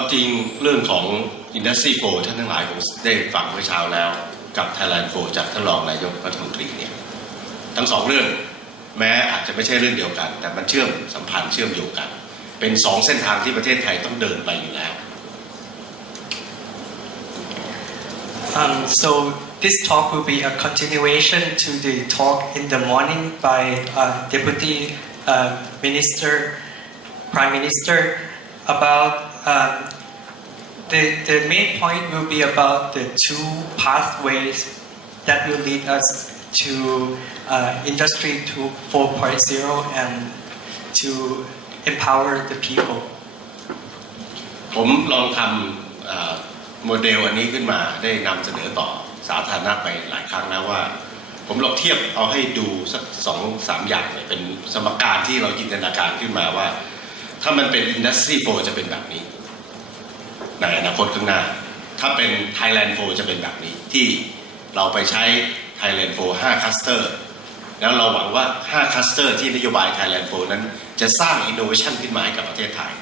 ความจริงเรื่องของ Industry 4ท่านทั้งหลายผมได้ฟังเมื่อเช้าแล้วกับ Thailand 4จากท่านรองนายกรัฐมนตรีเนี่ยทั้งสองเรื่องแม้อาจจะไม่ใช่เรื่องเดียวกันแต่มันเชื่อมสัมพันธ์เชื่อมโยงกันเป็นสองเส้นทางที่ประเทศไทยต้องเดินไปอยู่แล้ว So this talk will be a continuation to the talk in the morning by Deputy Minister, Prime Minister about the main point will be about the two pathways that will lead us to Industry 4.0 and to empower the people. ผมลองทำโมเดลอันนี้ขึ้นมาได้นำเสนอต่อสาธารณะไปหลายครั้งแล้วว่าผมลองเทียบเอาให้ดูสัก2-3 อย่างเนี่ยเป็นสมการที่เราจินตนาการขึ้นมาว่าถ้ามันเป็น Industry 4จะเป็นแบบนี้ในอนาคตข้างหน้าถ้าเป็น Thailand 4จะเป็นแบบนี้ที่เราไปใช้ Thailand 4 5 cluster แล้วเราหวังว่า5 cluster ที่นโยบาย Thailand 4นั้นจะสร้าง innovation ขึ้นมาให้กับประเทศไทย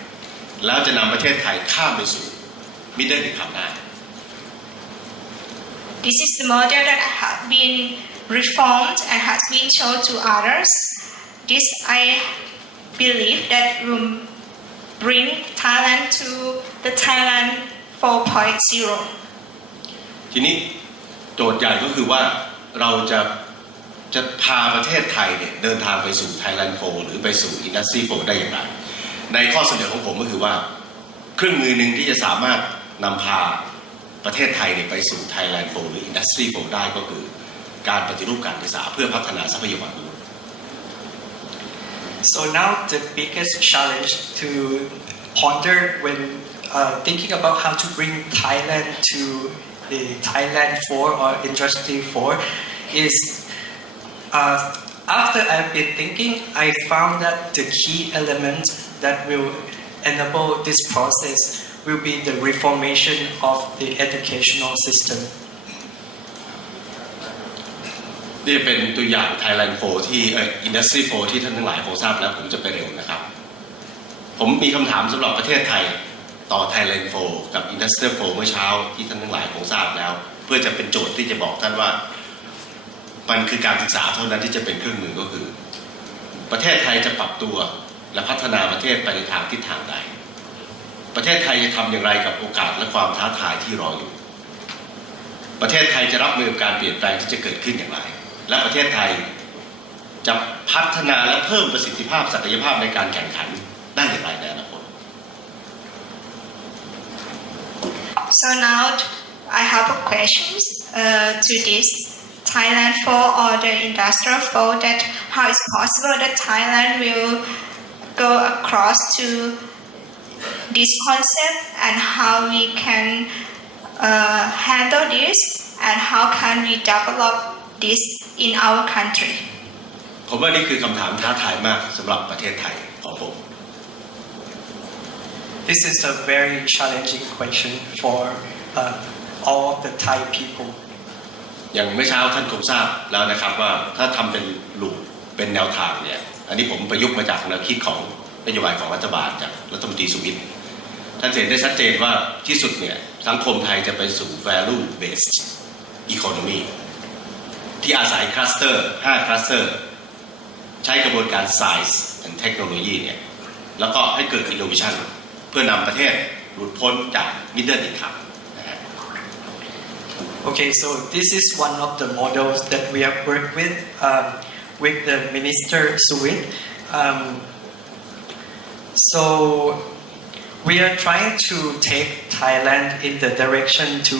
แล้วจะนำประเทศไทยข้ามไปสู่ Middle Income ได้ This is the model that has been reformed and has been shown to others. This I believe that will bring Thailand to the Thailand 4.0. ทีนี้โจทย์ใหญ่ก็คือว่าเราจะพาประเทศไทยเนี่ยเดินทางไปสู่ Thailand 4หรือไปสู่ Industry 4ได้อย่างไรในข้อเสนอของผมก็คือว่าเครื่องมือหนึ่งที่จะสามารถนำพาประเทศไทยเนี่ยไปสู่ Thailand 4หรือ Industry 4ได้ก็คือการปฏิรูปการศึกษาเพื่อพัฒนาทรัพยากรมนุษย์ So now the biggest challenge to ponder when thinking about how to bring Thailand to the Thailand 4 or Industry 4 is after I've been thinking, I found that the key element that will enable this process will be the reformation of the educational system. นี่เป็นตัวอย่าง Thailand 4ที่Industry 4ที่ท่านทั้งหลายคงทราบแล้วผมจะไปเร็วนะครับผมมีคำถามสำหรับประเทศไทยต่อ Thailand 4กับ Industry 4เมื่อเช้าที่ท่านทั้งหลายคงทราบแล้วเพื่อจะเป็นโจทย์ที่จะบอกท่านว่ามันคือการศึกษาเท่านั้นที่จะเป็นเครื่องมือก็คือประเทศไทยจะปรับตัวและพัฒนาประเทศไปในทางทิศทางใดประเทศไทยจะทำอย่างไรกับโอกาสและความท้าทายที่รออยู่ประเทศไทยจะรับมือกับการเปลี่ยนแปลงที่จะเกิดขึ้นอย่างไรและประเทศไทยจะพัฒนาและเพิ่มประสิทธิภาพศักยภาพในการแข่งขันได้อย่างไรในอนาคต So now I have a questions to this Thailand 4 or the Industrial 4 that how is possible that Thailand will go across to this concept and how we can handle this and how can we develop this in our country ผมว่านี่คือคำถามท้าทายมากสำหรับประเทศไทยของผม This is a very challenging question for all of the Thai people. อย่างเมื่อเช้าท่านคงทราบแล้วนะครับว่าถ้าทำเป็นลูปเป็นแนวทางเนี่ยอันนี้ผมประยุกต์มาจากแนวคิดของนโยบายของรัฐบาลจากรัฐมนตรีสุวิทย์ท่านเห็นได้ชัดเจนว่าที่สุดเนี่ยสังคมไทยจะไปสู่ value based economy ที่อาศัยคลัสเตอร์5คลัสเตอร์ใช้กระบวนการ science and technology เนี่ยแล้วก็ให้เกิด innovation เพื่อนำประเทศหลุดพ้นจาก middle income Okay, so this is one of the models that we have worked with the Minister Suwit. So we are trying to take Thailand in the direction to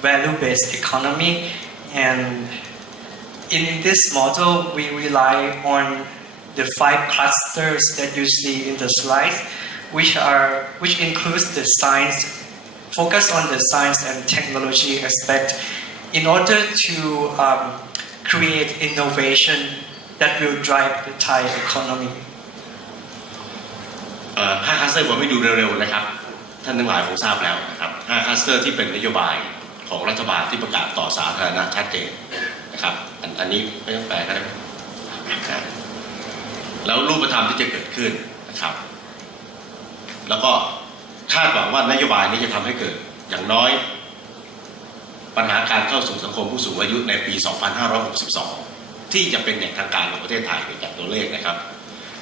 value-based economy, and in this model we rely on the 5 clusters that you see in the slide, which includes the focus on the science and technology aspect in order to create innovation that will drive the Thai economy. 5 คลัสเตอร์ผมให้ดูเร็วๆนะครับท่านทั้งหลายคงทราบแล้วนะครับ5 คลัสเตอร์ที่เป็นนโยบายของรัฐบาลที่ประกาศต่อสาธารณะชัดเจนนะครับอันนี้ไม่ต้องแปลก็ได้แล้วรูปธรรมที่จะเกิดขึ้นนะครับแล้วก็ คาดหวังว่านโยบายนี้จะทำให้เกิดอย่างน้อยปัญหาการเข้าสู่สังคมผู้สูงอายุในปี 2562 ที่จะเป็นอย่างทางการของประเทศไทยในจากตัวเลขนะครับ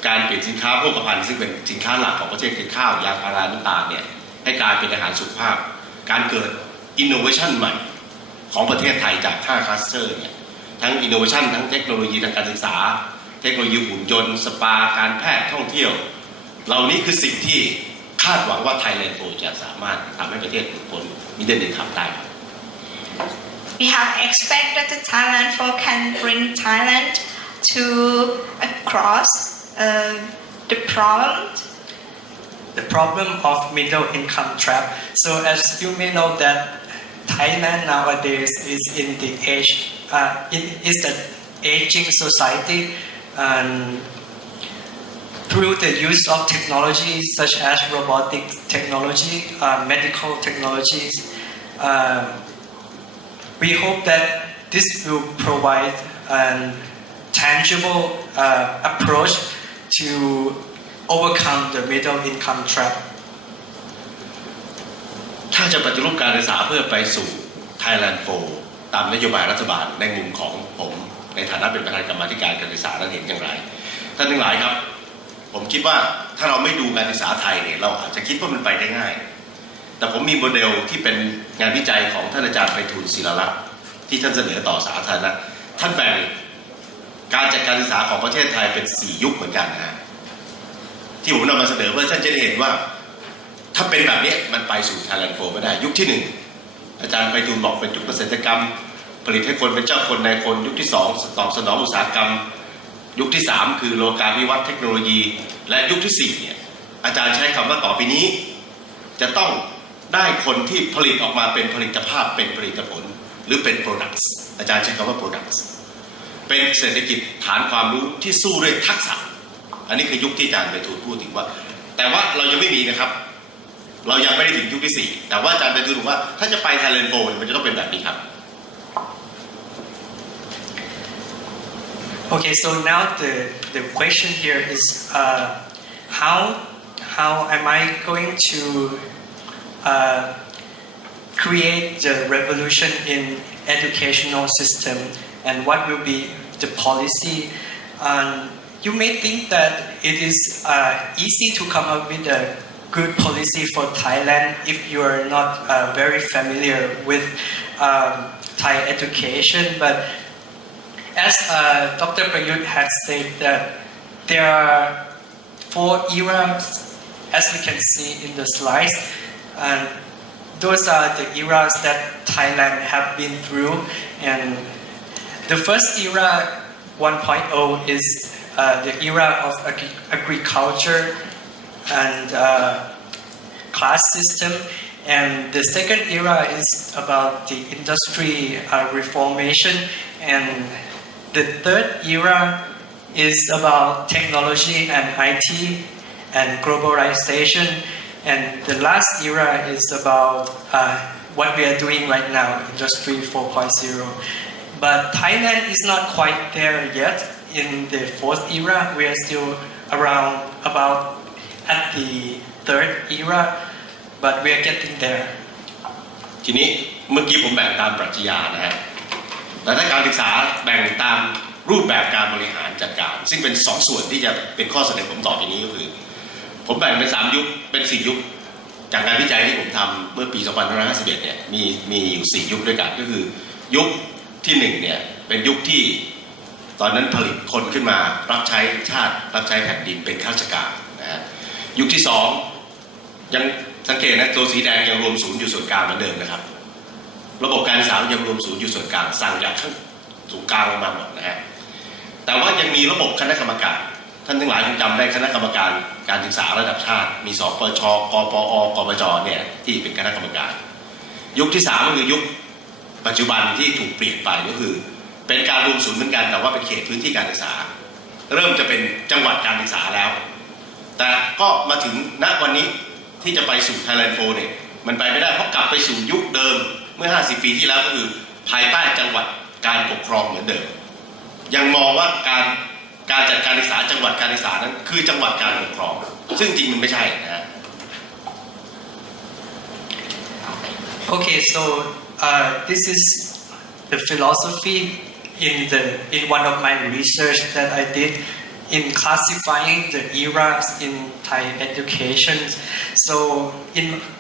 การเปลี่ยนสินค้าโภคภัณฑ์ซึ่งเป็นสินค้าหลักของประเทศคือข้าวยางพาราน้ำตาลเนี่ยให้กลายเป็นอาหารสุขภาพการเกิด innovation ใหม่ของประเทศไทยจาก5 คลัสเตอร์เนี่ยทั้ง innovation ทั้งเทคโนโลยีทางการศึกษาเทคโนโลยีหุ่นยนต์สปาการแพทย์ท่องเที่ยวเหล่านี้คือสิ่งที่คาดหวังว่า Thailand 4จะสามารถทำให้ประเทศหลุดพ้นmiddle income ได้ We have expected that Thailand 4 can bring Thailand to across the problem of middle income trap. So as you may know that Thailand nowadays is in the is an aging society, and through the use of technologies such as robotic technology, medical technologies, we hope that this will provide a tangible approach to overcome the middle income trap. ถ้าจะปฏิรูปการศึกษาเพื่อไปสู่ Thailand 4 ตามนโยบายรัฐบาลในมุมของผมในฐานะเป็นประธานกรรมาธิการการศึกษานั้นเห็นอย่างไรท่านทั้งหลายครับผมคิดว่าถ้าเราไม่ดูการศึกษาไทยเนี่ยเราอาจจะคิดว่ามันไปได้ง่ายแต่ผมมีโมเดลที่เป็นงานวิจัยของท่านอาจารย์ไพฑูรย์ศิลลักษณ์ที่ท่านเสนอต่อสาธารณะท่านแบ่งการจัดการศึกษาของประเทศไทยเป็น4 ยุคเหมือนกันนะที่ผมนำมาเสนอเพื่อท่านจะได้เห็นว่าถ้าเป็นแบบนี้มันไปสู่ Thailand 4 ไม่ได้ยุคที่1อาจารย์ไพฑูรย์บอกเป็นยุคเกษตรกรรมผลิตให้คนเป็นเจ้าคนนายคนยุคที่2ตอบสนองอุตสาหกรรมยุคที่3คือโลกาภิวัตน์เทคโนโลยีและยุคที่4เนี่ยอาจารย์ใช้คำว่าต่อไปนี้จะต้องได้คนที่ผลิตออกมาเป็นผลิตภาพเป็นผลิตผลหรือเป็น products อาจารย์ใช้คำว่า products เป็นเศรษฐกิจฐานความรู้ที่สู้ด้วยทักษะอันนี้คือยุคที่อาจารย์ไพฑูรย์พูดถึงว่าแต่ว่าเรายังไม่มีนะครับเรายังไม่ได้ถึงยุคที่4แต่ว่าอาจารย์ไพฑูรย์บอกว่าถ้าจะไป Thailand 4มันจะต้องเป็นแบบนี้ครับ Okay, so now the question here is how am I going to create the revolution in educational system and what will be the policy? You may think that it is easy to come up with a good policy for Thailand if you are not very familiar with Thai education, but as Dr. Prayut has said that there are 4 eras, as we can see in the slides, and those are the eras that Thailand have been through. And the first era, 1.0, is the era of agriculture and class system. And the second era is about the industry reformation, and the third era is about technology and IT and globalization, and the last era is about what we are doing right now, Industry 4.0. But Thailand is not quite there yet. In the 4th era, we are still around about at the 3rd era, but we are getting there. ทีนี้เมื่อกี้ผมแบ่งตามปรัชญานะฮะแต่ถ้าการศึกษาแบ่งตามรูปแบบการบริหารจัดการซึ่งเป็น2 ส่วนที่จะเป็นข้อเสนอผมต่อไปนี้ก็คือผมแบ่งเป็น3 ยุคเป็น4 ยุคจากการวิจัยที่ผมทำเมื่อปี 2551 เนี่ยมีอยู่4 ยุคด้วยกันก็คือยุคที่1เนี่ยเป็นยุคที่ตอนนั้นผลิตคนขึ้นมารับใช้ชาติรับใช้แผ่นดินเป็นข้าราชการนะฮะยุคที่2ยังสังเกตนะตัวสีแดงยังรวมศูนย์อยู่ส่วนกลางเหมือนเดิมนะครับระบบการศึกษายังรวมศูนย์อยู่ส่วนกลางสั่งจากข้างศูนย์กลางลงมาหมดนะฮะแต่ว่ายังมีระบบคณะกรรมการท่านทั้งหลายคงจำได้คณะกรรมการการศึกษาระดับชาติมีสปช.กปอ.กปจ.เนี่ยที่เป็นคณะกรรมการยุคที่3ก็คือยุคปัจจุบันที่ถูกเปลี่ยนไปก็คือเป็นการรวมศูนย์เหมือนกันแต่ว่าเป็นเขตพื้นที่การศึกษาเริ่มจะเป็นจังหวัดการศึกษาแล้วแต่ก็มาถึงณวันนี้ที่จะไปสู่ Thailand 4 เนี่ยมันไปไม่ได้เพราะกลับไปสู่ยุคเดิมเมื่อ50 ปีที่แล้วก็คือภายใต้จังหวัดการปกครองเหมือนเดิมยังมองว่าการจัดการศึกษาจังหวัดการศึกษานั้นคือจังหวัดการปกครองซึ่งจริงมันไม่ใช่นะฮะ Okay, so this is the philosophy in one of my research that I did in classifying the eras in Thai education. So,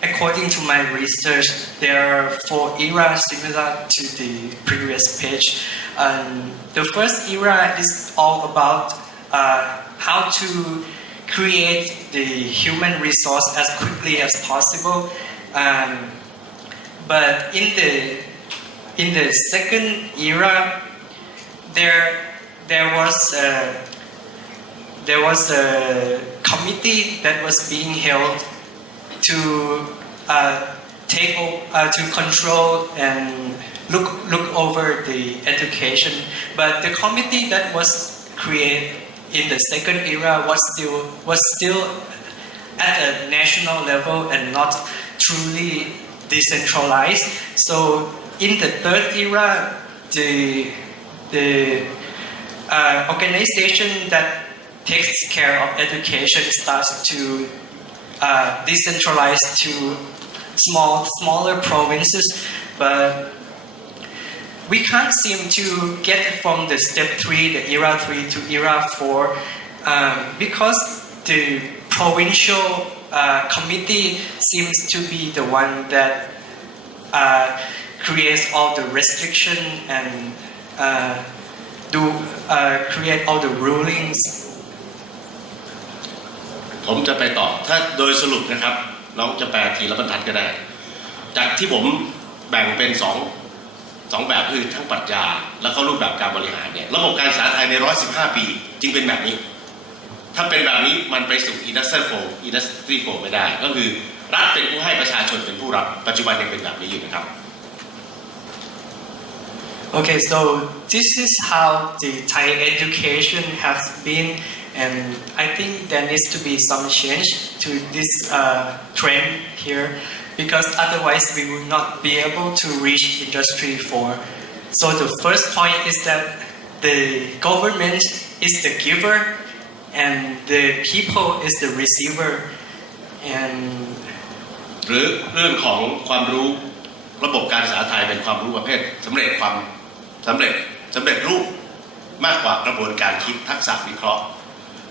according to my research, there are 4 eras similar to the previous page. The first era is all about how to create the human resource as quickly as possible. But in the second era, there was a committee that was being held to to control and look over the education. But the committee that was created in the second era was still at a national level and not truly decentralized. So in the third era, the organization that takes care of education starts to decentralize to smaller provinces, but we can't seem to get from the step 3, the era 3 to era 4, because the provincial committee seems to be the one that creates all the restriction and create all the rulings. ผมจะไปต่อถ้าโดยสรุปนะครับน้องจะแปลทีละบรรทัดก็ได้จากที่ผมแบ่งเป็นสองแบบคือทั้งปรัชญาแล้วก็รูปแบบการบริหารเนี่ยระบบการศึกษาไทยใน115 ปีจึงเป็นแบบนี้ถ้าเป็นแบบนี้มันไปสู่ industry 4 ไม่ได้ก็คือรัฐเป็นผู้ให้ประชาชนเป็นผู้รับปัจจุบันยังเป็นแบบนี้อยู่นะครับ Okay, so this is how the Thai education has been, and I think there needs to be some change to this trend here, because otherwise we will not be able to reach industry 4. So the first point is that the government is the giver and the people is the receiver. And หรือเรื่องของความรู้ระบบการศึกษาไทยเป็นความรู้ประเภทสำเร็จรูปมากกว่ากระบวนการคิดทักษะวิเคราะห์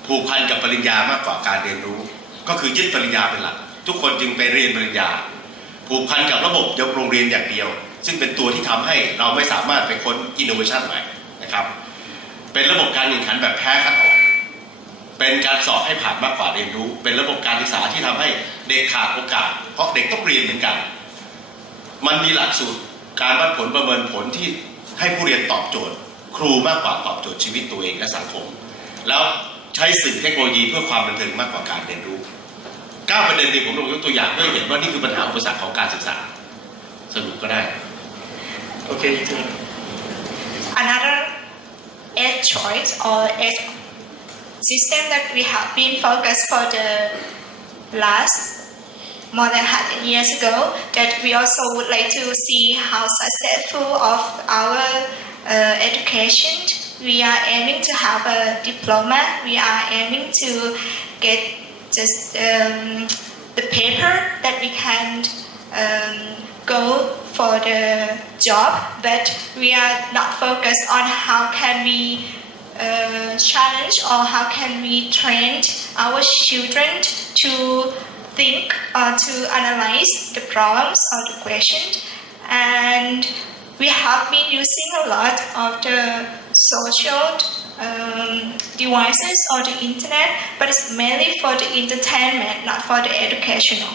ผูกพันกับปริญญามากกว่าการเรียนรู้ก็คือยึดปริญญาเป็นหลักทุกคนจึงไปเรียนปริญญาผูกพันกับระบบโรงเรียนอย่างเดียวซึ่งเป็นตัวที่ทำให้เราไม่สามารถไปค้นอินโนเวชันใหม่นะครับเป็นระบบการแข่งขันแบบแพ้คัดออกเป็นการสอบให้ผ่านมากกว่าเรียนรู้เป็นระบบการศึกษาที่ทำให้เด็กขาดโอกาสเพราะเด็กต้องเรียนเหมือนกันมันมีหลักสูตรการวัดผลประเมินผลที่ให้ผู้เรียนตอบโจทย์ครูมากกว่าตอบโจทย์ชีวิตตัวเองและสังคมแล้วใช้สื่อเทคโนโลยีเพื่อความบันเทิงมากกว่าการเรียนรู้9 ประเด็นนี้ผมลงยกตัวอย่างเพื่อเห็นว่านี่คือปัญหาอุปสรรคของการศึกษาสรุปก็ได้ Okay. Another age choice or age system that we have been focused for the last more than 100 years ago, that we also would like to see how successful of our education. We are aiming to have a diploma. We are aiming to get just the paper that we can go for the job, but we are not focused on how can we challenge or how can we train our children to think or to analyze the problems or the questions. And we have been using a lot of the social devices or the internet, but it's mainly for the entertainment, not for the educational.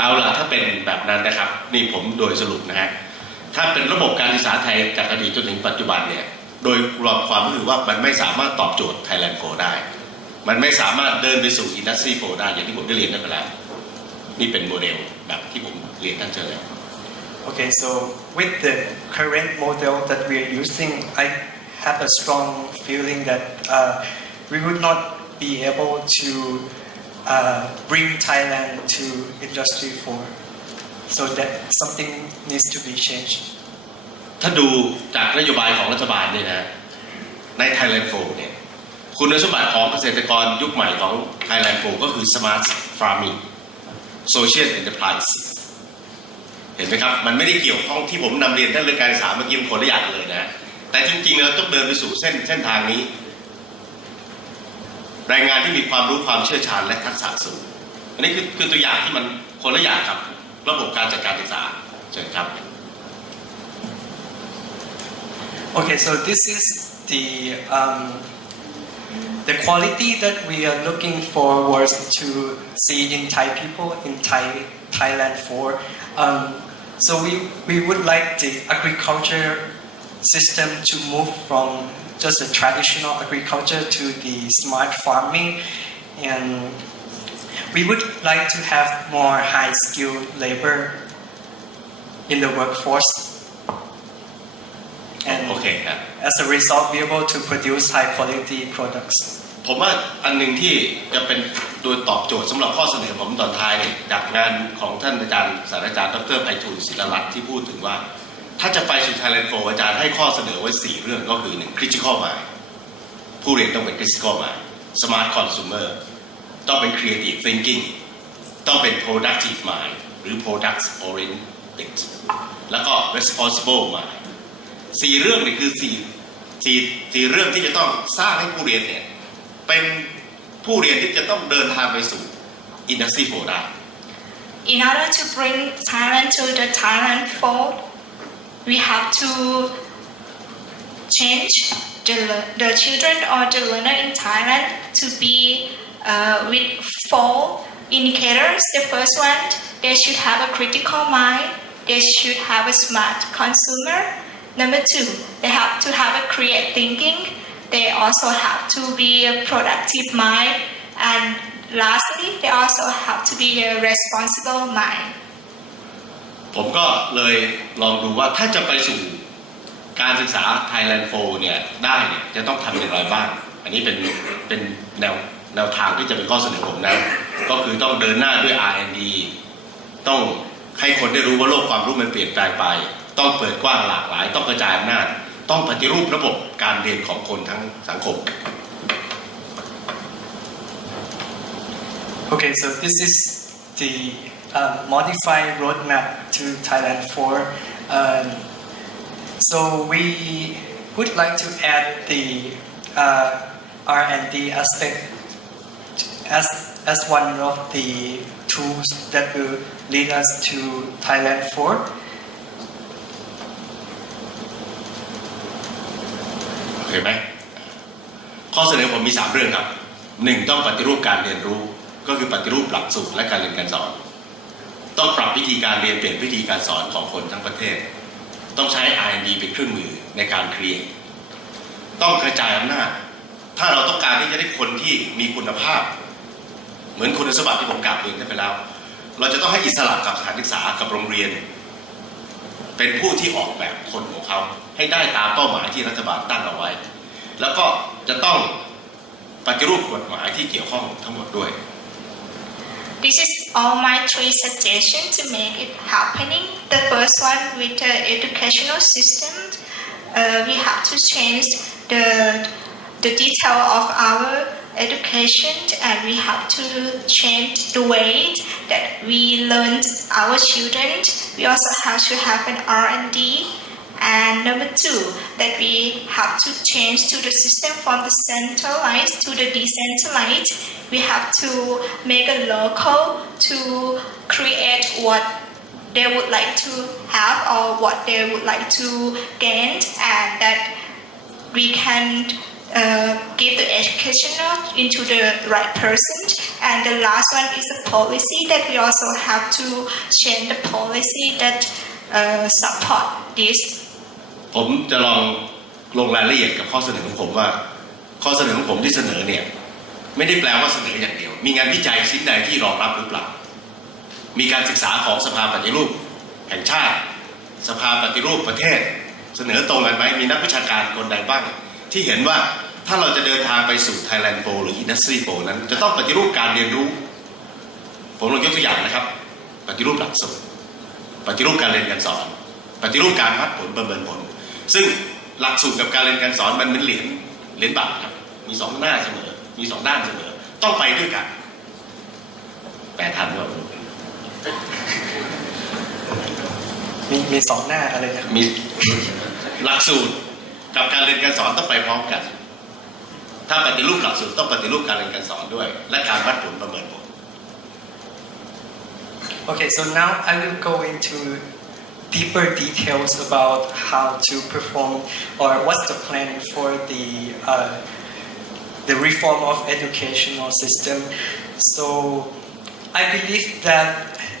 เอาล่ะถ้าเป็นแบบนั้นนะครับนี่ผมโดยสรุปนะฮะถ้าเป็นระบบการศึกษาไทยจากอดีตจนถึงปัจจุบันเนี่ยโดยรวมความรู้ว่ามันไม่สามารถตอบโจทย์ Thailand 4 ได้มันไม่สามารถเดินไปสู่ Industry 4 ได้อย่างที่ผมได้เรียนไปแล้วนี่เป็นโมเดลแบบที่ผมเรียนท่านเจอแล้ว Okay, so with the current model that we are using, I have a strong feeling that we would not be able to bring Thailand to Industry 4. So that something needs to be changed. ถ้าดูจากนโยบายของรัฐบาลเนี่ยนะใน Thailand 4 เนี่ยคุณสมบัติของเกษตรกรยุคใหม่ของ Thailand 4 ก็คือ Smart Farming Social Enterprise เห็นไหมครับมันไม่ได้เกี่ยวข้องที่ผมนำเรียนท่านเรื่องการศึกษาเมื่อกี้มันคนละอย่างเลยนะแต่จริงๆเราต้องเดินไปสู่เส้นทางนี้แรงงานที่มีความรู้ความเชี่ยวชาญและทักษะสูงอันนี้คือตัวอย่างที่มันคนละอย่างครับระบบการจัดการศึกษาเชิญครับ Okay, so this is the quality that we are looking forward to see in Thai people in Thailand for. So we would like the agriculture system to move from just a traditional agriculture to the smart farming, and we would like to have more high-skilled labor in the workforce. And as a result, be able to produce high-quality products. ผมว่าอันหนึ่งที่จะเป็นตัวตอบโจทย์สำหรับข้อเสนอผมตอนท้ายเนี่ยจากงานของท่านอาจารย์ศาสตราจารย์ดร.ไพฑูรย์ศิลรัตน์ที่พูดถึงว่าถ้าจะไปสู่ Thailand 4 อาจารย์ให้ข้อเสนอไว้4เรื่องก็คือ1 critical mind ผู้เรียนต้องเป็น critical mind smart consumer ต้องเป็น creative thinking ต้องเป็น productive mind หรือ product oriented แล้วก็ responsible mind 4เรื่องนี่คือ4เรื่องที่จะต้องสร้างให้ผู้เรียนเนี่ยเป็นผู้เรียนที่จะต้องเดินทางไปสู่ Industry 4 ได้ In order to bring Thailand to the Thailand 4, we have to change the children or the learner in Thailand to be with 4 indicators. The first one, they should have a critical mind. They should have a smart consumer. Number 2, they have to have a creative thinking. They also have to be a productive mind. And lastly, they also have to be a responsible mind. ผมก็เลยลองดูว่าถ้าจะไปสู่การศึกษา Thailand 4 เนี่ยได้เนี่ยจะต้องทำอย่างไรบ้างอันนี้เป็นแนวทางที่จะเป็นข้อเสนอผมนะก็คือต้องเดินหน้าด้วย R&D ต้องให้คนได้รู้ว่าโลกความรู้มันเปลี่ยนแปลงไปต้องเปิดกว้างหลากหลายต้องกระจายอำนาจต้องปฏิรูประบบการเรียนของคนทั้งสังคม Okay, so this is the modified roadmap to Thailand 4. So we would like to add the R&D aspect as one of the tools that will lead us to Thailand 4. เห็นไหมข้อเสนอผมมี3เรื่องครับ1ต้องปฏิรูปการเรียนรู้ก็คือปฏิรูปหลักสูตรและการเรียนการสอนต้องปรับวิธีการเรียนเปลี่ยนวิธีการสอนของคนทั้งประเทศต้องใช้ R&D เป็นเครื่องมือในการเครียดต้องกระจายอำนาจถ้าเราต้องการที่จะได้คนที่มีคุณภาพเหมือนคุณสมบัติที่ผมกล่าวเรียนไปแล้วเราจะต้องให้อิสระกับสถานศึกษากับโรงเรียนเป็นผู้ที่ออกแบบคนของเขาให้ได้ตามเป้าหมายที่รัฐบาลตั้งเอาไว้แล้วก็จะต้องปฏิรูปกฎหมายที่เกี่ยวข้องทั้งหมดด้วย This is all my 3 suggestions to make it happening. The first one with the educational system, we have to change the detail of our education, and we have to change the way that we learn our children. We also have to have an R&D. And number 2, that we have to change to the system from the centralized to the decentralized. We have to make a local to create what they would like to have or what they would like to gain, and that we can give the educational into the right person. And the last one is the policy that we also have to change the policy that support this. ผมจะลองลงรายละเอียดกับข้อเสนอของผมว่าข้อเสนอของผมที่เสนอเนี่ยไม่ได้แปลว่าเสนออย่างเดียวมีงานวิจัยชิ้นใดที่รองรับหรือเปล่ามีการศึกษาของสภาปฏิรูปแห่งชาติสภาปฏิรูปประเทศเสนอตรงกันไหมมีนักวิชาการคนใดบ้างที่เห็นว่าถ้าเราจะเดินทางไปสู่ Thailand 4 หรือ Industry 4 นั้นจะต้องปฏิรูปการเรียนรู้ผมลองยกตัวอย่างนะครับปฏิรูปหลักสูตรปฏิรูปการเรียนการสอนปฏิรูปการวัดผลประเมินผลซึ่งหลักสูตรกับการเรียนการสอนมันเป็นเหรียญบาทครับมี2หน้าเสมอมี2ด้านเสมอต้องไปด้วยกันแปลทันว่า มีสองหน้าอะไรนะ มีหลักสูตรกับการเรียนการสอนต้องไปพร้อมกันถ้าปฏิรูปหลักสูตรต้องปฏิรูปการเรียนการสอนด้วยและการวัดผลประเมินผล Okay, so now I will go into deeper details about how to perform or what's the plan for the reform of educational system. So I believe that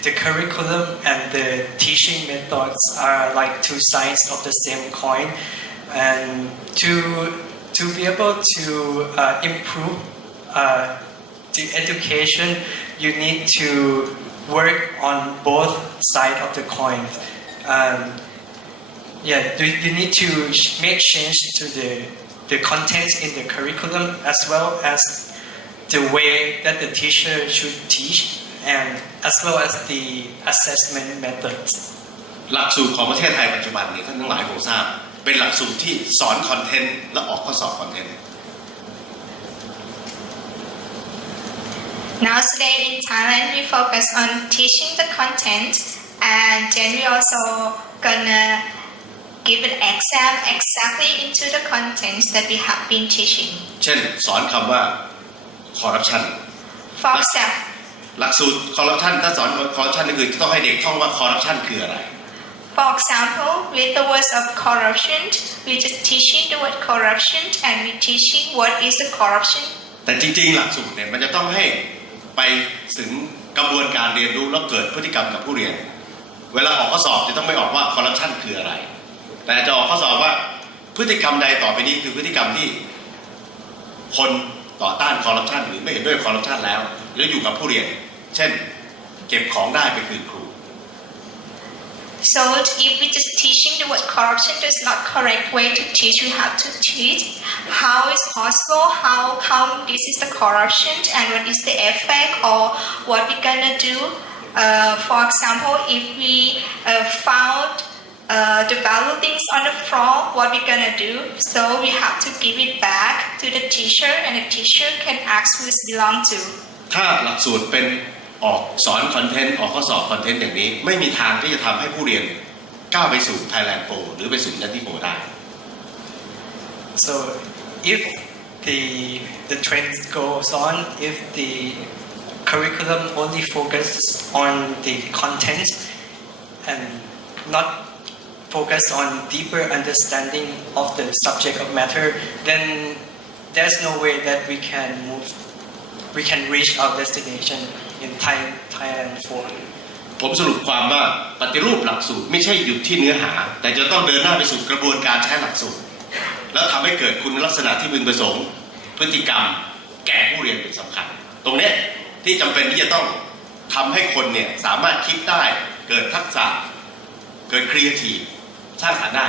the curriculum and the teaching methods are like two sides of the same coin, and to be able to improve the education, you need to work on both sides of the coin. You need to make change to the content in the curriculum as well as the way that the teacher should teach and as well as the assessment methods. หลักสูตรของประเทศไทยปัจจุบันเนี่ยท่านทั้งหลายคงทราบเป็นหลักสูตรที่สอนคอนเทนต์และออกข้อสอบคอนเทนต์ Now today in Thailand we focus on teaching the content and then we also gonna give an exam exactly into the content that we have been teaching. เช่นสอนคำว่า corruption For example, หลักสูตร corruption ถ้าสอน corruption ก็คือต้องให้เด็กท่องว่า corruption คืออะไร for example, with the words of corruption, we just teaching the word corruption and we teaching what is the corruption. แต่จริงๆหลักสูตรเนี่ยมันจะต้องให้ไปถึงกระบวนการเรียนรู้แล้วเกิดพฤติกรรมกับผู้เรียนเวลาออกข้อสอบจะต้องไม่ออกว่า corruption คืออะไรแต่จะออกข้อสอบว่าพฤติกรรมใดต่อไปนี้คือพฤติกรรมที่คนต่อต้าน corruption หรือไม่เห็นด้วย corruption แล้วอยู่กับผู้เรียนเช่นเก็บของได้ไปคืนครู So if we just teaching the word corruption, there's not correct way to teach. We have to teach how is possible, how come this is the corruption, and what is the effect, or what we gonna do. For example, if we found the valuable things on the floor, what we gonna do? So we have to give it back to the teacher, and the teacher can ask who it belong to. ถ้าหลักสูตรเป็นออกสอนคอนเทนต์ออกข้อสอบคอนเทนต์อย่างนี้ไม่มีทางที่จะทำให้ผู้เรียนก้าวไปสู่ Thailand 4หรือไปสู่Industry 4ได้ So if the trend goes on, if the curriculum only focuses on the content and not focus on deeper understanding of the subject of matter, then there's no way that we can reach our destination in Thailand 4. ผมสรุปความว่าปฏิรูปหลักสูตรไม่ใช่หยุดที่เนื้อหาแต่จะต้องเดินหน้าไปสู่กระบวนการใช้หลักสูตรแล้วทำให้เกิดคุณลักษณะที่พึงประสงค์พฤติกรรมแก่ผู้เรียนเป็นสำคัญตรงนี้ที่จำเป็นที่จะต้องทำให้คนเนี่ยสามารถคิดได้เกิดทักษะเกิดครีเอทีฟสร้างสรรค์ได้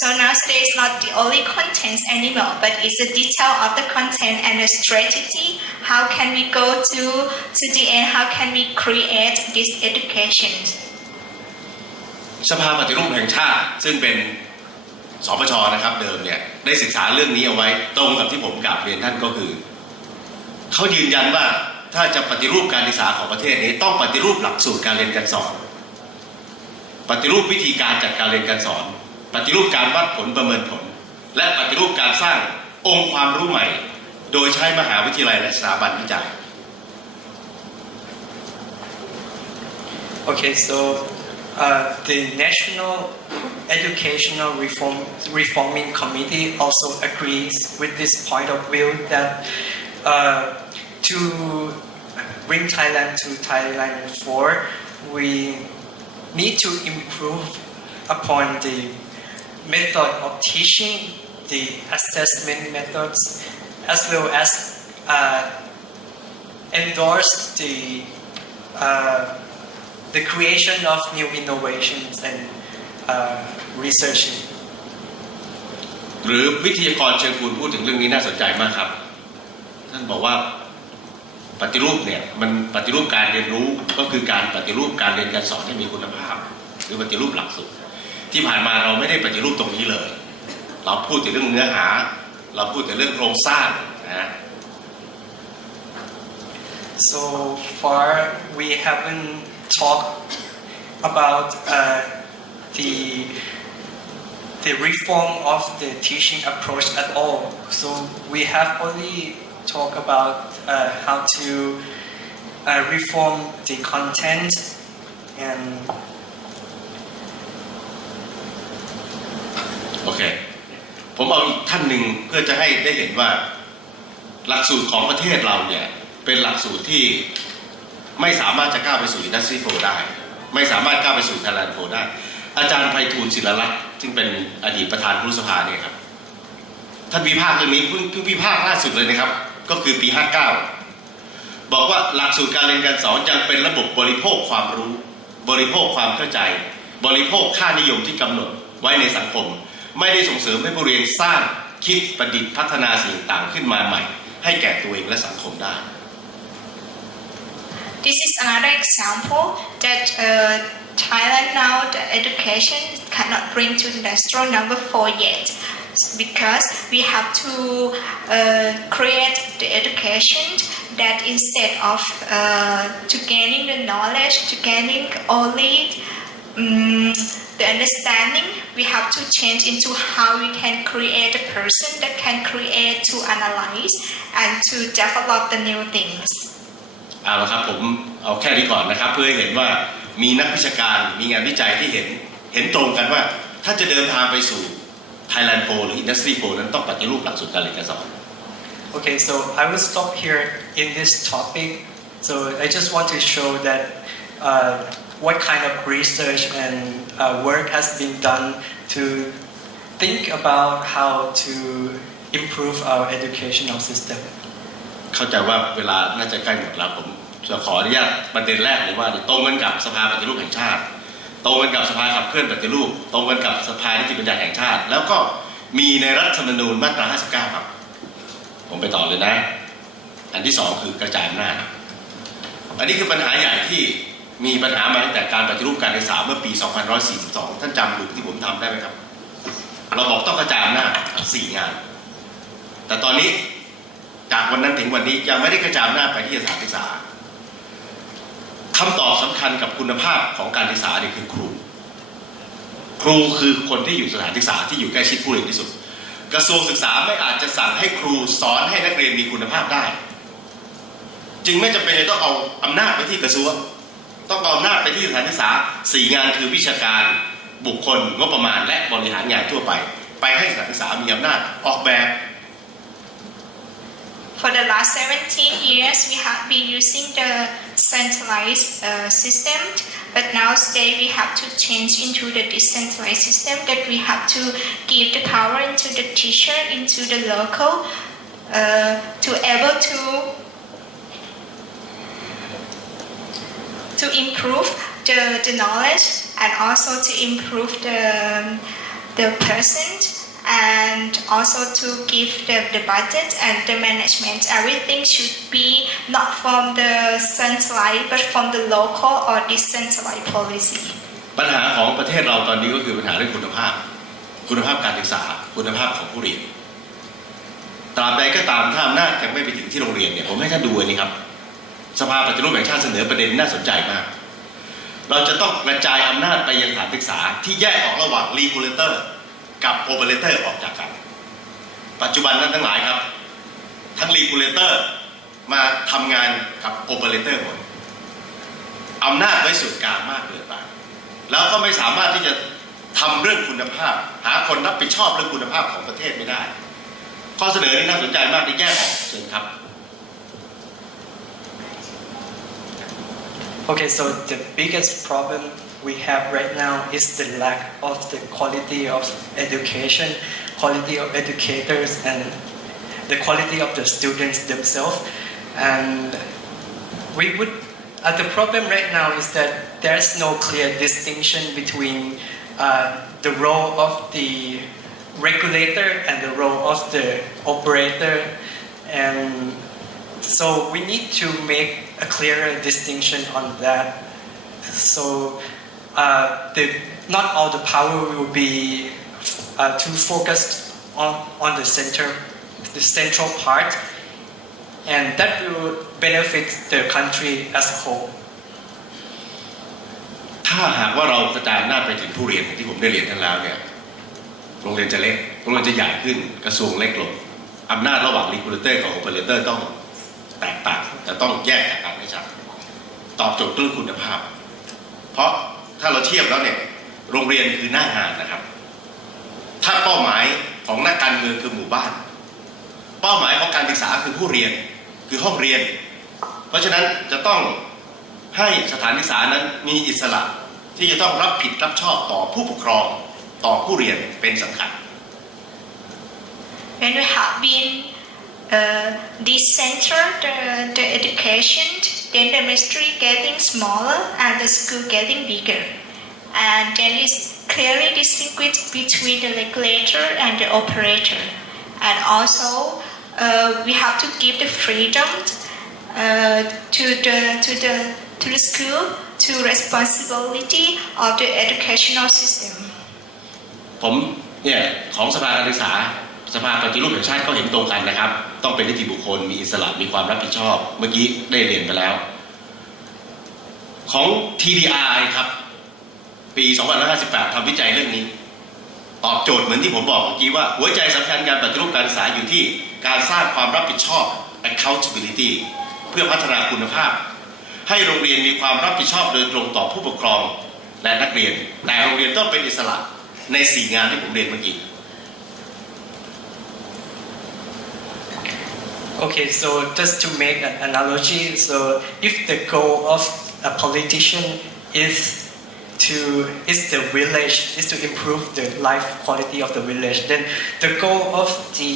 So nowadays not the only contents anymore, but it's the detail of the content and the strategy. How can we go to the end? How can we create this education? สภาปฏิรูปแห่งชาติซึ่งเป็นสปช.นะครับเดิมเนี่ยได้ศึกษาเรื่องนี้เอาไว้ตรงกับที่ผมกราบเรียนท่านก็คือเขายืนยันว่าถ้าจะปฏิรูปการศึกษาของประเทศนี้ต้องปฏิรูปหลักสูตรการเรียนการสอนปฏิรูปวิธีการจัดการเรียนการสอนปฏิรูปการวัดผลประเมินผลและปฏิรูปการสร้างองค์ความรู้ใหม่โดยใช้มหาวิทยาลัยและสถาบันวิจัย Okay, so the National Educational Reforming Committee also agrees with this point of view that to bring Thailand to Thailand 4, we need to improve upon the method of teaching, the assessment methods, as well as endorse the creation of new innovations and researching. หรือวิทยากรเชิงคุณพูดถึงเรื่องนี้น่าสนใจมากครับท่านบอกว่าปฏิรูปเนี่ยมันปฏิรูปการเรียนรู้ก็คือการปฏิรูปการเรียนการสอนให้มีคุณภาพหรือปฏิรูปหลักสูตรที่ผ่านมาเราไม่ได้ปฏิรูปตรงนี้เลยเราพูดแต่เรื่องเนื้อหาเราพูดแต่เรื่องโครงสร้างนะ So far we haven't talked about the reform of the teaching approach at all. So we have only talked about how to reform the content and โอเคผมเอาอีกท่านหนึ่งเพื่อจะให้ได้เห็นว่าหลักสูตรของประเทศเราเนี่ยเป็นหลักสูตรที่ไม่สามารถจะก้าวไปสู่ Industry 4 ได้ไม่สามารถก้าวไปสู่ Thailand 4 ได้อาจารย์ไพฑูรย์ศิลลักษณ์ซึ่งเป็นอดีตประธานครุสภาเนี่ยครับท่านวิพากษ์เรื่องนี้เพิ่งวิพากษ์ล่าสุดเลยนะครับก็คือปี 59บอกว่าหลักสูตรการเรียนการสอนยังเป็นระบบบริโภคความรู้บริโภคความเข้าใจบริโภคค่านิยมที่กำหนดไว้ในสังคมไม่ได้ส่งเสริมให้ผู้เรียนสร้างคิดประดิษฐ์พัฒนาสิ่งต่างขึ้นมาใหม่ให้แก่ตัวเองและสังคมได้ This is another example that Thailand now the education cannot bring to industrial number 4 yet because we have to create the education that instead of to gaining the knowledge to gaining only the understanding we have to change into how we can create a person that can create to analyze and to develop the new things เอาละครับผมเอาแค่นี้ก่อนนะครับเพื่อให้เห็นว่ามีนักวิชาการมีงานวิจัยที่เห็นตรงกันว่าถ้าจะเดินทางไปสู่ Thailand 4 หรือ Industry 4 นั้นต้องปฏิรูปหลักสูตรการเรียนการสอน Okay, so I will stop here in this topic. So I just want to show that what kind of research and work has been done to think about how to improve our educational system. เข้าใจว่าเวลาน่าจะใกล้หมดแล้วผมจะขออนุญาตประเด็นแรกเลยว่าตรงกันกับสภาปฏิรูปแห่งชาติตรงกันกับสภาขับเคลื่อนปฏิรูปตรงกันกับสภานิติบัญญัติแห่งชาติแล้วก็มีในรัฐธรรมนูญมาตรา 59 ครับผมไปต่อเลยนะอันที่2คือกระจายอำนาจอันนี้คือปัญหาใหญ่ที่มีปัญหามาตั้งแต่การปฏิรูปการศึกษาเมื่อปี 2542 ท่านจำหลุดที่ผมทำได้ไหมครับเราบอกต้องกระจายอำนาจ4 งานแต่ตอนนี้จากวันนั้นถึงวันนี้ยังไม่ได้กระจายอำนาจไปที่สถานศึกษาคำตอบสำคัญกับคุณภาพของการศึกษาเนี่ยคือครูคือคนที่อยู่สถานศึกษาที่อยู่ใกล้ชิดผู้เรียนที่สุดกระทรวงศึกษาไม่อาจจะสั่งให้ครูสอนให้นักเรียนมีคุณภาพได้จึงไม่จำเป็นจะต้องเอาอำนาจไปที่กระทรวงต้องเอาอำนาจไปที่สถานศึกษา4 งานคือวิชาการบุคคลงบประมาณและบริหารงานทั่วไปให้สถานศึกษามีอำนาจออกแบบ For the last 17 years, we have been using the centralized system, but now today we have to change into the decentralized system that we have to give the power into the teacher, into the local, to able to improve the knowledge and also to improve the person. And also to give the budget and the management. Everything should be not from the centralized but from the local or decentralized policy. ปัญหาของประเทศเราตอนนี้ก็คือปัญหาเรื่องคุณภาพการศึกษาคุณภาพของผู้เรียนตราบใดก็ตามถ้าอำนาจยังไม่ไปถึงที่โรงเรียนเนี่ยผมให้ท่านดูอันนี้ครับสภาปฏิรูปแห่งชาติเสนอประเด็นน่าสนใจมากเราจะต้องกระจายอำนาจไปยังสถานศึกษาที่แยกออกระหว่าง regulatorกับโอเปอเรเตอร์ออกจากกันปัจจุบันนั้นทั้งหลายครับทั้งรีกูเลเตอร์มาทำงานกับโอเปอเรเตอร์หมดอำนาจไว้ส่วนกลางมากเกินไปแล้วก็ไม่สามารถที่จะทำเรื่องคุณภาพหาคนรับผิดชอบเรื่องคุณภาพของประเทศไม่ได้ข้อเสนอนี้น่าสนใจมากที่แยกออกเชิญครับ Okay, so the biggest problem we have right now is the lack of the quality of education, quality of educators, and the quality of the students themselves. And the problem right now is that there's no clear distinction between the role of the regulator and the role of the operator. And so we need to make a clearer distinction on that. So not all the power will be too focused on the central part, and that will benefit the country as a whole. ถ้า ถ้าหากว่าเรากระจายอำนาจไปถึงผู้เรียนอย่างที่ผมได้เรียนท่านแล้วเนี่ยโรงเรียนจะเล็กโรงเรียนจะใหญ่ขึ้นกระทรวงเล็กลงอำนาจระหว่าง regulator กับ operator ต้องแตกต่างแต่ต้องแยกกันให้ชัดตอบโจทย์เรื่องคุณภาพเพราะถ้าเราเทียบแล้วเนี่ยโรงเรียนคือหน้างานนะครับถ้าเป้าหมายของนักการเมืองคือหมู่บ้านเป้าหมายของการศึกษาคือผู้เรียนคือห้องเรียนเพราะฉะนั้นจะต้องให้สถานศึกษานั้นมีอิสระที่จะต้องรับผิดรับชอบต่อผู้ปกครองต่อผู้เรียนเป็นสำคัญ When we have been decenter the education, then the ministry getting smaller and the school getting bigger, and then it's clearly distinguished between the regulator and the operator, and also we have to give the freedom to the school to responsibility of the educational system. ผมเนี่ยของสภาการศึกษาสภาปฏิรูปแห่งชาติก็เห็นตรงกันนะครับต้องเป็นนิติบุคคลมีอิสระมีความรับผิดชอบเมื่อกี้ได้เรียนไปแล้วของ TDI ครับปี2558ทำวิจัยเรื่องนี้ตอบโจทย์เหมือนที่ผมบอกเมื่อกี้ว่าหัวใจสำคัญการปฏิรูปการศึกษาอยู่ที่การสร้างความรับผิดชอบ accountability เพื่อพัฒนาคุณภาพให้โรงเรียนมีความรับผิดชอบโดยตรงต่อผู้ปกครองและนักเรียนแต่โรงเรียนต้องเป็นอิสระใน4งานที่ผมเรียนเมื่อกี้ Okay, so just to make an analogy, so if the goal of a politician is the village, is to improve the life quality of the village, then the goal of the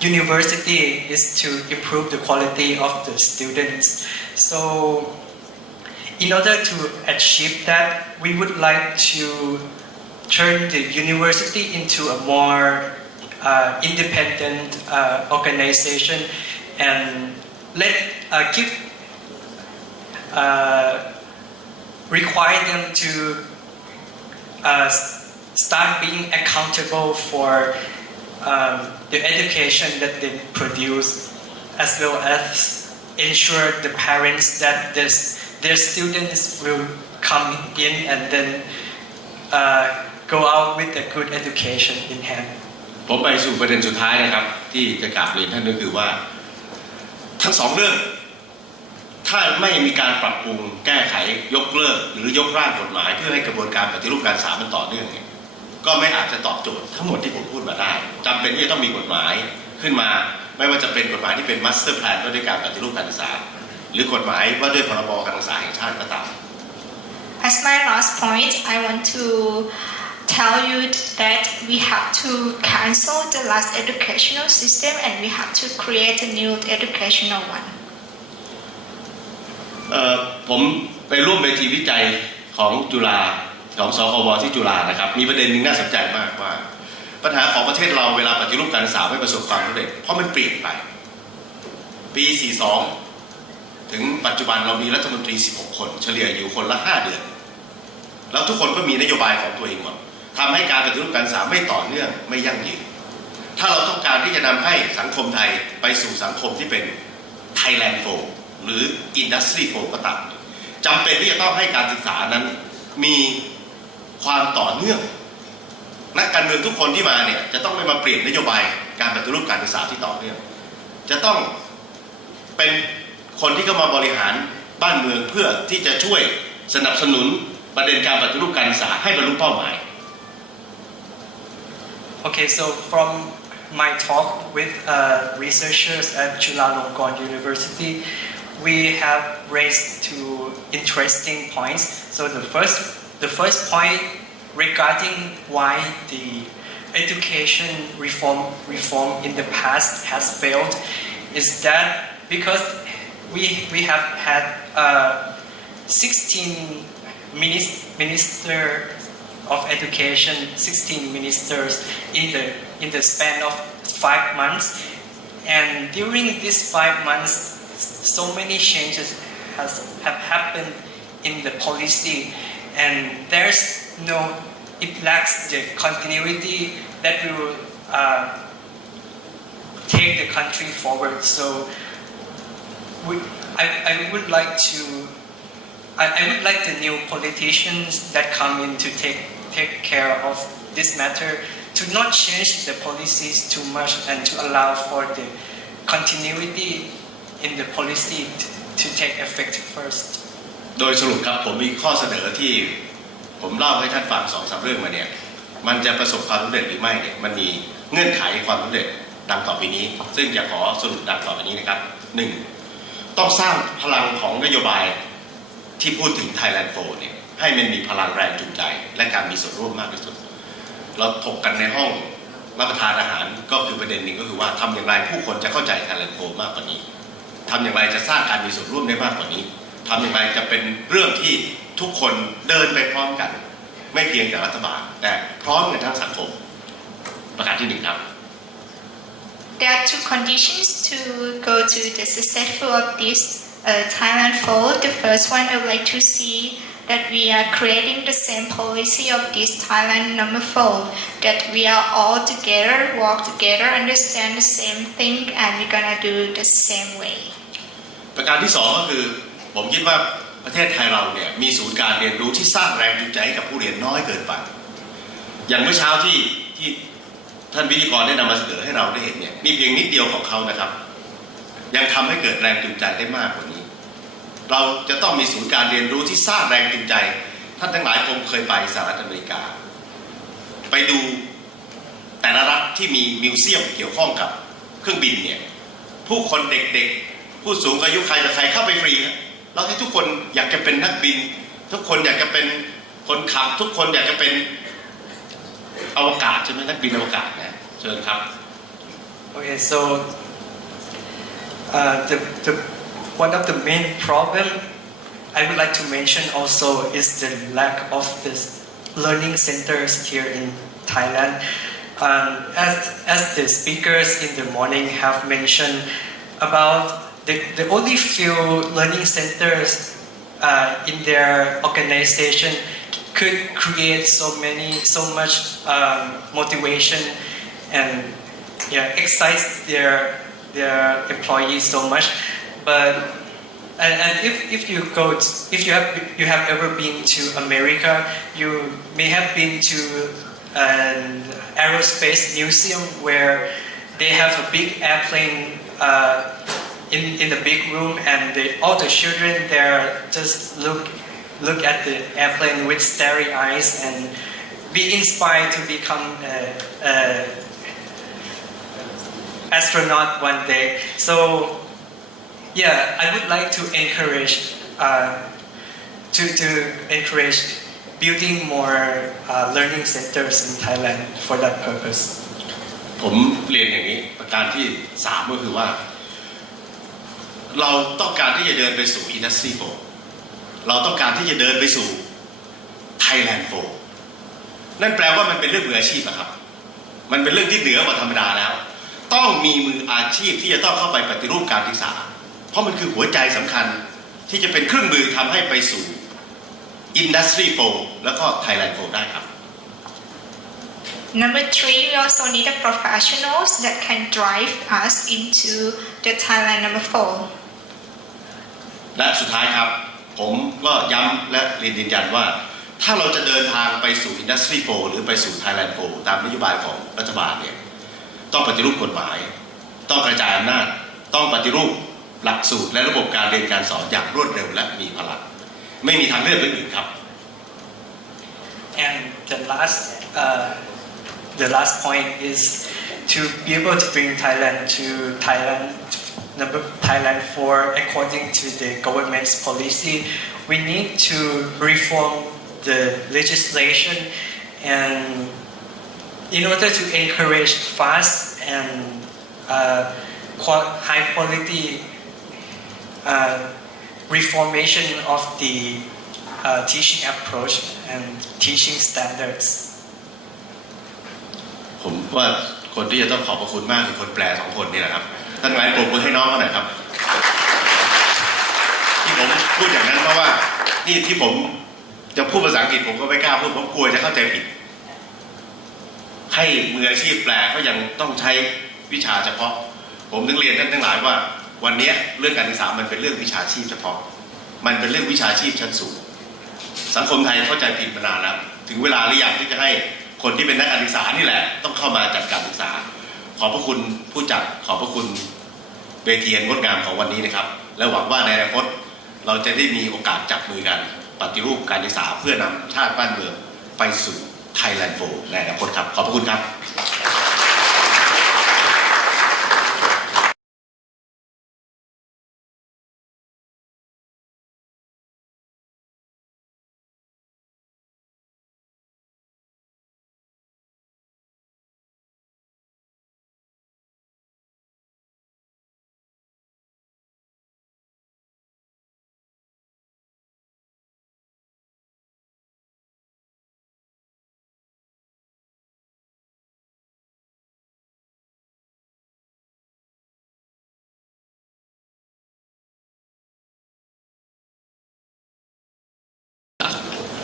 university is to improve the quality of the students. So in order to achieve that, we would like to turn the university into a more independent organization and require them to start being accountable for the education that they produce, as well as ensure the parents that their students will come in and then go out with a good education in hand. ผมไปสู่ประเด็นสุดท้ายนะครับที่จะกราบเรียนท่านก็คือว่าทั้งสองเรื่องถ้าไม่มีการปรับปรุงแก้ไขยกเลิกหรือยกร่างกฎหมายเพื่อให้กระบวนการปฏิรูปการศึกษามันต่อเนื่องก็ไม่อาจจะตอบโจทย์ทั้งหมดที่ผมพูดมาได้จำเป็นที่จะต้องมีกฎหมายขึ้นมาไม่ว่าจะเป็นกฎหมายที่เป็นมาสเตอร์แพลนว่าด้วยการปฏิรูปการศึกษาหรือกฎหมายว่าด้วยพรบการศึกษาแห่งชาติก็ตาม As my last point, I want to tell you that we have to cancel the last educational system and we have to create a new educational one. ผมไปร่วมเวทีวิจัยของจุฬาของสควที่จุฬานะครับมีประเด็นหนึ่งน่าสนใจมากว่าปัญหาของประเทศเราเวลาปฏิรูปการศึกษาไม่ประสบความสำเร็จเพราะมันเปลี่ยนไปปี42ถึงปัจจุบันเรามีรัฐมนตรี16คนเฉลี่ยอยู่คนละ5เดือนแล้วทุกคนก็มีนโยบายของตัวเองหมดทำให้การปฏิรูปการศึกษาไม่ต่อเนื่องไม่ยั่งยืนถ้าเราต้องการที่จะนำให้สังคมไทยไปสู่สังคมที่เป็น Thailand 4หรือ Industry 4ก็ตามจำเป็นที่จะต้องให้การศึกษานั้นมีความต่อเนื่องนักการเมืองทุกคนที่มาเนี่ยจะต้องไม่มาเปลี่ยนนโยบายการปฏิรูปการศึกษาที่ต่อเนื่องจะต้องเป็นคนที่เข้ามาบริหารบ้านเมืองเพื่อที่จะช่วยสนับสนุนประเด็นการปฏิรูปการศึกษาให้บรรลุเป้าหมาย Okay, so from my talk with researchers at Chulalongkorn University, we have raised two interesting points. So the first point regarding why the education reform in the past has failed is that because we have had 16 minister of education, 16 ministers in the span of 5 months, and during these 5 months, so many changes have happened in the policy, and it lacks the continuity that will take the country forward. So I would like to I would like the new politicians that come in to take care of this matter to not change the policies too much and to allow for the continuity in the policy to take effect first. โดยสรุปครับผมมีข้อเสนอที่ผมเล่าให้ท่านฟัง2-3 เรื่องมาเนี่ยมันจะประสบความสำเร็จหรือไม่เนี่ยมันมีเงื่อนไขความสำเร็จดังต่อไปนี้ซึ่งจะขอสรุปดังต่อไปนี้นะครับ 1. ต้องสร้างพลังของนโยบายที่พูดถึง Thailand 4เนี่ยให้มันมีพลังแรงจูงใจและการมีส่วนร่วมมากที่สุดเราถกกันในห้องรับประทานอาหารก็คือประเด็นหนึ่งก็คือว่าทำอย่างไรผู้คนจะเข้าใจ Thailand 4มากกว่านี้ทำอย่างไรจะสร้างการมีส่วนร่วมได้มากกว่านี้ทำอย่างไรจะเป็นเรื่องที่ทุกคนเดินไปพร้อมกันไม่เพียงแต่รัฐบาลแต่พร้อมกันทั้งสังคมประการที่1ครับ There are two conditions to go to the successful of this Thailand 4. The first one, I would like to see that we are creating the same policy of this Thailand number 4. That we are all together, walk together, understand the same thing, and we're gonna do the same way. ประการที่2ก็คือผมคิดว่าประเทศไทยเราเนี่ยมีศูนย์การเรียนรู้ที่สร้างแรงจูงใจให้กับผู้เรียนน้อยเกินไปอย่างเมื่อเช้าที่ท่านวิทยากรได้นำมาเสนอให้เราได้เห็นเนี่ยมีเพียงนิดเดียวของเขานะครับยังทำให้เกิดแรงจูงใจได้มากกว่านี้เราจะต้องมีศูนย์การเรียนรู้ที่สร้างแรงจูงใจท่านทั้งหลายคงเคยไปสหรัฐอเมริกาไปดูแต่ละรัฐที่มีมิวเซียมเกี่ยวข้องกับเครื่องบินเนี่ยผู้คนเด็กๆผู้สูงอายุใครจะใครเข้าไปฟรีเราให้ทุกคนอยากจะเป็นนักบินทุกคนอยากจะเป็นคนขับทุกคนอยากจะเป็นอวกาศใช่ไหมนักบินอวกาศนะเชิญครับ Okay, so the one of the main problem I would like to mention also is the lack of this learning centers here in Thailand. As the speakers in the morning have mentioned about the only few learning centers in their organization could create so much motivation and excite their employees so much. But and if you have ever been to America, you may have been to an aerospace museum where they have a big airplane in the big room, and all the children there just look at the airplane with starry eyes and be inspired to become astronaut one day. So I would like to encourage to encourage building more learning centers in Thailand for that purpose. ผมเรียนอย่างนี้ประการที่3ก็คือว่าเราต้องการที่จะเดินไปสู่ Industry 4เราต้องการที่จะเดินไปสู่ Thailand 4นั่นแปลว่ามันเป็นเรื่องมืออาชีพนะครับมันเป็นเรื่องที่เหนือกว่าธรรมดาแล้วต้องมีมืออาชีพที่จะต้องเข้าไปปฏิรูปการศึกษาเพราะมันคือหัวใจสำคัญที่จะเป็นเครื่องมือทำให้ไปสู่ Industry 4แล้วก็ Thailand 4ได้ครับ Number 3, we also need the professionals that can drive us into the Thailand number 4. และสุดท้ายครับผมก็ย้ำและเรียนยืนยันว่าถ้าเราจะเดินทางไปสู่ Industry 4หรือไปสู่ Thailand 4ตามนโยบายของรัฐบาลเนี่ยต้องปฏิรูปกฎหมายต้องกระจายอำนาจต้องปฏิรูปหลักสูตรและระบบการเรียนการสอนอย่างรวดเร็วและมีพลังไม่มีทางเลือกอื่นครับ And the last point is to be able to bring Thailand to Thailand 4 according to the government's policy. We need to reform the legislation, and in order to encourage fast and high quality reformation of the teaching approach and teaching standards. ผมว่าคนที่จะต้องขอบพระคุณมากคือคนแปล2 คนนี่แหละครับท่านหลายปรบมือให้น้องเขาหน่อยครับที่ผมพูดอย่างนั้นเพราะว่านี่ที่ผมจะพูดภาษาอังกฤษผมก็ไม่กล้าพูดเพราะกลัวจะเข้าใจผิดให้มืออาชีพแปลก็ยังต้องใช้วิชาเฉพาะผมถึงเรียนท่านทั้งหลายว่าวันนี้เรื่องการศึกษามันเป็นเรื่องวิชาชีพเฉพาะ มันเป็นเรื่องวิชาชีพชั้นสูงสังคมไทยเข้าใจผิดมานานแล้วถึงเวลาหรือยังที่จะให้คนที่เป็นนักการศึกษานี่แหละต้องเข้ามาจัดการศึกษาขอบพระคุณผู้จัดขอบพระคุณเวทีอันงดงามของวันนี้นะครับและหวังว่าในอนาคตเราจะได้มีโอกาสจับมือกันปฏิรูปการศึกษาเพื่อนำชาติบ้านเมืองไปสู่ Thailand 4 ในอนาคตครับขอบพระคุณครับ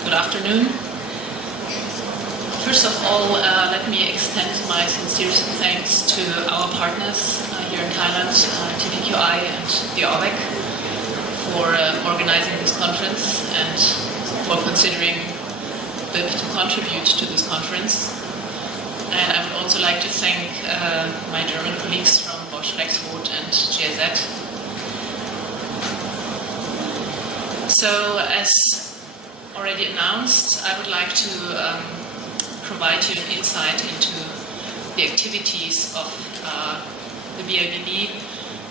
Good afternoon. First of all, let me extend my sincere thanks to our partners here in Thailand, TVQI and the OBEC, for organizing this conference and for considering BIP to contribute to this conference. And I would also like to thank my German colleagues from Bosch Rexroth and GIZ. So, as already announced, I would like to provide you an insight into the activities of the BIBB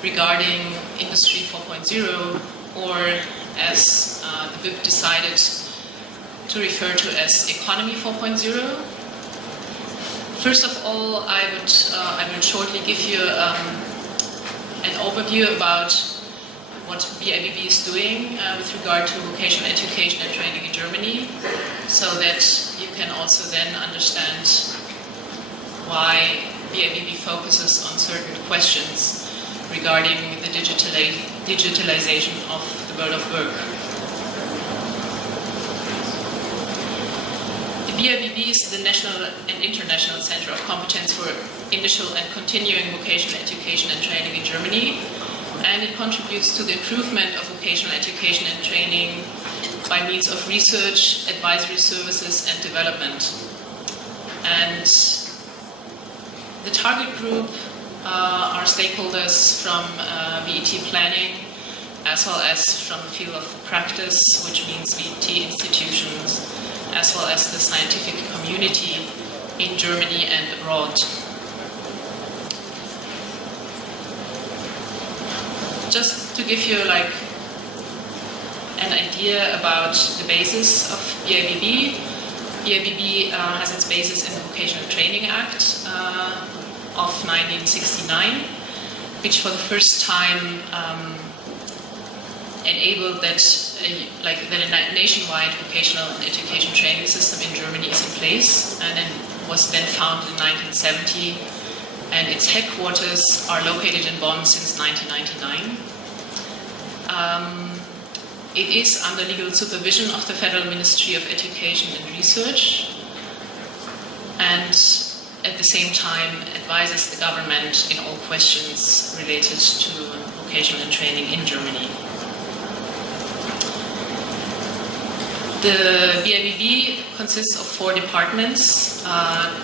regarding Industry 4.0, or as the BIP decided to refer to as Economy 4.0. First of all, I will shortly give you an overview about what BIBB is doing with regard to vocational education and training in Germany, so that you can also then understand why BIBB focuses on certain questions regarding the digitalization of the world of work. The BIBB is the national and international center of competence for initial and continuing vocational education and training in Germany, and it contributes to the improvement of vocational education and training by means of research, advisory services, and development. And the target group are stakeholders from VET planning, as well as from the field of practice, which means VET institutions, as well as the scientific community in Germany and abroad. Just to give you an idea about the basis of BIBB, BIBB has its basis in the Vocational Training Act of 1969, which for the first time enabled that a nationwide vocational and education training system in Germany is in place, and it was then founded in 1970, and its headquarters are located in Bonn since 1999. It is under legal supervision of the Federal Ministry of Education and Research, and at the same time advises the government in all questions related to vocational and training in Germany. The BIBB consists of 4 departments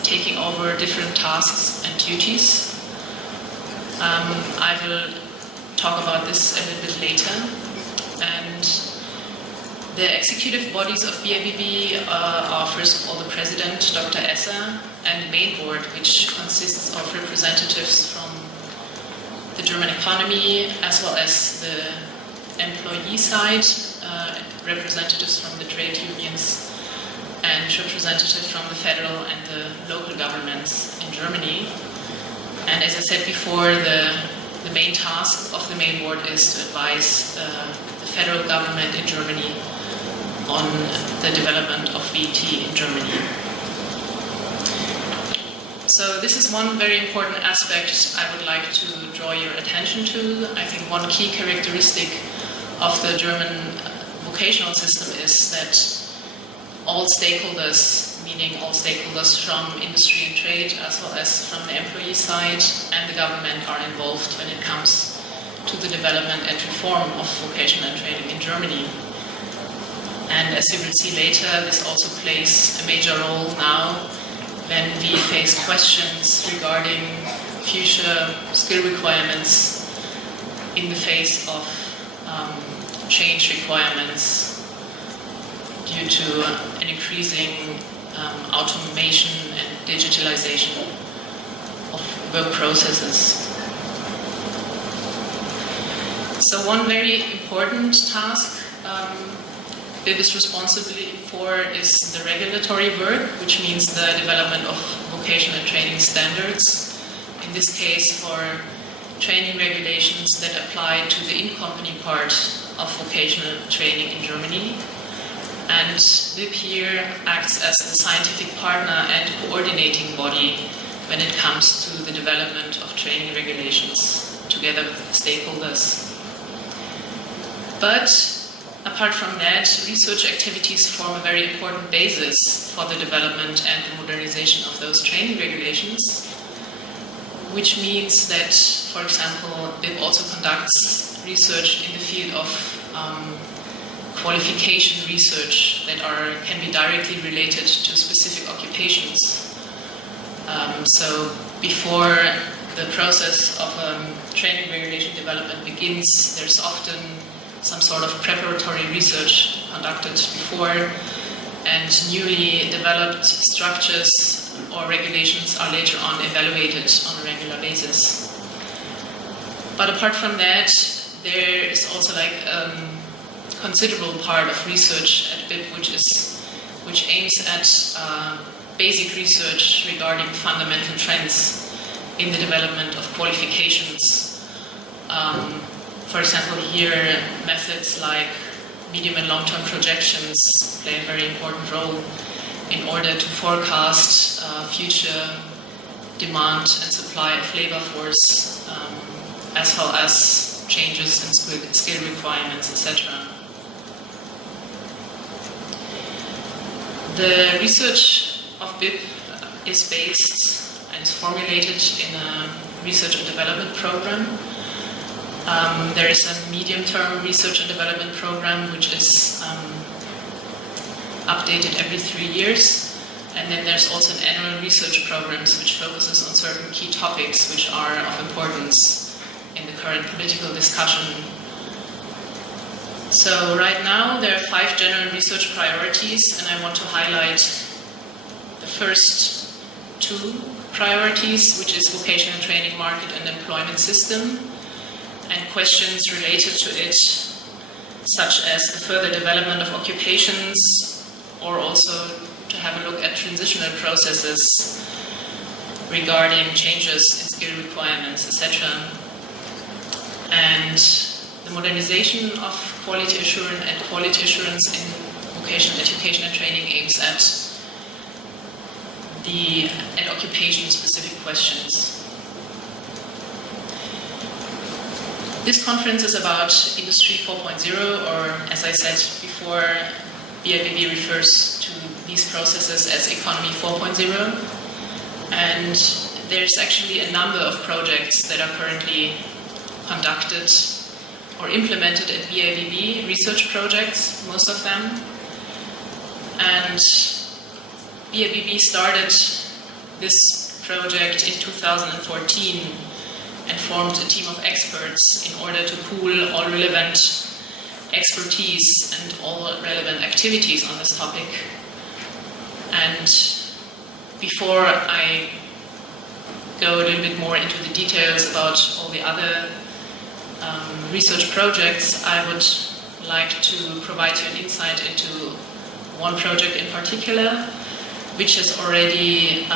taking over different tasks and duties. I will talk about this a little bit later. And the executive bodies of BIBB are first of all the president, Dr. Esser, and the main board, which consists of representatives from the German economy, as well as the employee side, representatives from the trade unions, and representatives from the federal and the local governments in Germany. And as I said before, the main task of the main board is to advise the federal government in Germany on the development of VET in Germany. So this is one very important aspect I would like to draw your attention to. I think one key characteristic of the German vocational system is that all stakeholders, meaning all stakeholders from industry and trade, as well as from the employee side and the government, are involved when it comes to the development and reform of vocational training in Germany. And as you will see later, this also plays a major role now when we face questions regarding future skill requirements in the face of change requirements due to an increasing automation and digitalization of work processes. So one very important task BIP is responsible for is the regulatory work, which means the development of vocational training standards, in this case for training regulations that apply to the in-company part of vocational training in Germany. And BIP here acts as the scientific partner and coordinating body when it comes to the development of training regulations together with stakeholders. But apart from that, research activities form a very important basis for the development and the modernization of those training regulations, which means that, for example, BIP also conducts research in the field of qualification research that can be directly related to specific occupations. So before the process of training regulation development begins, there's often some sort of preparatory research conducted before, and newly developed structures or regulations are later on evaluated on a regular basis. But apart from that, there is also like considerable part of research at BIP which aims at basic research regarding fundamental trends in the development of qualifications. For example, here methods like medium and long-term projections play a very important role in order to forecast future demand and supply of labor force, as well as changes in skill requirements, etc. The research of BIP is based and is formulated in a research and development program. There is a medium-term research and development program which is updated every 3 years, and then there's also an annual research programs which focuses on certain key topics which are of importance in the current political discussion. So right now there are 5 general research priorities, and I want to highlight the first 2 priorities, which is vocational training market and employment system, and questions related to it, such as the further development of occupations, or also to have a look at transitional processes regarding changes in skill requirements, etc. And the modernization of quality assurance in vocational education and training aims at occupation-specific questions. This conference is about Industry 4.0, or as I said before, BIBB refers to these processes as Economy 4.0, and there's actually a number of projects that are currently conducted or implemented at BIBB, research projects, most of them. And BIBB started this project in 2014 and formed a team of experts in order to pool all relevant expertise and all relevant activities on this topic. And before I go a little bit more into the details about all the other research projects, I would like to provide you an insight into one project in particular, which has already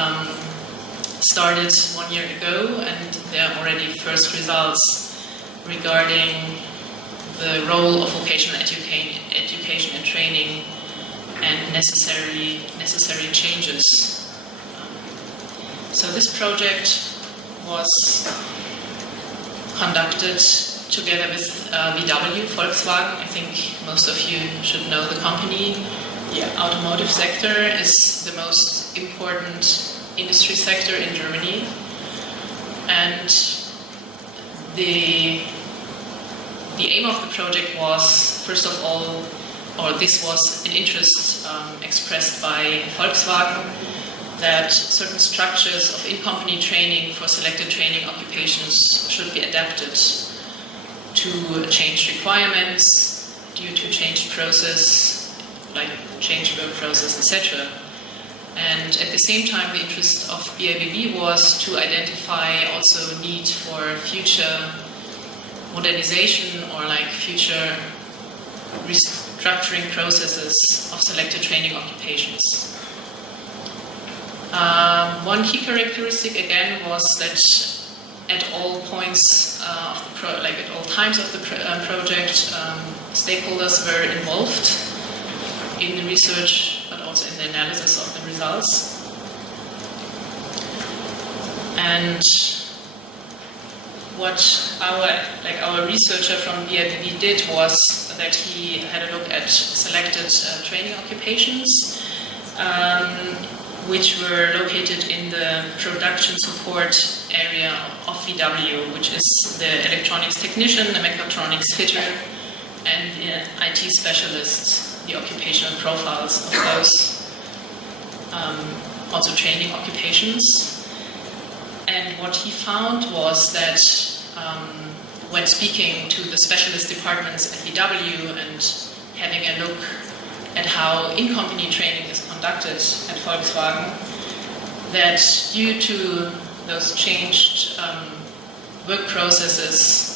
started 1 year ago, and there are already first results regarding the role of vocational education and training and necessary changes. So this project was conducted together with VW, Volkswagen. I think most of you should know the company. The automotive sector is the most important industry sector in Germany, and the the aim of the project was, first of all, or this was an interest expressed by Volkswagen, that certain structures of in-company training for selected training occupations should be adapted to changed requirements due to changed process, like changed work process, etc. And at the same time, the interest of BIBB was to identify also need for future modernization or like future restructuring processes of selected training occupations. One key characteristic again was that at all points at all times of the project, stakeholders were involved in the research, but also in the analysis of the results. And what our researcher from BIBB did was that he had a look at selected training occupations, which were located in the production support area of VW, which is the electronics technician, the mechatronics fitter, and the IT specialist, the occupational profiles of those also training occupations. And what he found was that when speaking to the specialist departments at VW and having a look at how in-company training is conducted at Volkswagen, that due to those changed work processes,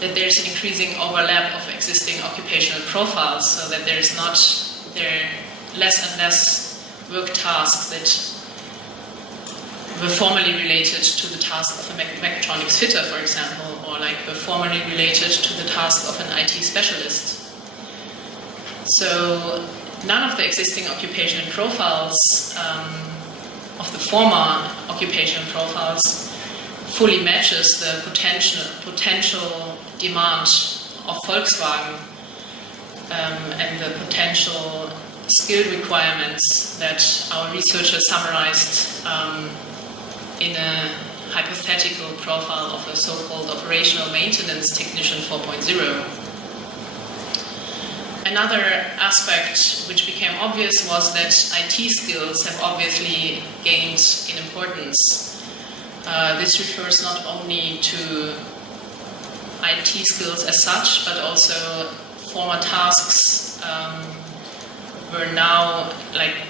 that there's an increasing overlap of existing occupational profiles, so that there are less and less work tasks that were formerly related to the task of a mechatronics fitter, for example, or like were formerly related to the task of an IT specialist. So none of the existing occupational profiles of the former occupational profiles fully matches the potential demand of Volkswagen and the potential skill requirements that our researchers summarized in a hypothetical profile of a so-called operational maintenance technician 4.0. Another aspect which became obvious was that IT skills have obviously gained in importance. This refers not only to IT skills as such, but also former tasks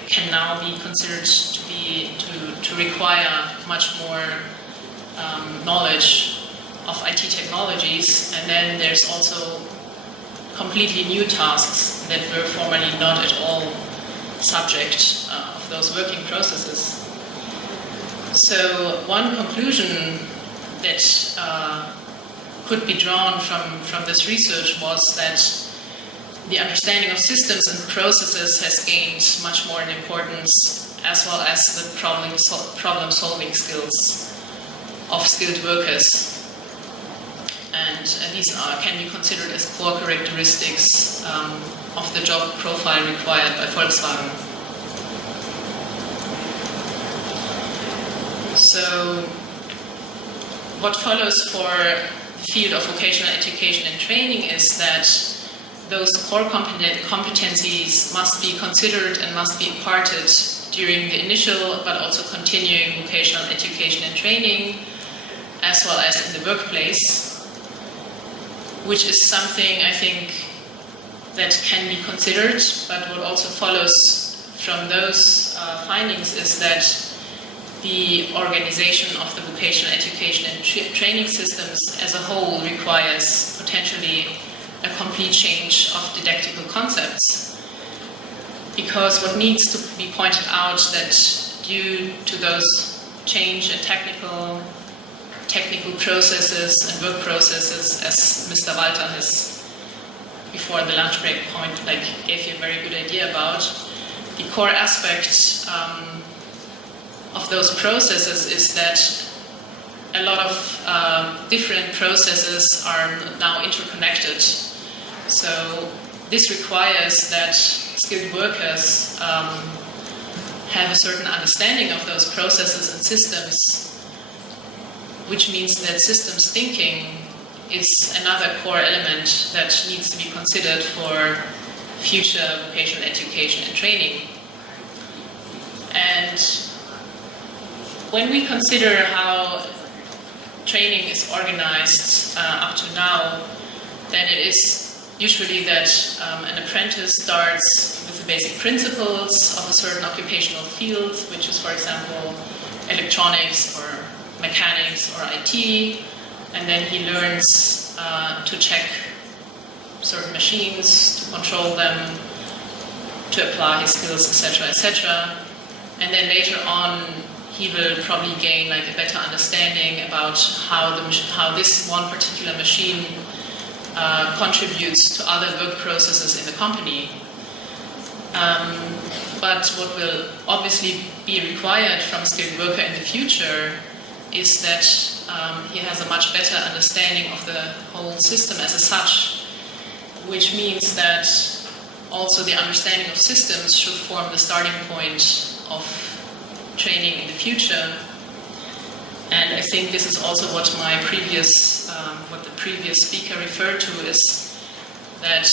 can now be considered to require much more knowledge of IT technologies. And then there's also completely new tasks that were formerly not at all subject of those working processes. So one conclusion that could be drawn from this research was that the understanding of systems and processes has gained much more in importance, as well as the problem-solving skills of skilled workers. And these can be considered as core characteristics of the job profile required by Volkswagen. So what follows for the field of vocational education and training is that those core competencies must be considered and must be imparted during the initial but also continuing vocational education and training, as well as in the workplace, which is something I think that can be considered. But what also follows from those findings is that the organization of the vocational education and training systems as a whole requires potentially a complete change of didactical concepts. Because what needs to be pointed out that due to those change in technical processes and work processes, as Mr. Walter has before the lunch break point gave you a very good idea about, the core aspect of those processes is that a lot of different processes are now interconnected. So this requires that skilled workers have a certain understanding of those processes and systems, which means that systems thinking is another core element that needs to be considered for future vocational education and training. And when we consider how training is organized up to now, then it is usually that an apprentice starts with the basic principles of a certain occupational field, which is, for example, electronics or mechanics or IT, and then he learns to check certain machines, to control them, to apply his skills, etc., etc. And then later on, he will probably gain like a better understanding about how this one particular machine contributes to other work processes in the company. But what will obviously be required from a skilled worker in the future is that he has a much better understanding of the whole system as such, which means that also the understanding of systems should form the starting point of training in the future. And I think this is also what the previous speaker referred to, is that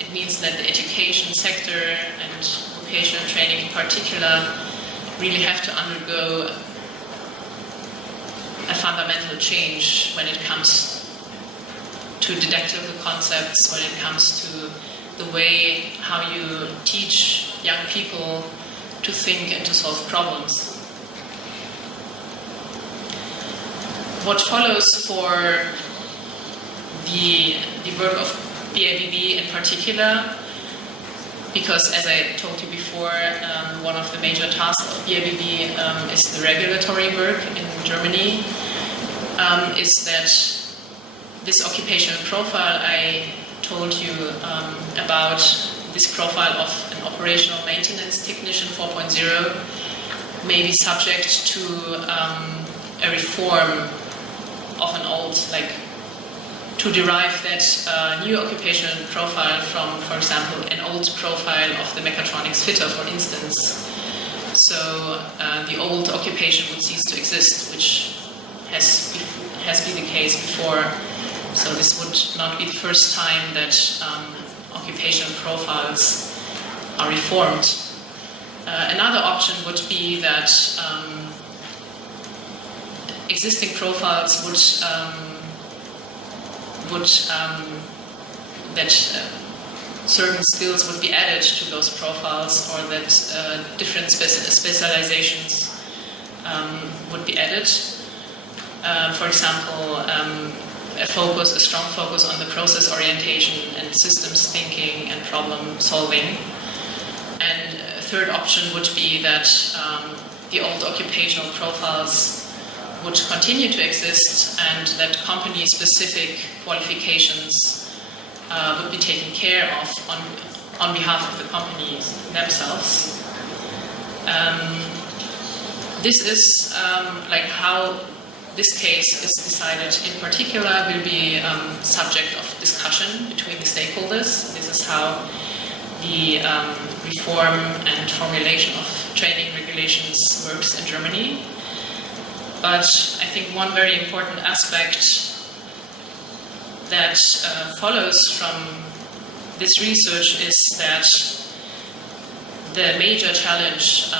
it means that the education sector and vocational training in particular really have to undergo a fundamental change when it comes to didactical concepts, when it comes to the way how you teach young people to think and to solve problems. What follows for the work of BABB in particular, because as I told you before, one of the major tasks of BABB is the regulatory work in Germany, is that this occupational profile I told you about, this profile of an operational maintenance technician 4.0, may be subject to a reform of an old, to derive that new occupational profile from, for example, an old profile of the mechatronics fitter, for instance. So the old occupation would cease to exist, which has been the case before. So this would not be the first time that occupational profiles are reformed. Another option would be that existing profiles that certain skills would be added to those profiles, or that different specializations would be added. For example, a strong focus on the process orientation and systems thinking and problem solving. And a third option would be that the old occupational profiles would continue to exist, and that company-specific qualifications would be taken care of on behalf of the companies themselves. This is how this case is decided in particular will be subject of discussion between the stakeholders. This is how the reform and formulation of training regulations works in Germany. But I think one very important aspect that follows from this research is that the major challenge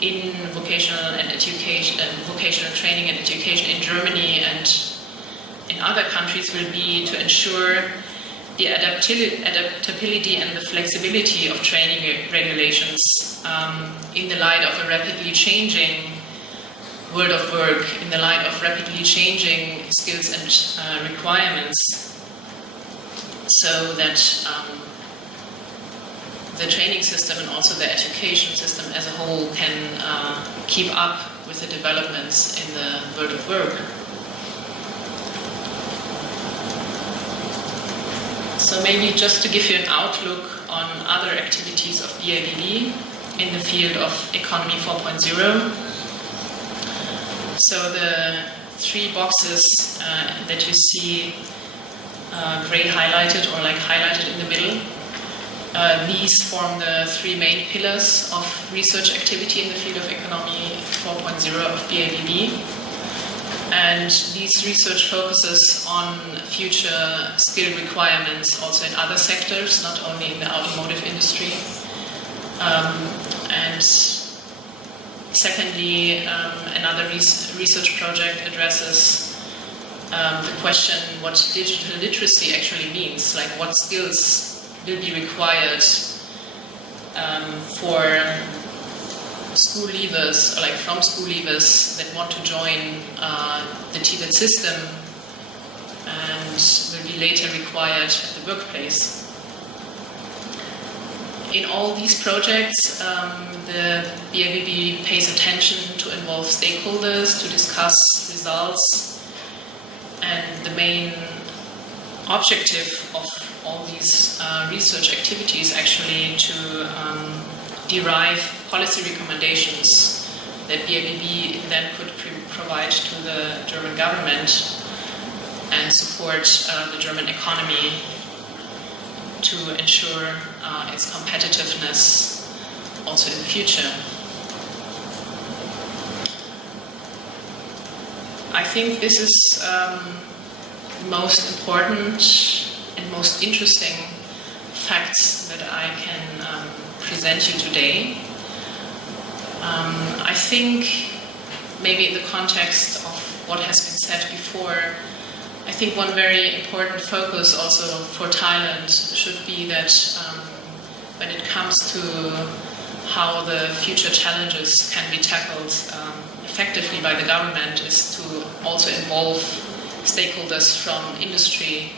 in vocational training and education in Germany and in other countries will be to ensure the adaptability and the flexibility of training regulations in the light of a rapidly changing world of work, in the light of rapidly changing skills and requirements, so that the training system and also the education system as a whole can keep up with the developments in the world of work. So maybe just to give you an outlook on other activities of BABB in the field of Economy 4.0. So the three boxes that you see gray highlighted or highlighted in the middle, these form the three main pillars of research activity in the field of Economy 4.0 of BABB. And these research focuses on future skill requirements also in other sectors, not only in the automotive industry. And secondly, another research project addresses the question what digital literacy actually means, like what skills will be required for school leavers, or like from school leavers that want to join the Tibet system and will be later required at the workplace. In all these projects, the BIBB pays attention to involve stakeholders to discuss results, and the main objective of all these research activities actually to derive policy recommendations that BIBB then could provide to the German government and support the German economy to ensure its competitiveness also in the future. I think this is the most important and most interesting facts that I can present you today. I think maybe in the context of what has been said before, I think one very important focus also for Thailand should be that when it comes to how the future challenges can be tackled effectively by the government is to also involve stakeholders from industry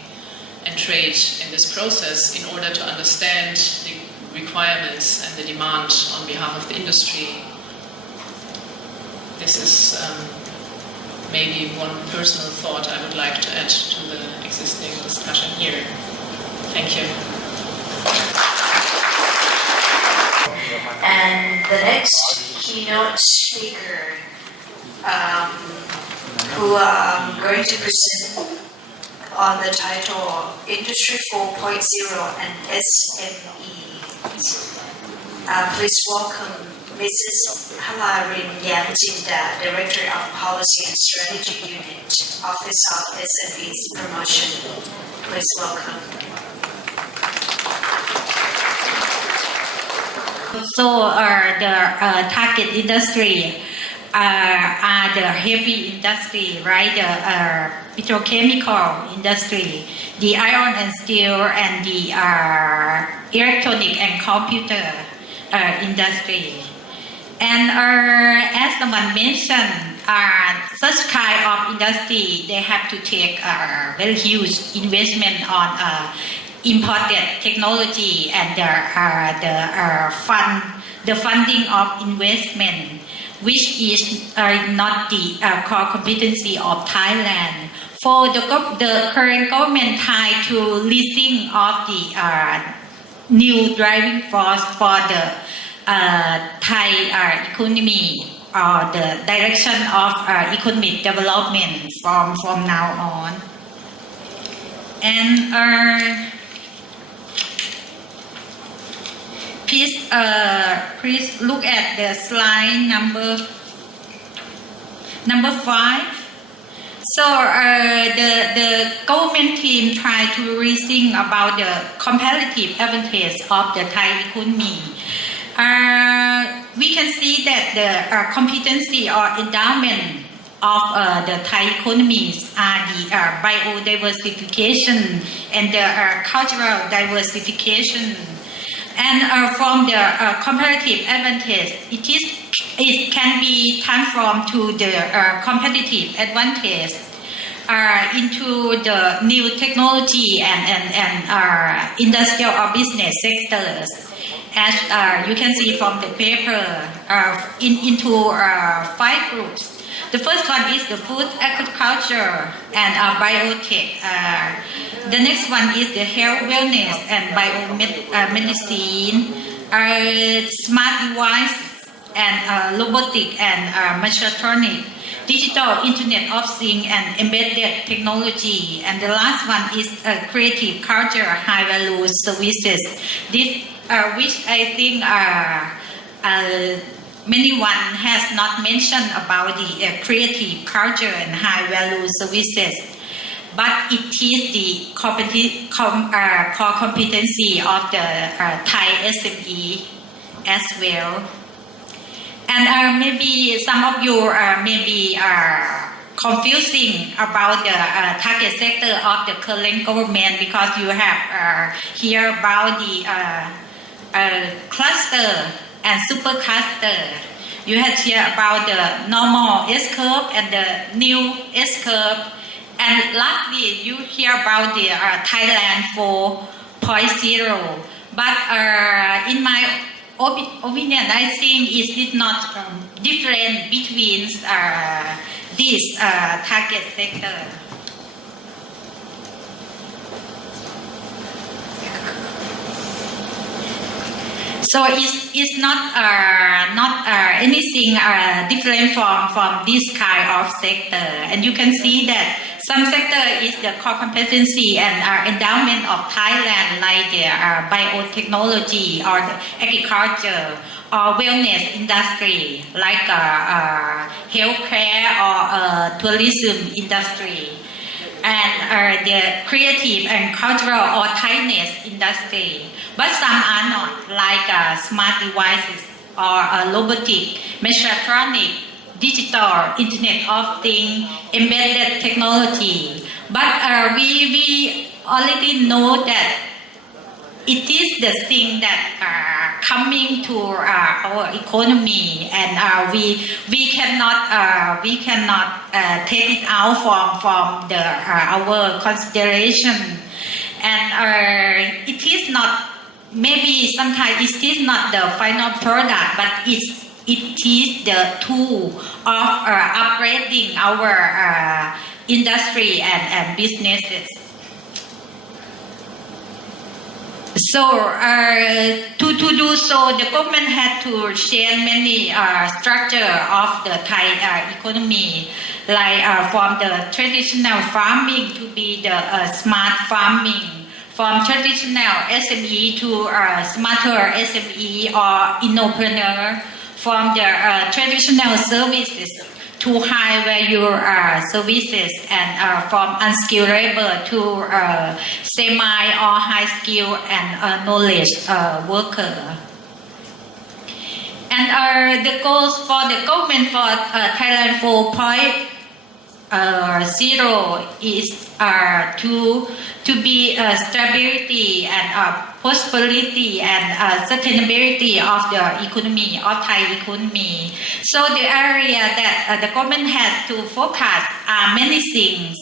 and trade in this process in order to understand the requirements and the demand on behalf of the industry. This is maybe one personal thought I would like to add to the existing discussion here. Thank you. And the next keynote speaker who I'm going to present on the title Industry 4.0 and SME. Please welcome Mrs. Halarin Yamjinda, Director of Policy and Strategy Unit, Office of SME's Promotion. Please welcome. So the target industry are the heavy industry, right? The petrochemical industry, the iron and steel, and the electronic and computer industry. And as someone mentioned, such kind of industry, they have to take very huge investment on imported technology and the funding of investment, which is not the core competency of Thailand. For the current government try to leasing of the new driving force for the Thai economy or the direction of economic development from now on. And please look at the slide number 5. So the government team tried to rethink about the competitive advantage of the Thai economy. We can see that the competency or endowment of the Thai economies are the biodiversification and the cultural diversification. And from the comparative advantage, it can be transformed to the competitive advantage into the new technology and industrial or business sectors. As you can see from the paper, into 5 groups. The first one is the food, agriculture, and biotech. The next one is the health, wellness, and biomedicine, smart device, and robotic and mechatronic, digital Internet of Things, and embedded technology. And the last one is creative culture, high value services. This, which I think one has not mentioned about the creative culture and high value services, but it is the core competency of the Thai SME as well. And maybe some of you maybe confusing about the target sector of the current government because you have hear about the cluster and super cluster. You have hear about the normal S-curve and the new S-curve. And lastly, you hear about the Thailand 4.0. But in my opinion, I think it is not different between this target sector. So it's not anything different from this kind of sector. And you can see that some sector is the core competency and endowment of Thailand, like the biotechnology or the agriculture or wellness industry, like healthcare or tourism industry, and the creative and cultural or Thainess industry. But some are not, like smart devices or robotic, mechatronic, digital, Internet of Things, embedded technology. But we already know that it is the thing that coming to our economy, and we cannot take it out from our consideration, and it is not. Maybe sometimes it is not the final product, but it is the tool of upgrading our industry and businesses. So to do so, the government had to change many structure of the Thai economy, like from the traditional farming to be the smart farming. From traditional SME to smarter SME or entrepreneur, from the traditional services to high value services, and from unskilled labor to semi or high skill and knowledge worker. And the goals for the government for Thailand 4.0 is to be stability and prosperity and sustainability of the economy, of Thai economy. So the area that the government has to focus are many things.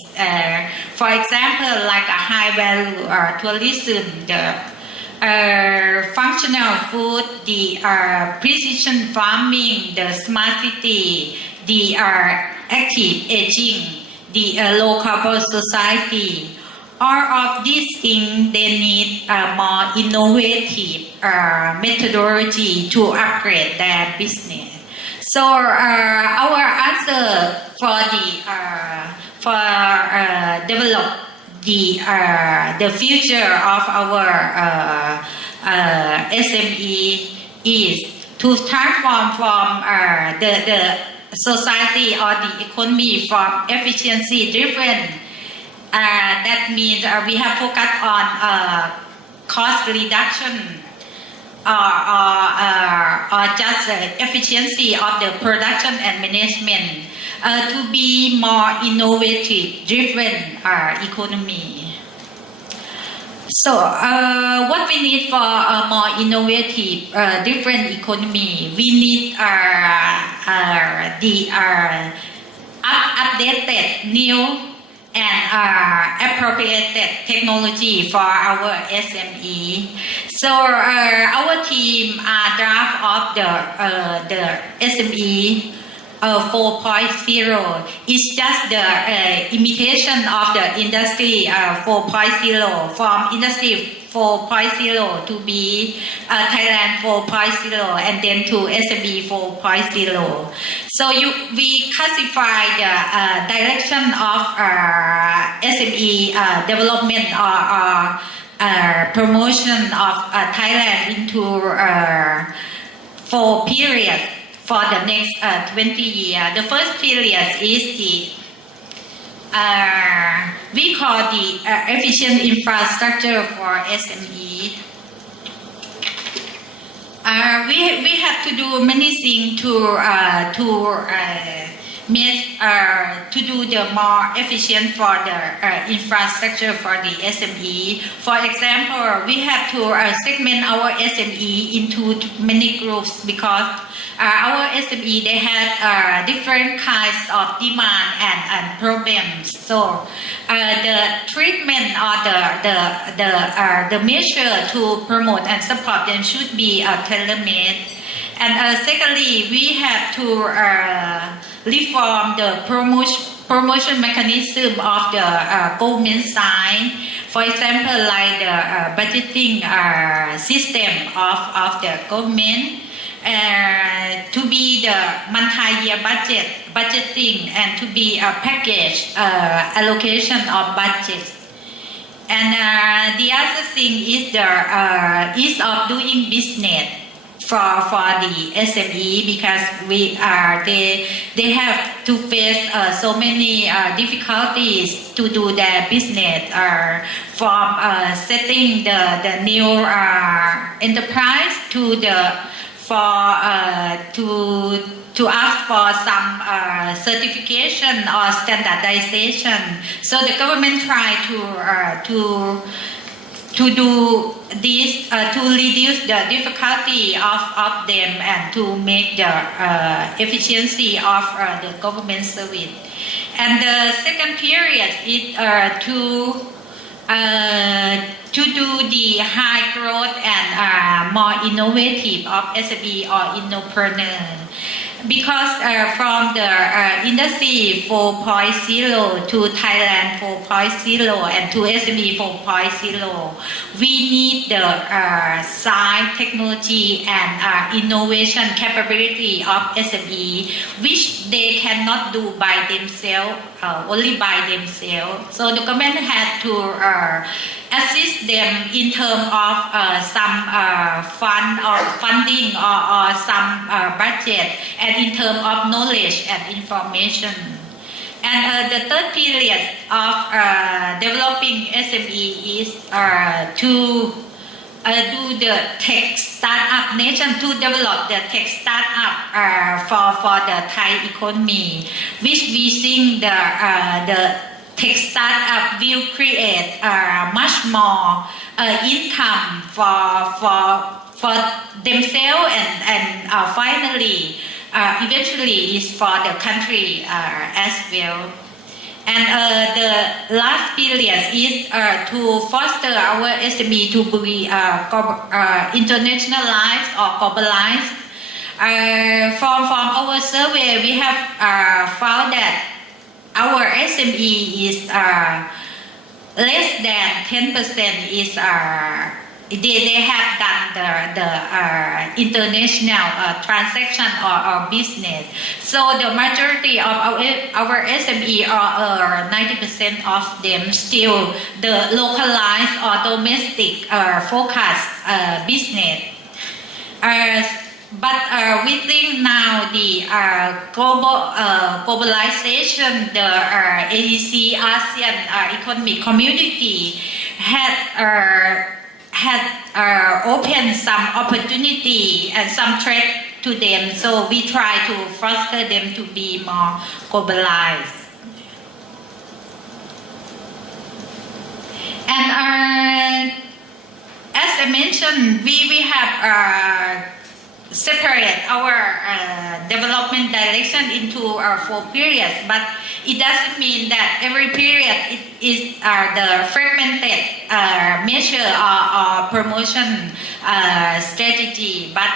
For example, like a high value tourism, the functional food, the precision farming, the smart city, the active aging, the low carbon society. All of these things, they need more innovative methodology to upgrade their business. So our answer for develop the future of our SME is to transform from the society or the economy from efficiency driven. That means we have focused on cost reduction or just efficiency of the production and management to be more innovative driven economy. So what we need for a more innovative different economy, we need the updated new and appropriate technology for our SME. So our team draft of the SME 4.0 is just the imitation of the industry 4.0 from industry 4.0 to be Thailand 4.0 and then to SME 4.0. So we classify the direction of SME development or promotion of Thailand into 4 periods. for the next 20 years. The first period is we call the efficient infrastructure for SME. We have to do many things to make to do the more efficient for the infrastructure for the SME. For example, we have to segment our SME into many groups because our SME they have different kinds of demand and problems. So the treatment or the measure to promote and support them should be tailor-made. And secondly, we have to reform the promotion mechanism of the government side. For example, like the budgeting system of the government to be the multi-year budgeting and to be a package allocation of budget. And the other thing is the ease of doing business for the SME because they have to face so many difficulties to do their business from setting the new enterprise to ask for some certification or standardization. So the government try to do this to reduce the difficulty of them and to make the efficiency of the government service. And the second period is to do the high growth and more innovative of SME or innopreneur. Because from the industry 4.0 to Thailand 4.0 and to SME 4.0, we need the science, technology and innovation capability of SME, which they cannot do by themselves, only by themselves. So the government had to assist them in terms of some funding or some budget and in terms of knowledge and information. And the third period of developing SME is to do the tech startup nation to develop the tech startup for the Thai economy, which we think the tech startup will create much more income for themselves and finally eventually is for the country as well. And the last period is to foster our SME to be internationalized or globalized. From our survey, we have found that our SME is less than 10% is they have done the international transaction or business. So the majority of our SME are 90% of them still the localized or domestic focused business. But we think now the globalization, the AEC ASEAN Economic Community had opened some opportunity and some threat to them. So we try to foster them to be more globalized. And as I mentioned, we have separate our development direction into 4 periods, but it doesn't mean that every period is the fragmented measure or promotion strategy, but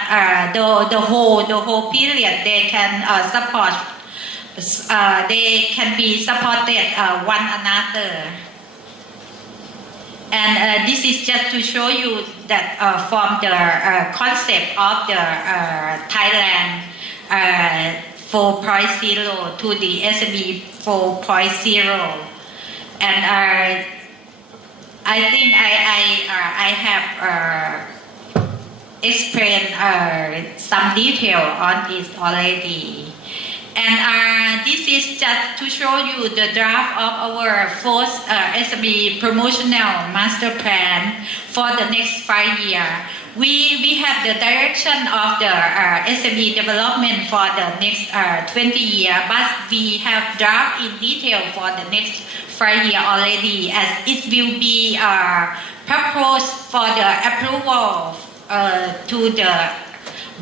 the whole period they can support, they can be supported one another. And this is just to show you that from the concept of the Thailand 4.0 to the SME 4.0. And I think I have explained some detail on this already. And this is just to show you the draft of our fourth SME promotional master plan for the next 5 years. We have the direction of the SME development for the next 20 years, but we have draft in detail for the next 5 years already, as it will be proposed for the approval to the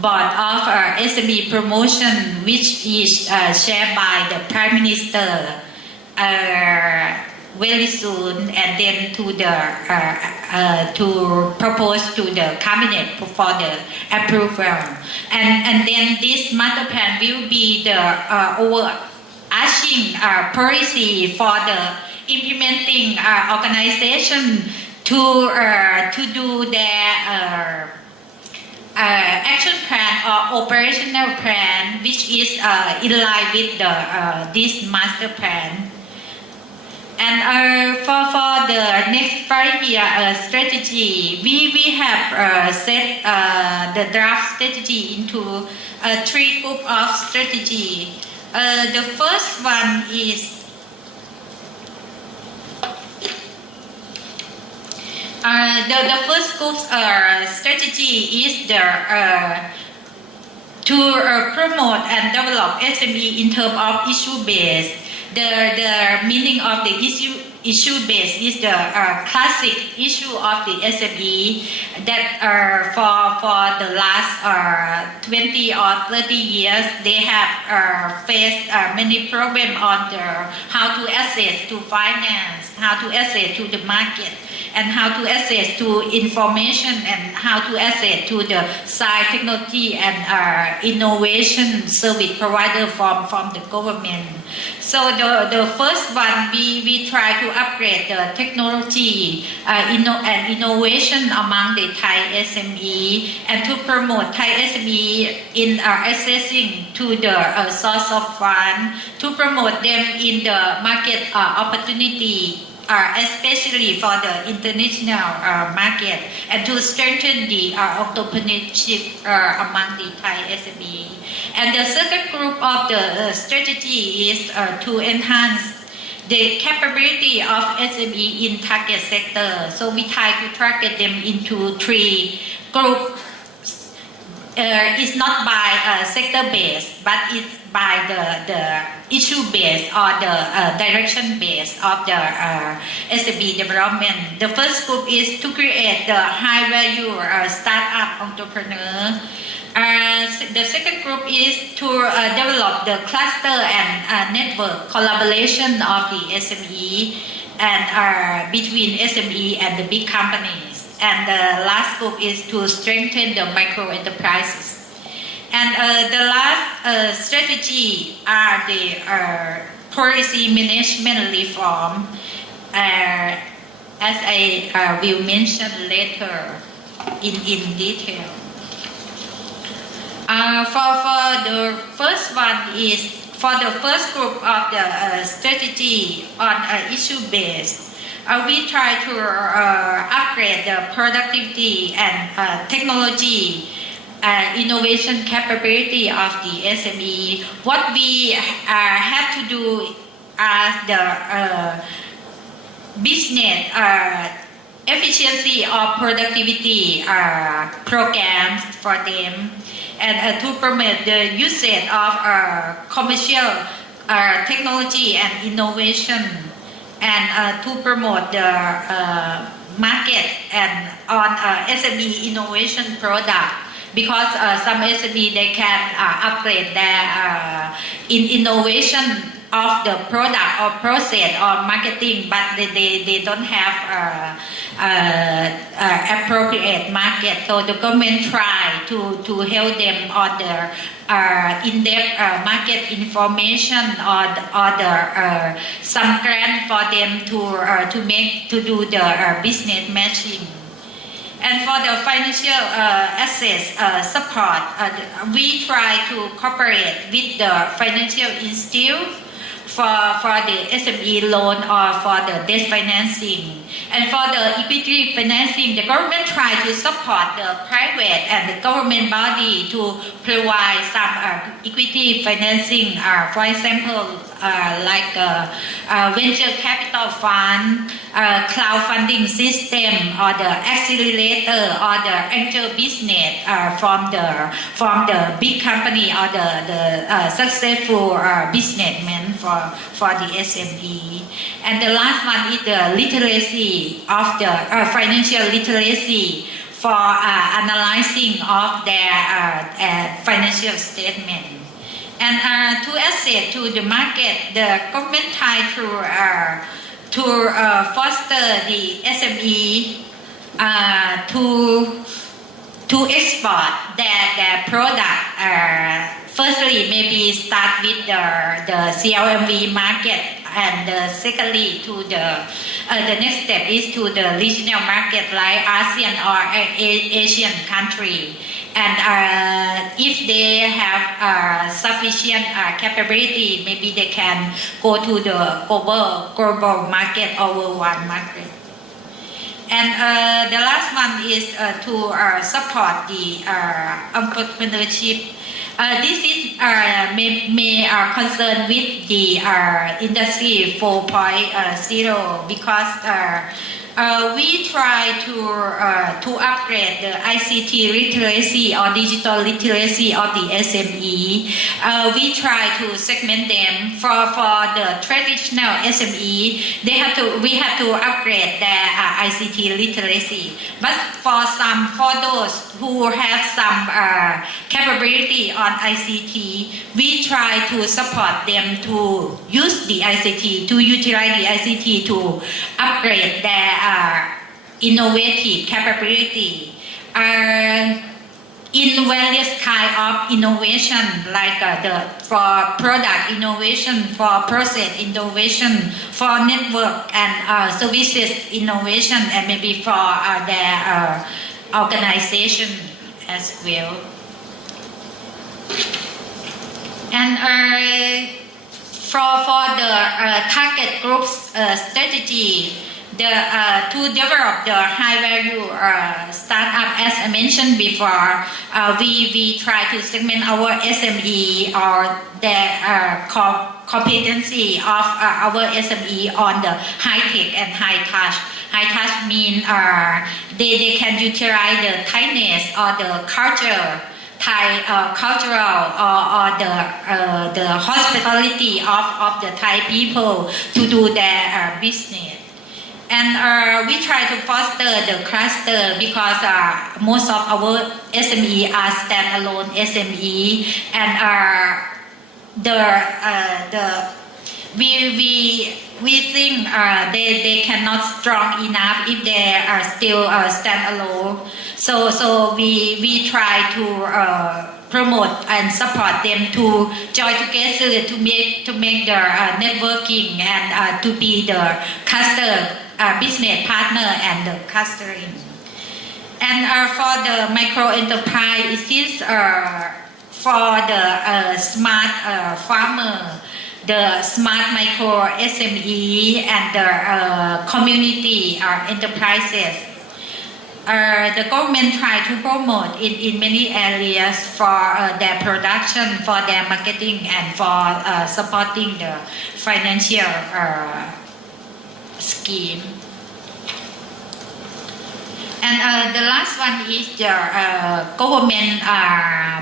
board of SME promotion, which is chaired by the Prime Minister very soon, and then to propose to the cabinet for the approval, and then this master plan will be the overarching policy for the implementing organization to do their action plan or operational plan, which is in line with this master plan. And for the next 5-year strategy, we have set the draft strategy into 3 groups of strategy. The first one is the first group's strategy is to promote and develop SME in terms of issue base. The meaning of the issue base is the classic issue of the SME that for the last 20 or 30 years they have faced many problems on how to access to finance, how to access to the market, and how to access to information, and how to access to the science, technology, and innovation service provider from the government. So the first one, we try to upgrade the technology and innovation among the Thai SME, and to promote Thai SME in accessing to the source of fund, to promote them in the market opportunity, especially for the international market, and to strengthen the entrepreneurship among the Thai SME. And the second group of the strategy is to enhance the capability of SME in target sector. So we try to target them into 3 groups. It's not by sector base, but it's by the issue base or the direction base of the SME development. The first group is to create the high value startup entrepreneur. The second group is to develop the cluster and network collaboration of the SME and between SME and the big companies. And the last group is to strengthen the micro enterprises. And the last strategy are the policy management reform, as I will mention later in detail. For the first one is for the first group of the strategy on issue base. We try to upgrade the productivity and technology innovation capability of the SME. What we have to do as the business efficiency or productivity programs for them, and to promote the usage of commercial technology and innovation, and to promote the market and on SME innovation product, because some SME they can upgrade their innovation of the product or process or marketing, but they don't have appropriate market. So the government try to help them on the in-depth market information or the some grant for them to do the business matching. And for the financial access support, we try to cooperate with the financial institute for the SME loan or for the debt financing. And for the equity financing, the government try to support the private and the government body to provide some equity financing. For example, like venture capital fund, crowdfunding system, or the accelerator, or the angel business from the big company or the successful businessmen for the SME. And the last one is the literacy of the financial literacy for analyzing of their financial statement. And to access to the market, the government try to foster the SME to export their product. Firstly, maybe start with the CLMV market, and secondly, to the next step is to the regional market like ASEAN or Asian country. And if they have sufficient capability, maybe they can go to the global market or worldwide market. And the last one is to support the entrepreneurship. This is may concern with the industry 4.0 because we try to upgrade the ICT literacy or digital literacy of the SME. We try to segment them for the traditional SME. We have to upgrade their ICT literacy. But for those who have some capability on ICT, we try to support them to use the ICT, to utilize the ICT to upgrade their innovative capability in various kind of innovation, like for product innovation, for process innovation, for network and services innovation, and maybe for their organization as well. And for the target groups strategy, to develop the high value startup, as I mentioned before, we try to segment our SME or their competency of our SME on the high tech and high touch. High touch means they can utilize the Thainess or the culture, Thai cultural or the hospitality of the Thai people to do their business. And we try to foster the cluster because most of our SME are standalone SME, and we think they cannot strong enough if they are still standalone. So we try to promote and support them to join together to make the networking and to be the cluster business partner and the clustering. And for the micro enterprise, it is for the smart farmer, the smart micro SME and the community enterprises. The government try to promote in many areas for their production, for their marketing, and for supporting the financial scheme. And the last one is the government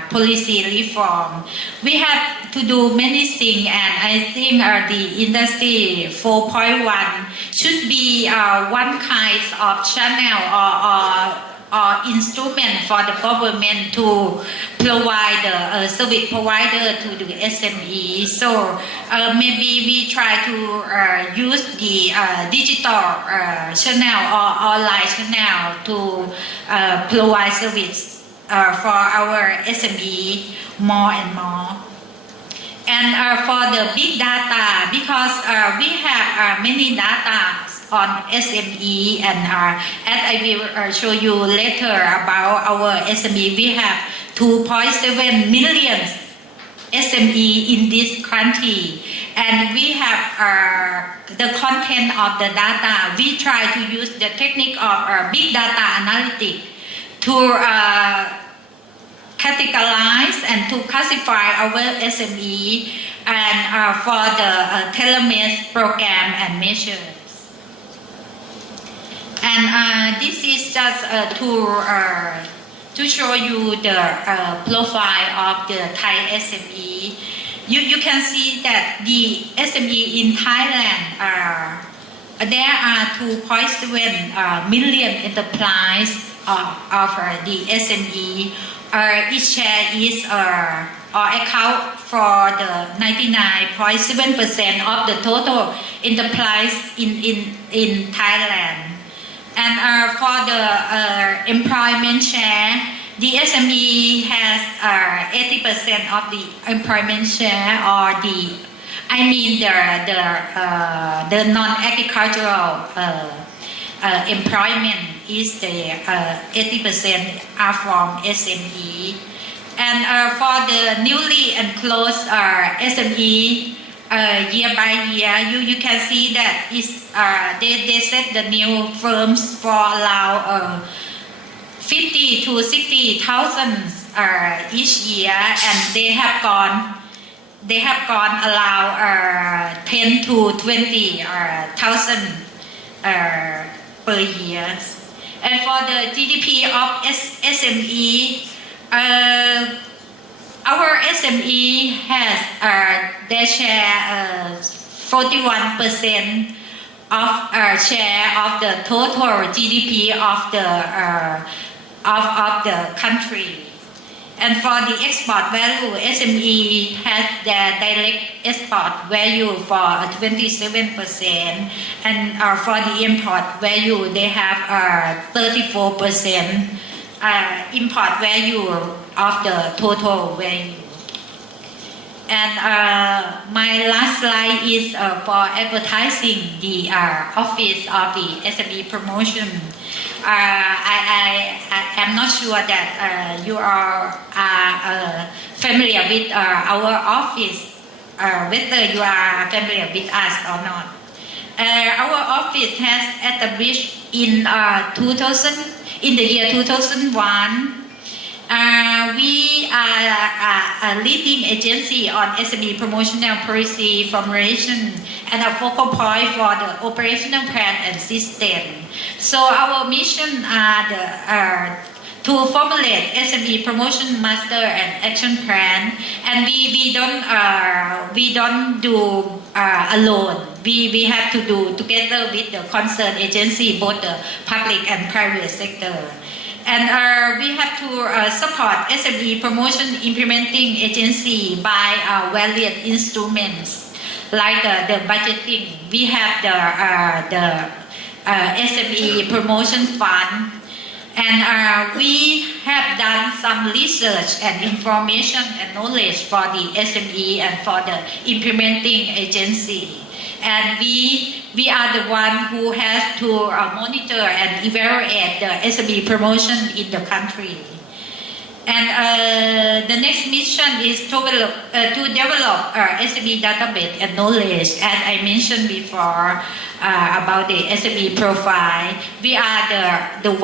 policy reform. We have to do many things, and I think the industry 4.1 should be one kind of channel or instrument for the government to provide the service provider to the SME. So maybe we try to use the digital channel or online channel to provide service for our SME more and more. And for the big data, because we have many data on SME, and as I will show you later about our SME, we have 2.7 million SME in this country, and we have the content of the data. We try to use the technique of big data analytics to categorize and to classify our SME and for the tailor-made program and measures. And this is just to show you the profile of the Thai SME. You can see that the SME in Thailand there are 2.7 million enterprise of the SME. Each share is or account for the 99.7% of the total enterprise in Thailand. And for the employment share, the SME has 80% of the employment share, or the non-agricultural employment is the 80% are from SME. And for the newly enclosed SME, year by year, you can see that they set the new firms for allow 50 to 60,000 each year, and they have gone allow 10 to 20,000 per year. And for the GDP of SME, our SME has their share 41% of share of the total GDP of the country. And for the export value, SME has their direct export value for 27%, and for the import value, they have 34% import value of the total value. And my last slide is for advertising the office of the SME promotion. I am not sure that you are familiar with our office, whether you are familiar with us or not. Our office has established in the year 2001. We are a leading agency on SME promotional policy formulation and a focal point for the operational plan and system. So our mission are to formulate SME promotion master and action plan, and we don't do alone. We have to do together with the concerned agency, both the public and private sector. And we have to support SME promotion implementing agency by various instruments like the budgeting. We have the SME promotion fund, and we have done some research and information and knowledge for the SME and for the implementing agency. And we are the one who has to monitor and evaluate the SME promotion in the country. And the next mission is to develop SME database and knowledge. As I mentioned before about the SME profile, we are the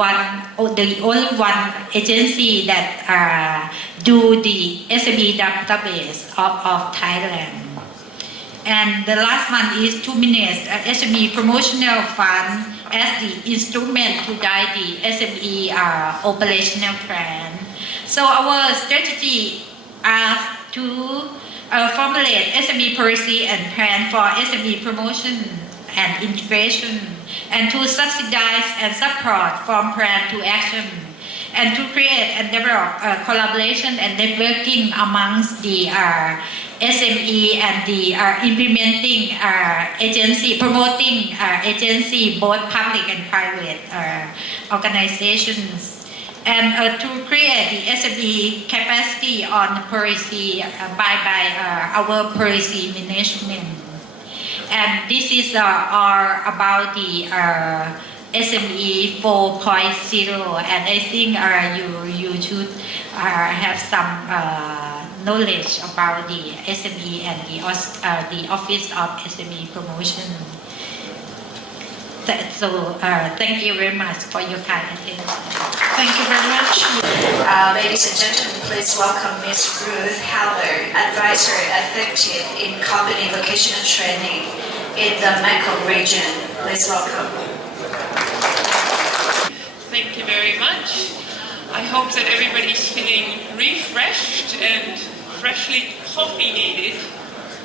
only one agency that do the SME database of Thailand. And the last one is 2 minutes, SME promotional fund as the instrument to guide the SME operational plan. So our strategy is to formulate SME policy and plan for SME promotion and integration, and to subsidize and support from plan to action, and to create and develop collaboration and networking amongst the SME and the implementing agency, promoting agency, both public and private organizations, and to create the SME capacity on policy by our policy management. And this is all about the SME 4.0, and I think you should have some knowledge about the SME and the Office of SME Promotion. So thank you very much for your kind attention. Thank you very much. Ladies and gentlemen, please welcome Ms. Ruth Haller, Advisor Effective in Company Vocational Training in the Mekong region. Please welcome. Thank you very much. I hope that everybody's feeling refreshed and freshly caffeinated,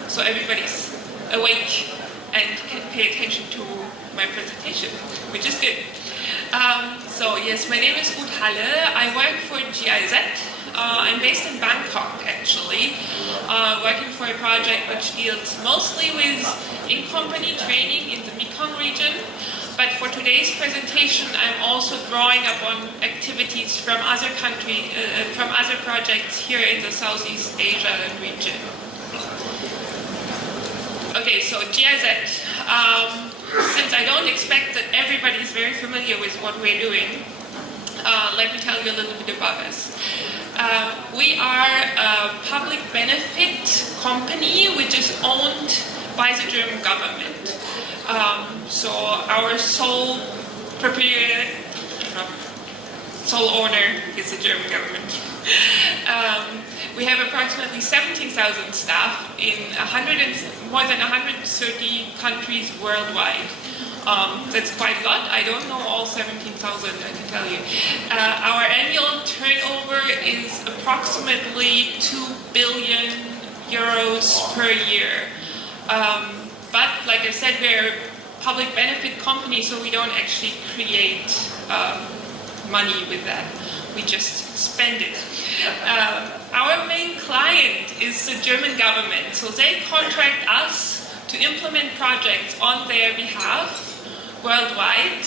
so everybody's awake and can pay attention to my presentation, which is good. So yes, my name is Ruth Haller. I work for GIZ. I'm based in Bangkok, actually, working for a project which deals mostly with in-company training in the Mekong region. But for today's presentation, I'm also drawing upon activities from other countries, from other projects here in the Southeast Asia region. Okay, so GIZ. Since I don't expect that everybody is very familiar with what we're doing, let me tell you a little bit about us. We are a public benefit company which is owned by the German government. So our sole owner is the German government. We have approximately 17,000 staff in more than 130 countries worldwide. That's quite a lot. I don't know all 17,000, I can tell you. Our annual turnover is approximately 2 billion euros per year. But like I said, we're a public benefit company, so we don't actually create money with that. We just spend it. Our main client is the German government, so they contract us to implement projects on their behalf worldwide.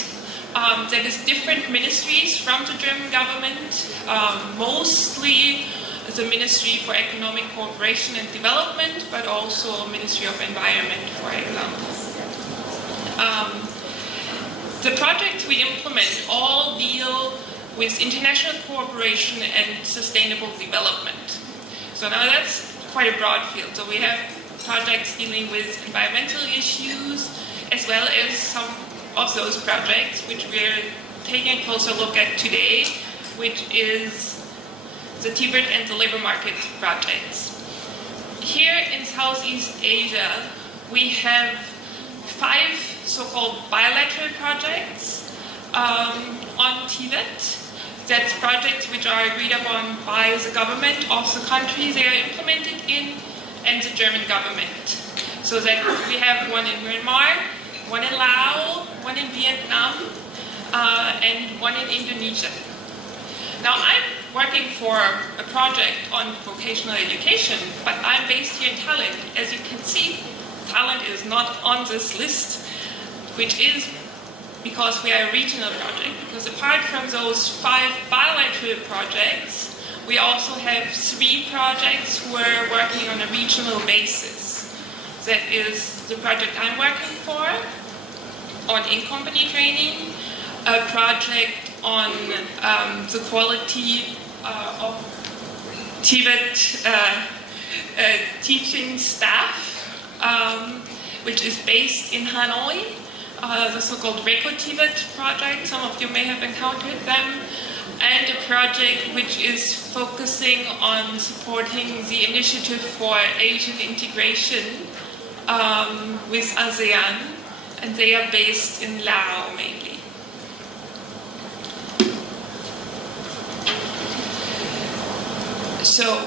That is different ministries from the German government, mostly the Ministry for Economic Cooperation and Development, but also Ministry of Environment, for example. The projects we implement all deal with international cooperation and sustainable development. So now that's quite a broad field. So we have projects dealing with environmental issues, as well as some of those projects which we're taking a closer look at today, which is the Tibet and the labor market projects. Here in Southeast Asia, we have 5 so-called bilateral projects on Tibet. That's projects which are agreed upon by the government of the country they are implemented in and the German government. So that we have one in Myanmar, one in Laos, one in Vietnam, and one in Indonesia. Now I'm working for a project on vocational education, but I'm based here in Thailand. As you can see, Thailand is not on this list, which is because we are a regional project. Because apart from those 5 bilateral projects, we also have 3 projects who are working on a regional basis. That is the project I'm working for on in-company training, a project on the quality of Tibet teaching staff, which is based in Hanoi, the so-called Reco Tibet project. Some of you may have encountered them. And a project which is focusing on supporting the initiative for Asian integration with ASEAN, and they are based in Laos mainly. So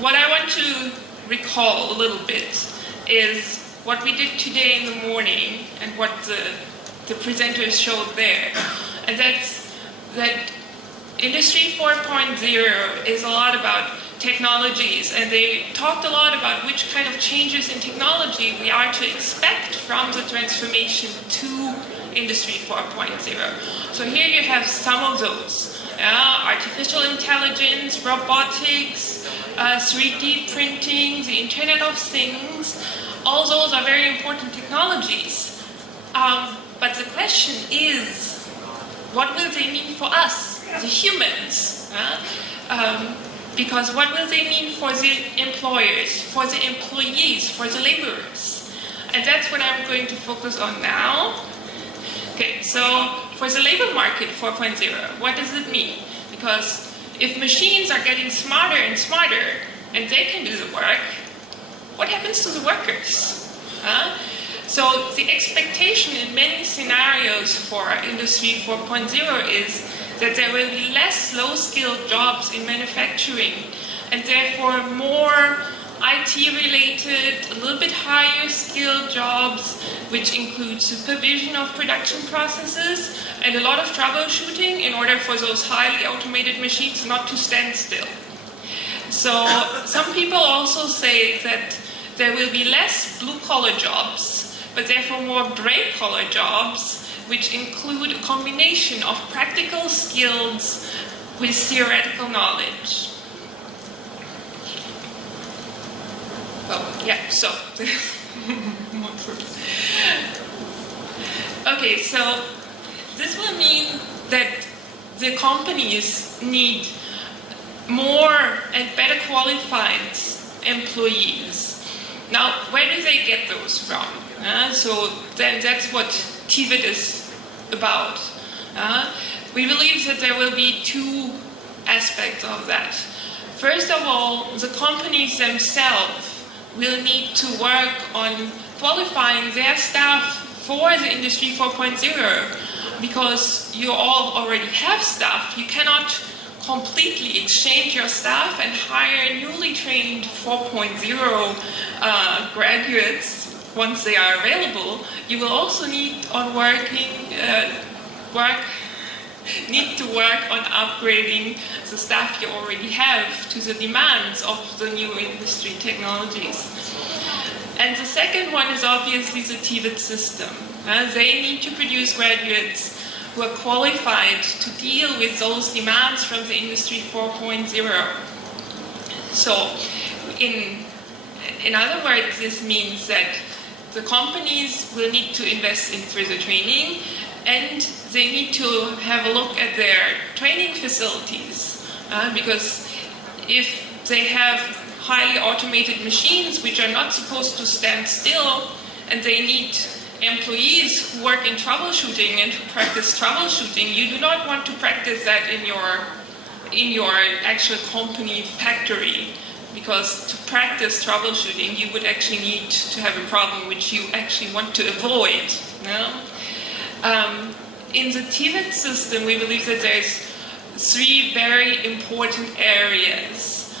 what I want to recall a little bit is what we did today in the morning and what the presenters showed there. And that's that Industry 4.0 is a lot about technologies, and they talked a lot about which kind of changes in technology we are to expect from the transformation to Industry 4.0. So here you have some of those. Artificial intelligence, robotics, 3D printing, the Internet of Things. All those are very important technologies. But the question is, what will they mean for us, the humans? Because what will they mean for the employers, for the employees, for the laborers? And that's what I'm going to focus on now. Okay, so for the labor market 4.0, what does it mean? Because if machines are getting smarter and smarter and they can do the work, what happens to the workers? So the expectation in many scenarios for Industry 4.0 is that there will be less low-skilled jobs in manufacturing and therefore more IT-related, a little bit higher-skilled jobs, which include supervision of production processes and a lot of troubleshooting in order for those highly automated machines not to stand still. So some people also say that there will be less blue-collar jobs, but therefore more gray-collar jobs, which include a combination of practical skills with theoretical knowledge. Oh, yeah, so. Okay, so this will mean that the companies need more and better qualified employees. Now, where do they get those from? So then that's what TVET is about. We believe that there will be two aspects of that. First of all, the companies themselves will need to work on qualifying their staff for the Industry 4.0 because you all already have staff. You cannot completely exchange your staff and hire newly trained 4.0 graduates once they are available. You will also need to work on upgrading the staff you already have to the demands of the new industry technologies. And the second one is obviously the TVET system. They need to produce graduates who are qualified to deal with those demands from the Industry 4.0. So, in other words, this means that the companies will need to invest in further training and they need to have a look at their training facilities because if they have highly automated machines which are not supposed to stand still and they need employees who work in troubleshooting and who practice troubleshooting, you do not want to practice that in your actual company factory, because to practice troubleshooting you would actually need to have a problem which you actually want to avoid. In the TVET system, we believe that there's three very important areas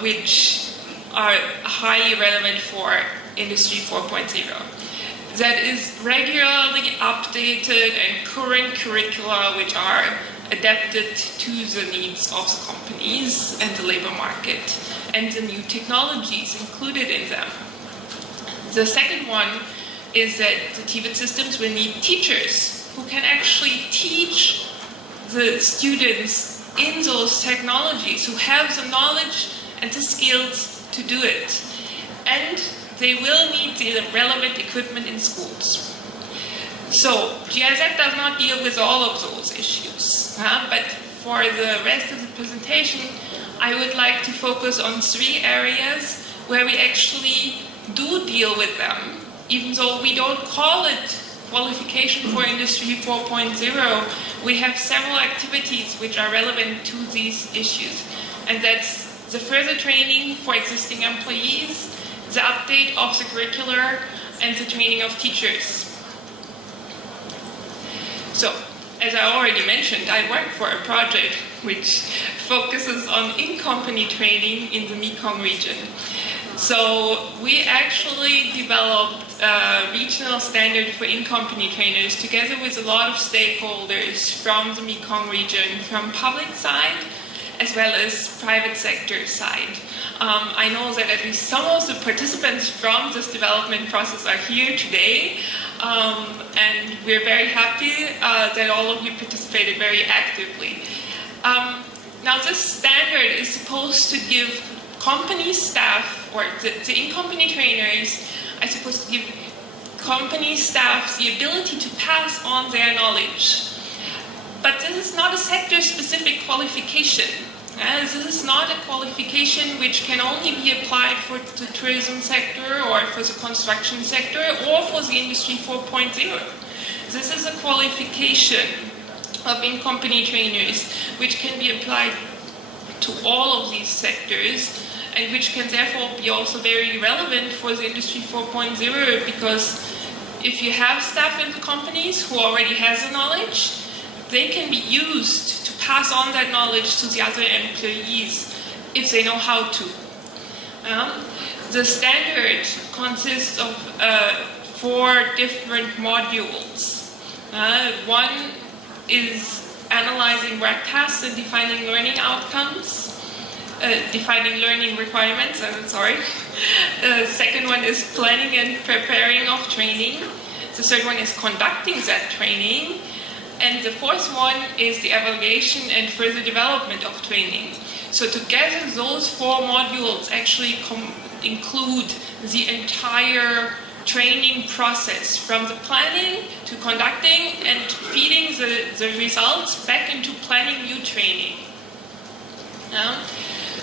which are highly relevant for Industry 4.0. That is regularly updated and current curricula which are adapted to the needs of the companies and the labor market and the new technologies included in them. The second one is that the TVET systems will need teachers who can actually teach the students in those technologies, who have the knowledge and the skills to do it. And they will need the relevant equipment in schools. So GIZ does not deal with all of those issues, but for the rest of the presentation, I would like to focus on three areas where we actually do deal with them, even though we don't call it qualification for Industry 4.0, we have several activities which are relevant to these issues. And that's the further training for existing employees, the update of the curricular, and the training of teachers. So, as I already mentioned, I work for a project which focuses on in-company training in the Mekong region. So we actually developed a regional standard for in-company trainers together with a lot of stakeholders from the Mekong region, from public side as well as private sector side. I know that at least some of the participants from this development process are here today, and we're very happy that all of you participated very actively. Now this standard is supposed to give company staff, or the in-company trainers are supposed to give company staff the ability to pass on their knowledge. But this is not a sector-specific qualification. This is not a qualification which can only be applied for the tourism sector or for the construction sector or for the industry 4.0. This is a qualification of in-company trainers which can be applied to all of these sectors and which can therefore be also very relevant for the industry 4.0, because if you have staff in the companies who already has the knowledge, they can be used to pass on that knowledge to the other employees if they know how to. The standard consists of 4 different modules. One is analyzing work tasks and defining learning outcomes, defining learning requirements, The second one is planning and preparing of training. The third one is conducting that training. And the fourth one is the evaluation and further development of training. So together those 4 modules actually include the entire training process, from the planning to conducting and feeding the results back into planning new training.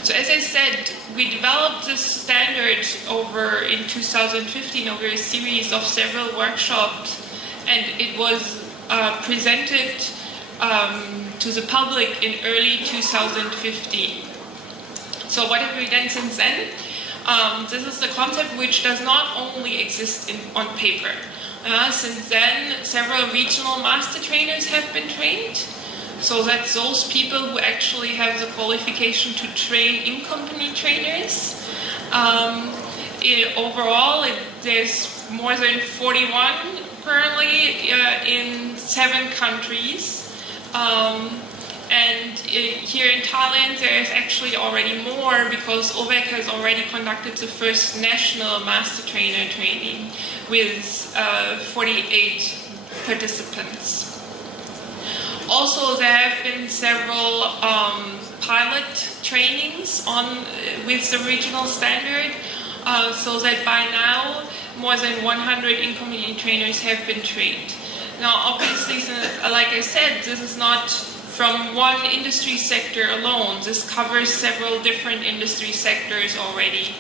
So as I said, we developed this standard in 2015 over a series of several workshops, and it was presented to the public in early 2015. So what have we done since then? This is the concept which does not only exist on paper. Since then, several regional master trainers have been trained, so that those people who actually have the qualification to train in-company trainers. Overall, there's more than 41 currently in 7 countries. And here in Thailand, there is actually already more, because OVEC has already conducted the first national master trainer training with 48 participants. Also, there have been several pilot trainings with the regional standard, so that by now more than 100 in-company trainers have been trained. Now, obviously, like I said, this is not from one industry sector alone. This covers several different industry sectors already.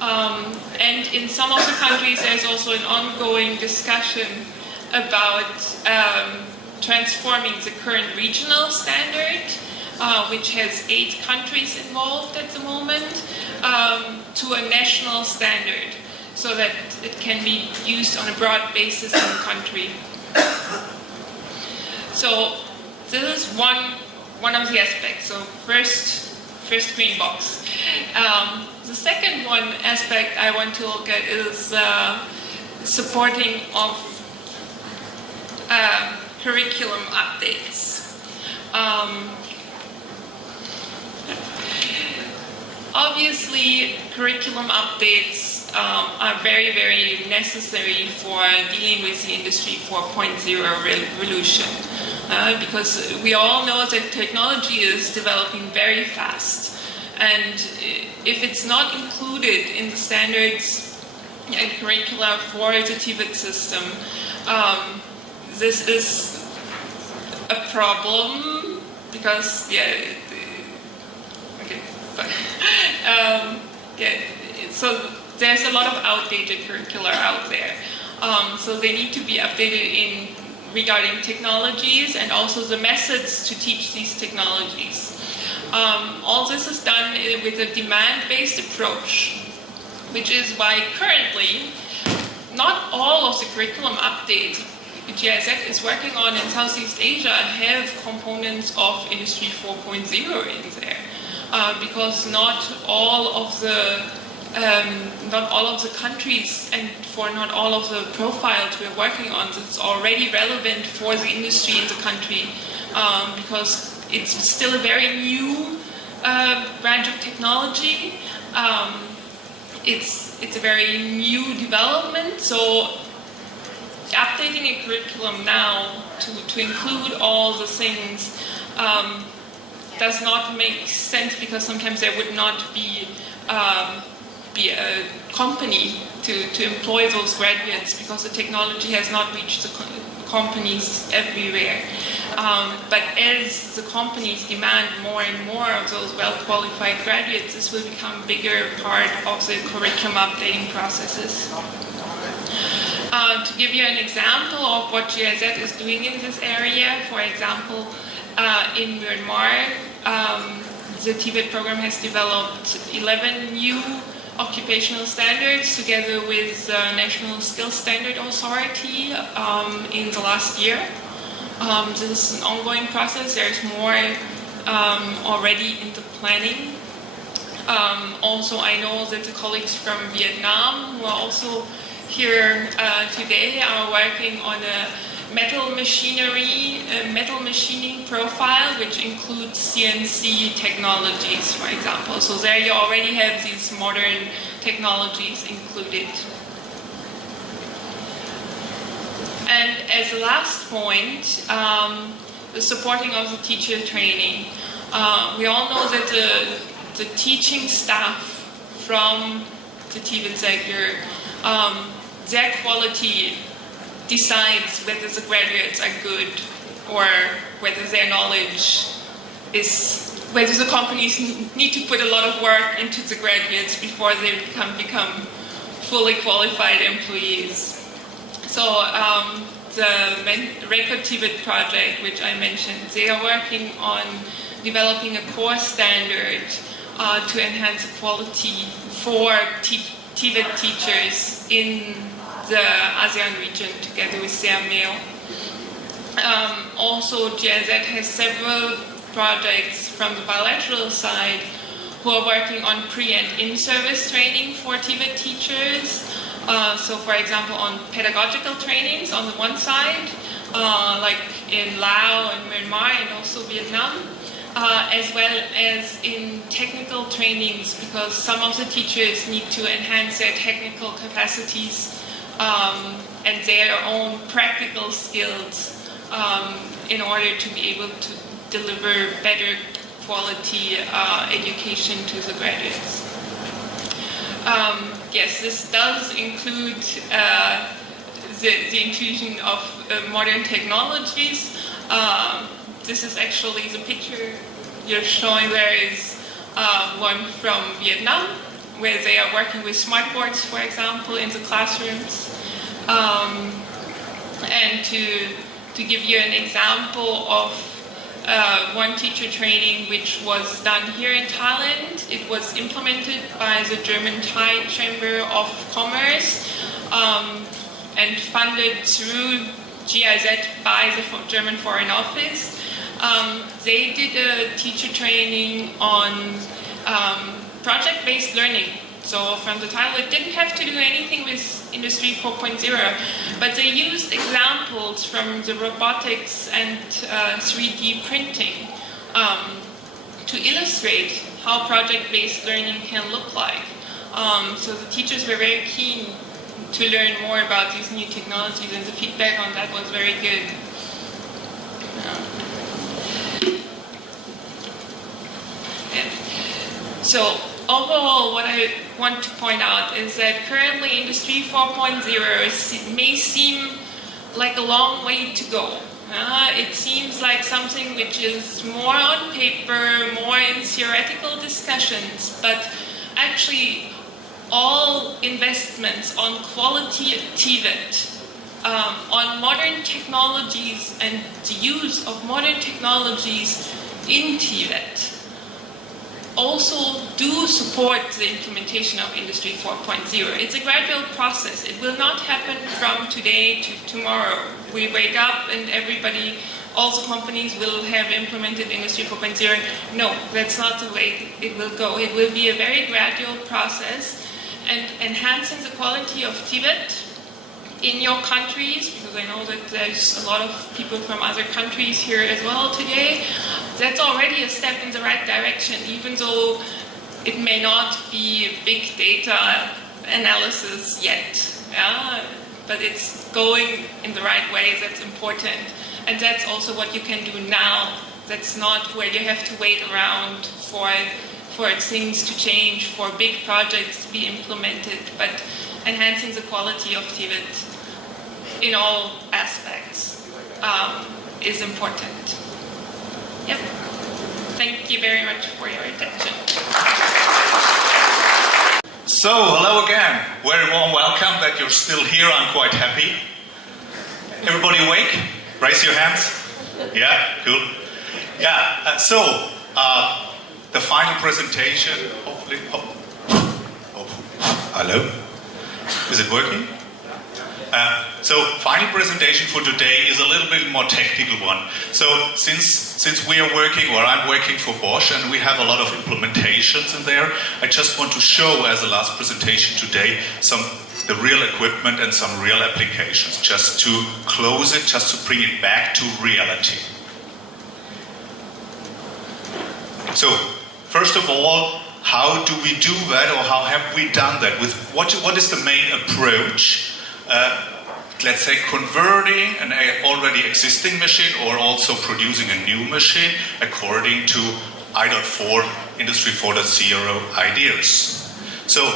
And in some of the countries, there's also an ongoing discussion about transforming the current regional standard, which has 8 countries involved at the moment, to a national standard, so that it can be used on a broad basis in the country. So this is one of the aspects. So first green box. The second aspect I want to look at is supporting of curriculum updates. Obviously, curriculum updates are very, very necessary for dealing with the Industry 4.0 revolution, because we all know that technology is developing very fast, and if it's not included in the standards and curricula for the TVET system, this is a problem, because so there's a lot of outdated curricula out there. So they need to be updated regarding technologies and also the methods to teach these technologies. All this is done with a demand-based approach, which is why currently not all of the curriculum updates GIZ is working on in Southeast Asia have components of Industry 4.0 in there, because not all of the countries and for not all of the profiles we're working on is already relevant for the industry in the country, because it's still a very new branch of technology. It's a very new development, so updating a curriculum now to include all the things does not make sense, because sometimes there would not be a company to employ those graduates, because the technology has not reached the companies everywhere. But as the companies demand more and more of those well-qualified graduates, this will become a bigger part of the curriculum updating processes. To give you an example of what GIZ is doing in this area, for example, in Myanmar, the Tibet program has developed 11 new occupational standards together with the National Skills Standard Authority in the last year. This is an ongoing process. There's more already in the planning. Also, I know that the colleagues from Vietnam who are also here today are working on a metal machining profile, which includes CNC technologies, for example. So there you already have these modern technologies included. And as a last point, the supporting of the teacher training. We all know that the teaching staff from the Tibet sector, their quality decides whether the graduates are good or whether their knowledge is, whether the companies need to put a lot of work into the graduates before they become fully qualified employees. So the Record Tibet project, which I mentioned, they are working on developing a core standard to enhance the quality for Tibet teachers in the ASEAN region together with SEAMEO. Also, GIZ has several projects from the bilateral side who are working on pre- and in-service training for Tibet teachers. So, for example, on pedagogical trainings on the one side, like in Laos and Myanmar and also Vietnam, as well as in technical trainings, because some of the teachers need to enhance their technical capacities and their own practical skills in order to be able to deliver better quality education to the graduates. Yes, this does include the inclusion of modern technologies. This is actually the picture you're showing. There is one from Vietnam, where they are working with smartboards, for example, in the classrooms. And to give you an example of one teacher training which was done here in Thailand, it was implemented by the German Thai Chamber of Commerce and funded through GIZ by the German Foreign Office. They did a teacher training on project-based learning. So from the title, it didn't have to do anything with Industry 4.0, but they used examples from the robotics and 3D printing to illustrate how project-based learning can look like. So the teachers were very keen to learn more about these new technologies, and the feedback on that was very good. So overall, what I want to point out is that currently Industry 4.0 may seem like a long way to go. It seems like something which is more on paper, more in theoretical discussions, but actually all investments on quality Tibet, on modern technologies and the use of modern technologies in Tibet also do support the implementation of Industry 4.0. It's a gradual process. It will not happen from today to tomorrow. We wake up and everybody, all the companies will have implemented Industry 4.0. No, that's not the way it will go. It will be a very gradual process, and enhancing the quality of Tibet in your countries, because I know that there's a lot of people from other countries here as well today, that's already a step in the right direction, even though it may not be big data analysis yet. But it's going in the right way. That's important. And that's also what you can do now. That's not where you have to wait around for things to change, for big projects to be implemented, but enhancing the quality of Tibet in all aspects. is important. Yep. Thank you very much for your attention. So, hello again. Very warm welcome that you're still here. I'm quite happy. Everybody awake? Raise your hands. Yeah, cool. Yeah, the final presentation, hopefully. Hello? Is it working? Final presentation for today is a little bit more technical one. So since we are working, or I'm working for Bosch, and we have a lot of implementations in there, I just want to show as a last presentation today the real equipment and some real applications, just to close it, just to bring it back to reality. So first of all, how do we do that, or how have we done that? With what is the main approach? Let's say converting an already existing machine or also producing a new machine according to I.4 Industry 4.0 ideas. So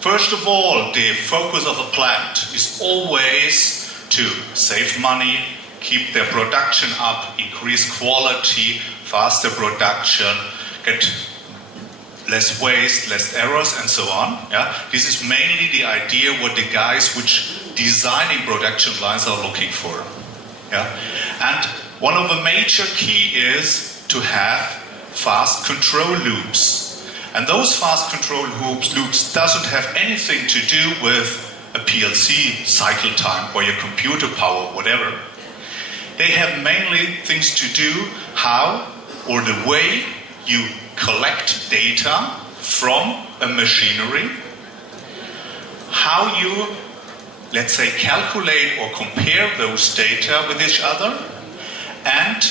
first of all, the focus of a plant is always to save money, keep their production up, increase quality, faster production, get less waste, less errors, and so on. Yeah, this is mainly the idea what the guys which designing production lines are looking for. Yeah, and one of the major key is to have fast control loops, and those fast control loops doesn't have anything to do with a PLC cycle time or your computer power, whatever. They have mainly things to do how or the way you collect data from a machinery, how you, let's say, calculate or compare those data with each other, and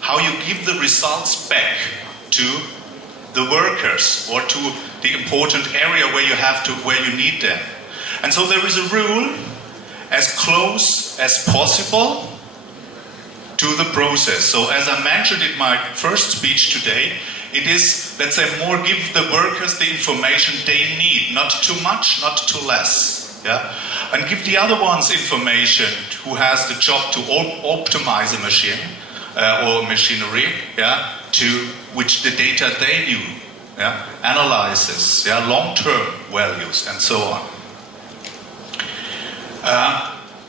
how you give the results back to the workers or to the important area where you need them. And so there is a rule as close as possible to the process. So as I mentioned in my first speech today, it is, let's say, more give the workers the information they need, not too much, not too less. Yeah? And give the other ones information who has the job to optimize a machine or machinery, yeah, to which the data they knew, yeah, analyzes, yeah, long-term values, and so on.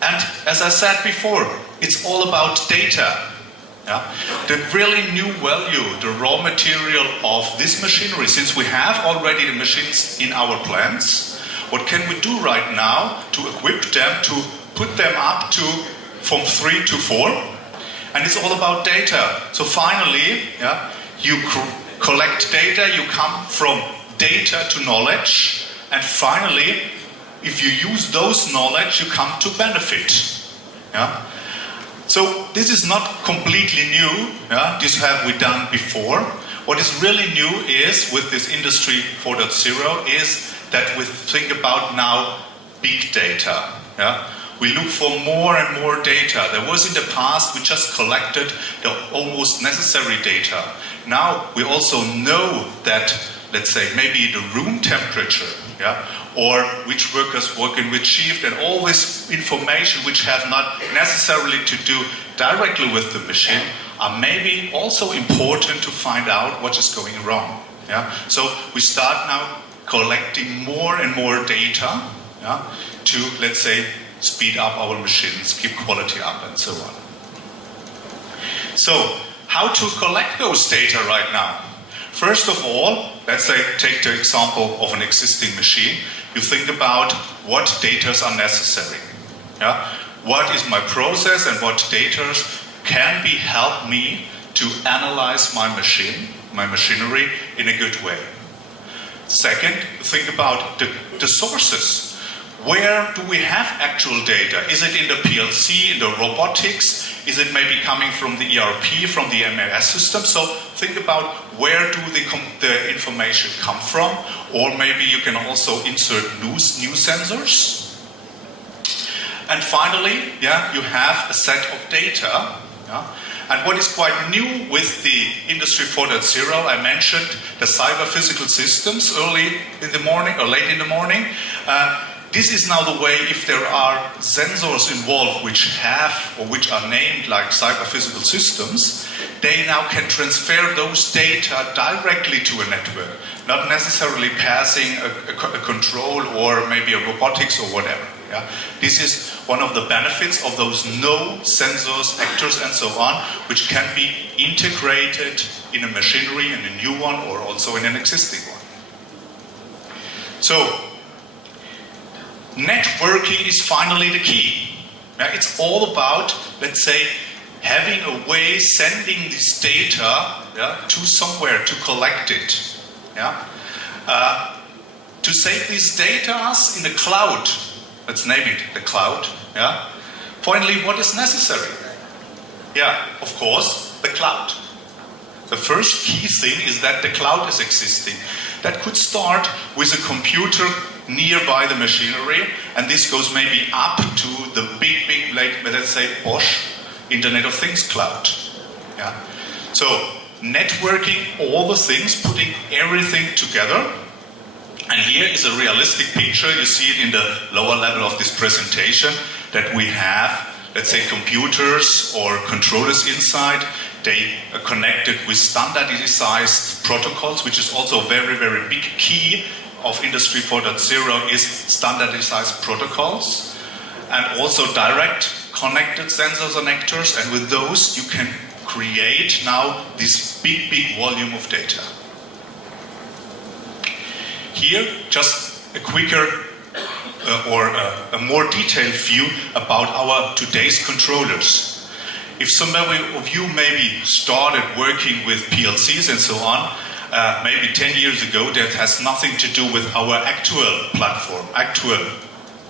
And as I said before, it's all about data. Yeah? The really new value, the raw material of this machinery, since we have already the machines in our plants, what can we do right now to equip them, to put them up to from 3 to 4? And it's all about data. So finally, yeah, you collect data, you come from data to knowledge, and finally, if you use those knowledge, you come to benefit. Yeah? So this is not completely new. Yeah? This have we done before. What is really new is, with this Industry 4.0, is that we think about now big data. Yeah? We look for more and more data. There was in the past, we just collected the almost necessary data. Now we also know that, let's say, maybe the room temperature, yeah, or which workers work in which shift, and all this information which have not necessarily to do directly with the machine are maybe also important to find out what is going wrong. Yeah? So we start now collecting more and more data, yeah, to, let's say, speed up our machines, keep quality up, and so on. So how to collect those data right now? First of all, let's say, take the example of an existing machine. You think about what data are necessary. Yeah? What is my process and what data can be help me to analyze my machine, my machinery in a good way. Second, think about the sources. Where do we have actual data? Is it in the PLC, in the robotics? Is it maybe coming from the ERP, from the MES system? So think about where do the information come from, or maybe you can also insert new sensors. And finally, yeah, you have a set of data. Yeah? And what is quite new with the Industry 4.0, I mentioned the cyber physical systems early in the morning or late in the morning. this is now the way, if there are sensors involved which have or which are named like cyber-physical systems, they now can transfer those data directly to a network, not necessarily passing a control or maybe a robotics or whatever. Yeah? This is one of the benefits of those no sensors, actors and so on, which can be integrated in a machinery, in a new one or also in an existing one. So, networking is finally the key. Yeah? It's all about, let's say, having a way sending this data to somewhere to collect it. Yeah? To save these data in the cloud, let's name it the cloud. Yeah? Finally, what is necessary? Yeah, of course, the cloud. The first key thing is that the cloud is existing. That could start with a computer nearby the machinery, and this goes maybe up to the big, let's say, Bosch Internet of Things cloud. Yeah? So, networking all the things, putting everything together. And here is a realistic picture. You see it in the lower level of this presentation, that we have, let's say, computers or controllers inside. They are connected with standardized protocols, which is also a very, very big key of Industry 4.0 is standardized protocols, and also direct connected sensors and actors, and with those you can create now this big, big volume of data. Here, just a quicker or a more detailed view about our today's controllers. If somebody of you maybe started working with PLCs and so on, maybe 10 years ago, that has nothing to do with our actual platform, actual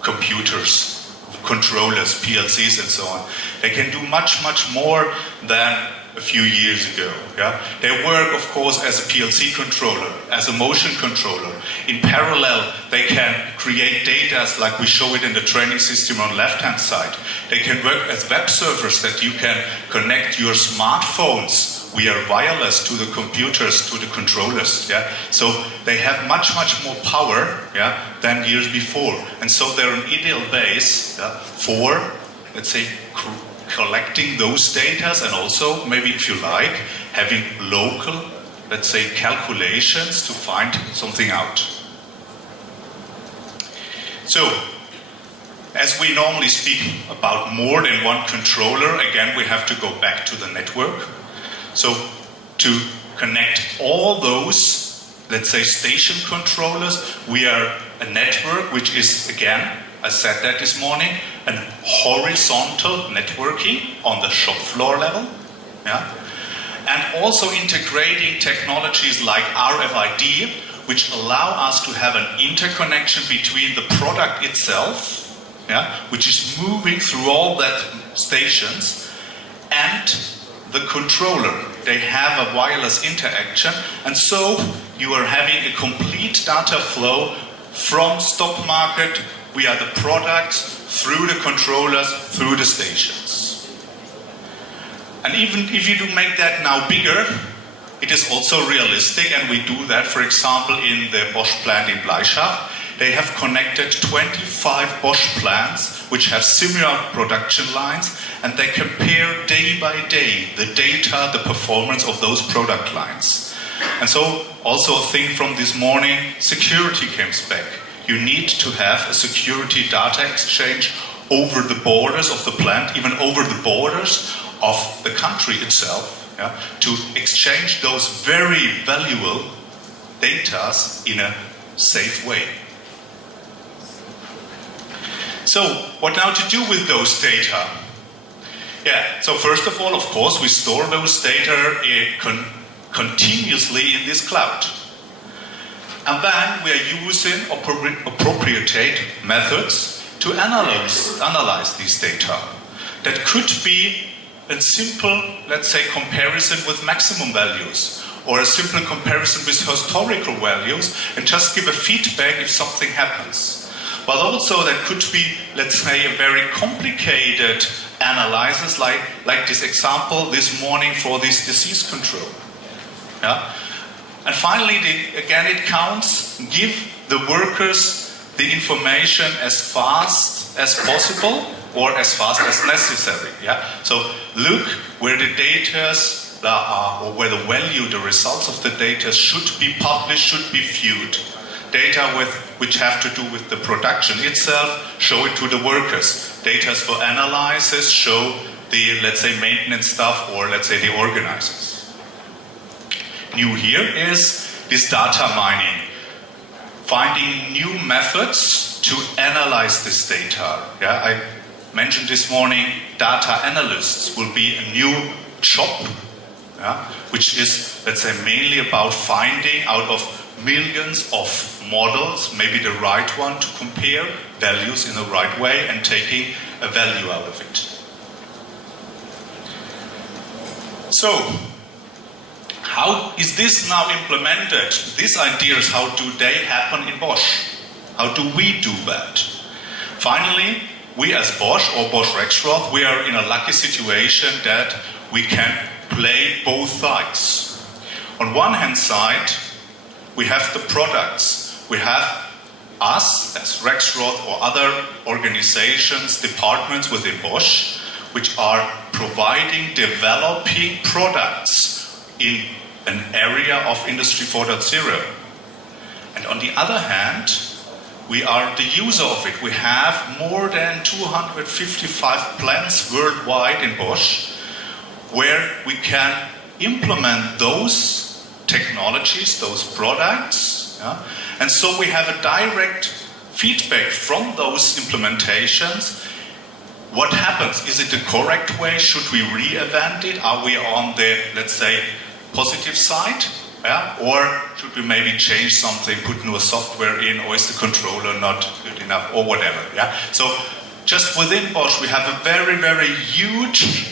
computers, controllers, PLCs and so on. They can do much, much more than a few years ago. Yeah? They work, of course, as a PLC controller, as a motion controller. In parallel, they can create data like we show it in the training system on the left-hand side. They can work as web servers that you can connect your smartphones via wireless to the computers, to the controllers. Yeah? So they have much, much more power than years before. And so they're an ideal base for, let's say, collecting those data, and also, maybe if you like, having local, let's say, calculations to find something out. So, as we normally speak about more than one controller, again, we have to go back to the network. So, to connect all those, let's say, station controllers, we are a network which is, again, I said that this morning, an horizontal networking on the shop floor level, and also integrating technologies like RFID, which allow us to have an interconnection between the product itself, which is moving through all that stations, and the controller. They have a wireless interaction, and so you are having a complete data flow from stock market via the products, through the controllers, through the stations. And even if you do make that now bigger, it is also realistic, and we do that, for example, in the Bosch plant in Bleischacht. They have connected 25 Bosch plants which have similar production lines, and they compare day by day the data, the performance of those product lines. And so, also a thing from this morning, security comes back. You need to have a security data exchange over the borders of the plant, even over the borders of the country itself, to exchange those very valuable data in a safe way. So, what now to do with those data? So first of all, of course, we store those data continuously in this cloud. And then we are using appropriate methods to analyze these data. That could be a simple, let's say, comparison with maximum values, or a simple comparison with historical values, and just give a feedback if something happens. But also that could be, let's say, a very complicated analysis, like this example this morning for this disease control. And finally, again, it counts, give the workers the information as fast as possible or as fast as necessary. Yeah. So look where the data are, or where the value, the results of the data should be published, should be viewed. Data which have to do with the production itself, show it to the workers. Data for analysis, show the, let's say, maintenance staff or let's say the organizers. New here is this data mining. Finding new methods to analyze this data. Yeah, I mentioned this morning, data analysts will be a new job, which is, let's say, mainly about finding out of millions of models, maybe the right one to compare values in the right way and taking a value out of it. So, how is this now implemented? These ideas, how do they happen in Bosch? How do we do that? Finally, we as Bosch or Bosch Rexroth, we are in a lucky situation that we can play both sides. On one hand side, we have the products. We have us as Rexroth or other organizations, departments within Bosch, which are providing, developing products in an area of Industry 4.0. And on the other hand, we are the user of it. We have more than 255 plants worldwide in Bosch where we can implement those technologies, those products. Yeah? And so we have a direct feedback from those implementations. What happens? Is it the correct way? Should we reinvent it? Are we on the, let's say, positive side? Yeah? Or should we maybe change something, put new software in, or is the controller not good enough, or whatever? Yeah? So just within Bosch, we have a very, very huge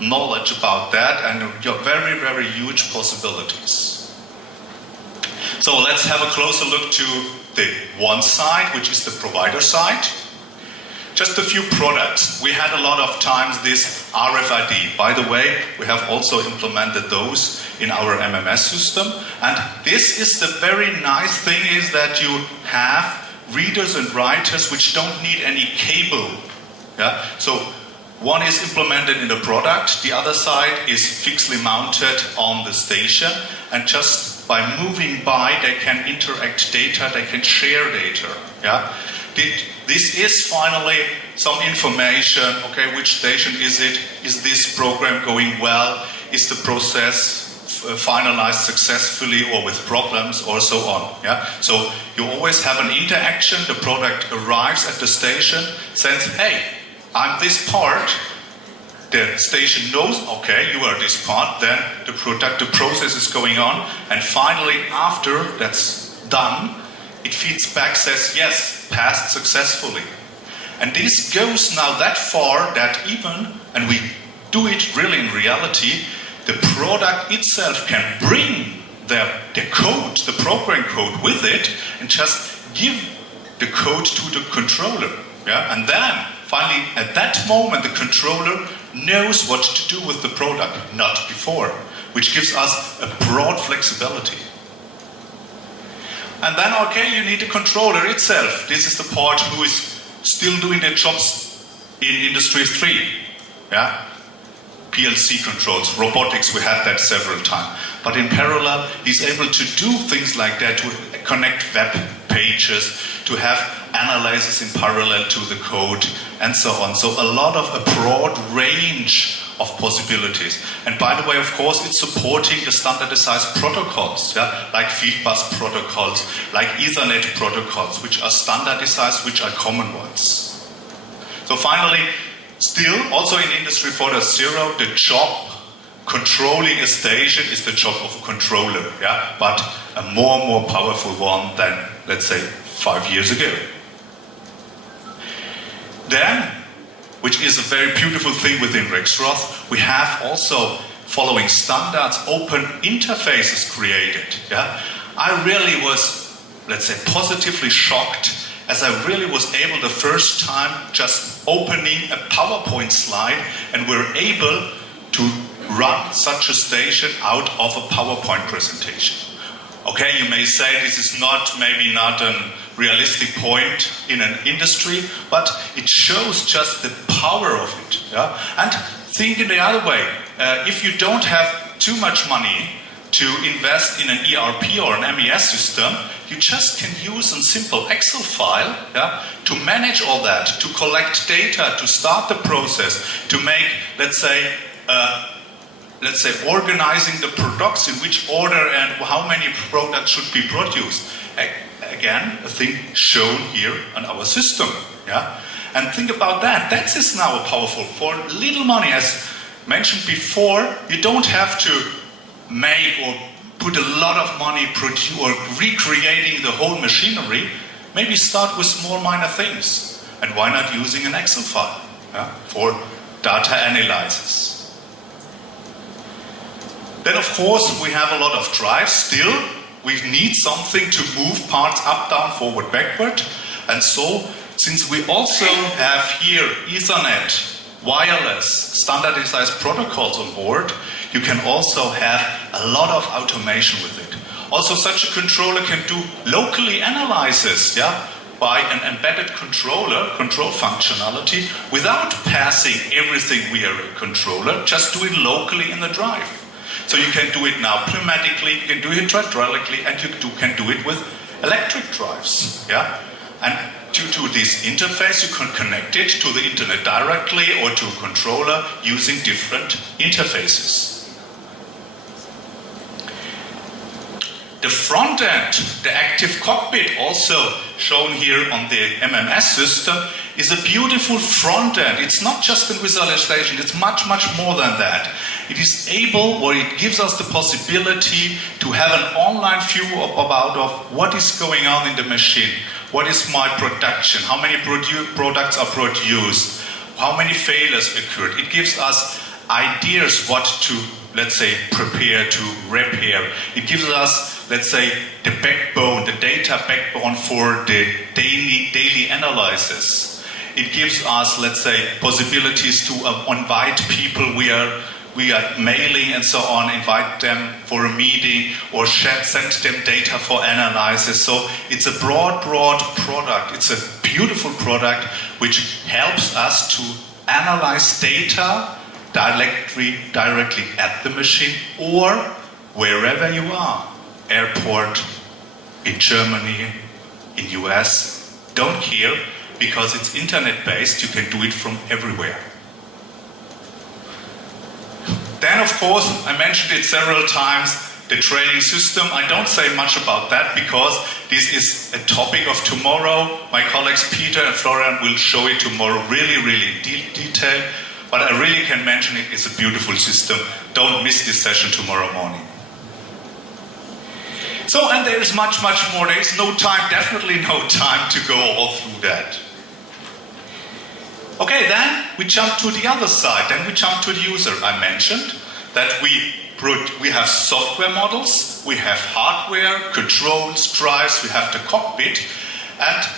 knowledge about that and very, very huge possibilities. So let's have a closer look to the one side, which is the provider side. Just a few products. We had a lot of times this RFID. By the way, we have also implemented those in our MMS system. And this is the very nice thing is that you have readers and writers which don't need any cable. Yeah? So one is implemented in the product, the other side is fixedly mounted on the station, and just by moving by they can interact data, they can share data. Yeah? This is finally some information, okay, which station is it? Is this program going well? Is the process finalized successfully or with problems or so on? Yeah? So you always have an interaction, the product arrives at the station, says, hey, I'm this part, the station knows, okay, you are this part, then the process is going on, and finally after that's done, it feeds back, says, yes, passed successfully. And this goes now that far that even, and we do it really in reality, the product itself can bring the code, the program code with it, and just give the code to the controller. Yeah? And then, finally, at that moment, the controller knows what to do with the product, not before, which gives us a broad flexibility. And then, okay, you need the controller itself. This is the part who is still doing the jobs in Industry 3. Yeah? PLC controls, robotics, we had that several times. But in parallel, he's able to do things like that, to connect web pages, to have analysis in parallel to the code, and so on. So a broad range of possibilities. And by the way, of course, it's supporting the standardized protocols, yeah? Like Fieldbus protocols, like Ethernet protocols, which are standardized, which are common ones. So finally, still, also in Industry 4.0, the job controlling a station is the job of a controller, yeah? But a more powerful one than, let's say, 5 years ago. Then, which is a very beautiful thing within Rexroth, we have also, following standards, open interfaces created. Yeah? I really was, let's say, positively shocked as I really was able the first time just opening a PowerPoint slide and we're able to run such a station out of a PowerPoint presentation. Okay, you may say this is maybe not a realistic point in an industry, but it shows just the power of it. Yeah? And think in the other way, if you don't have too much money to invest in an ERP or an MES system, you just can use a simple Excel file, yeah, to manage all that, to collect data, to start the process, to make, let's say, organizing the products in which order and how many products should be produced. Again, a thing shown here on our system. Yeah? And think about that. That is now powerful. For little money, as mentioned before, you don't have to make or put a lot of money or recreating the whole machinery. Maybe start with small minor things. And why not using an Excel file, yeah, for data analysis? Then, of course, we have a lot of drives still. We need something to move parts up, down, forward, backward. And so, since we also have here Ethernet, wireless, standardized protocols on board, you can also have a lot of automation with it. Also, such a controller can do locally analysis, yeah, by an embedded control functionality, without passing everything via a controller, just do it locally in the drive. So you can do it now pneumatically, you can do it hydraulically, and you can do it with electric drives. Yeah? And due to this interface, you can connect it to the internet directly or to a controller using different interfaces. The front end, the active cockpit, also shown here on the MMS system, is a beautiful front end. It's not just a visualization, it's much, much more than that. It is able, or it gives us the possibility to have an online view of what is going on in the machine. What is my production? How many products are produced? How many failures occurred? It gives us ideas what to, let's say, prepare, to repair. It gives us, let's say, the backbone, the data backbone for the daily analysis. It gives us, let's say, possibilities to invite people we are mailing and so on, invite them for a meeting or send them data for analysis. So it's a broad product. It's a beautiful product which helps us to analyze data directly at the machine or wherever you are. Airport, in Germany, in US, don't care, because it's internet based, you can do it from everywhere. Then, of course, I mentioned it several times, the training system. I don't say much about that because this is a topic of tomorrow. My colleagues Peter and Florian will show it tomorrow really detail. But I really can mention it is a beautiful system. Don't miss this session tomorrow morning. So, and there is much more. There is no time, definitely no time to go all through that. Okay, then we jump to the other side. Then we jump to the user. I mentioned that we have software models, we have hardware, controls, drives, we have the cockpit.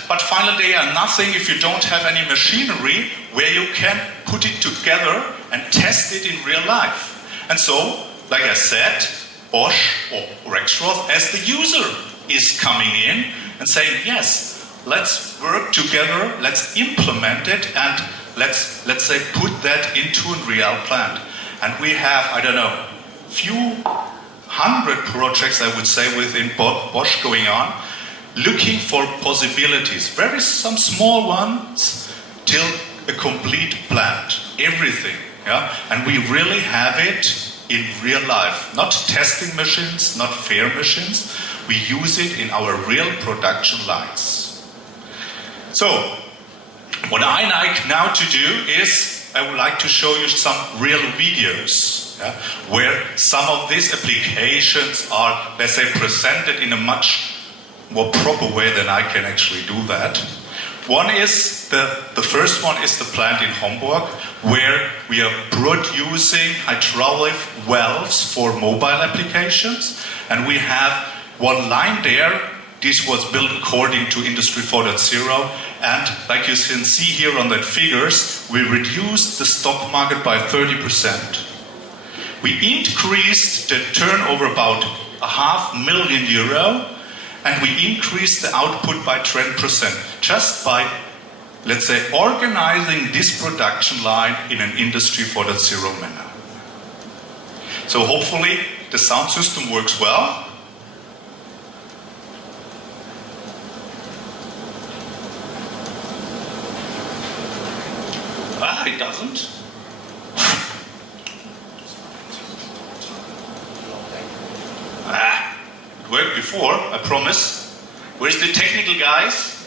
But finally, they are nothing if you don't have any machinery where you can put it together and test it in real life. And so, like I said, Bosch or Rexroth, as the user, is coming in and saying, yes, let's work together, let's implement it, and let's say put that into a real plant. And we have, I don't know, few hundred projects, I would say, within Bosch going on, looking for possibilities. Very some small ones till a complete plant, everything. Yeah? And we really have it in real life. Not testing machines, not fair machines. We use it in our real production lines. So, what I like now to do is, I would like to show you some real videos, yeah, where some of these applications are, let's say, presented in a much more proper way than I can actually do that. One is, the first one is the plant in Hamburg, where we are producing hydraulic valves for mobile applications, and we have one line there. This was built according to Industry 4.0, and like you can see here on that figures, we reduced the stock market by 30%. We increased the turnover about €500,000, and we increase the output by 10% just by, let's say, organizing this production line in an Industry 4.0 manner. So hopefully the sound system works well. It doesn't. It worked before, I promise. Where's the technical guys?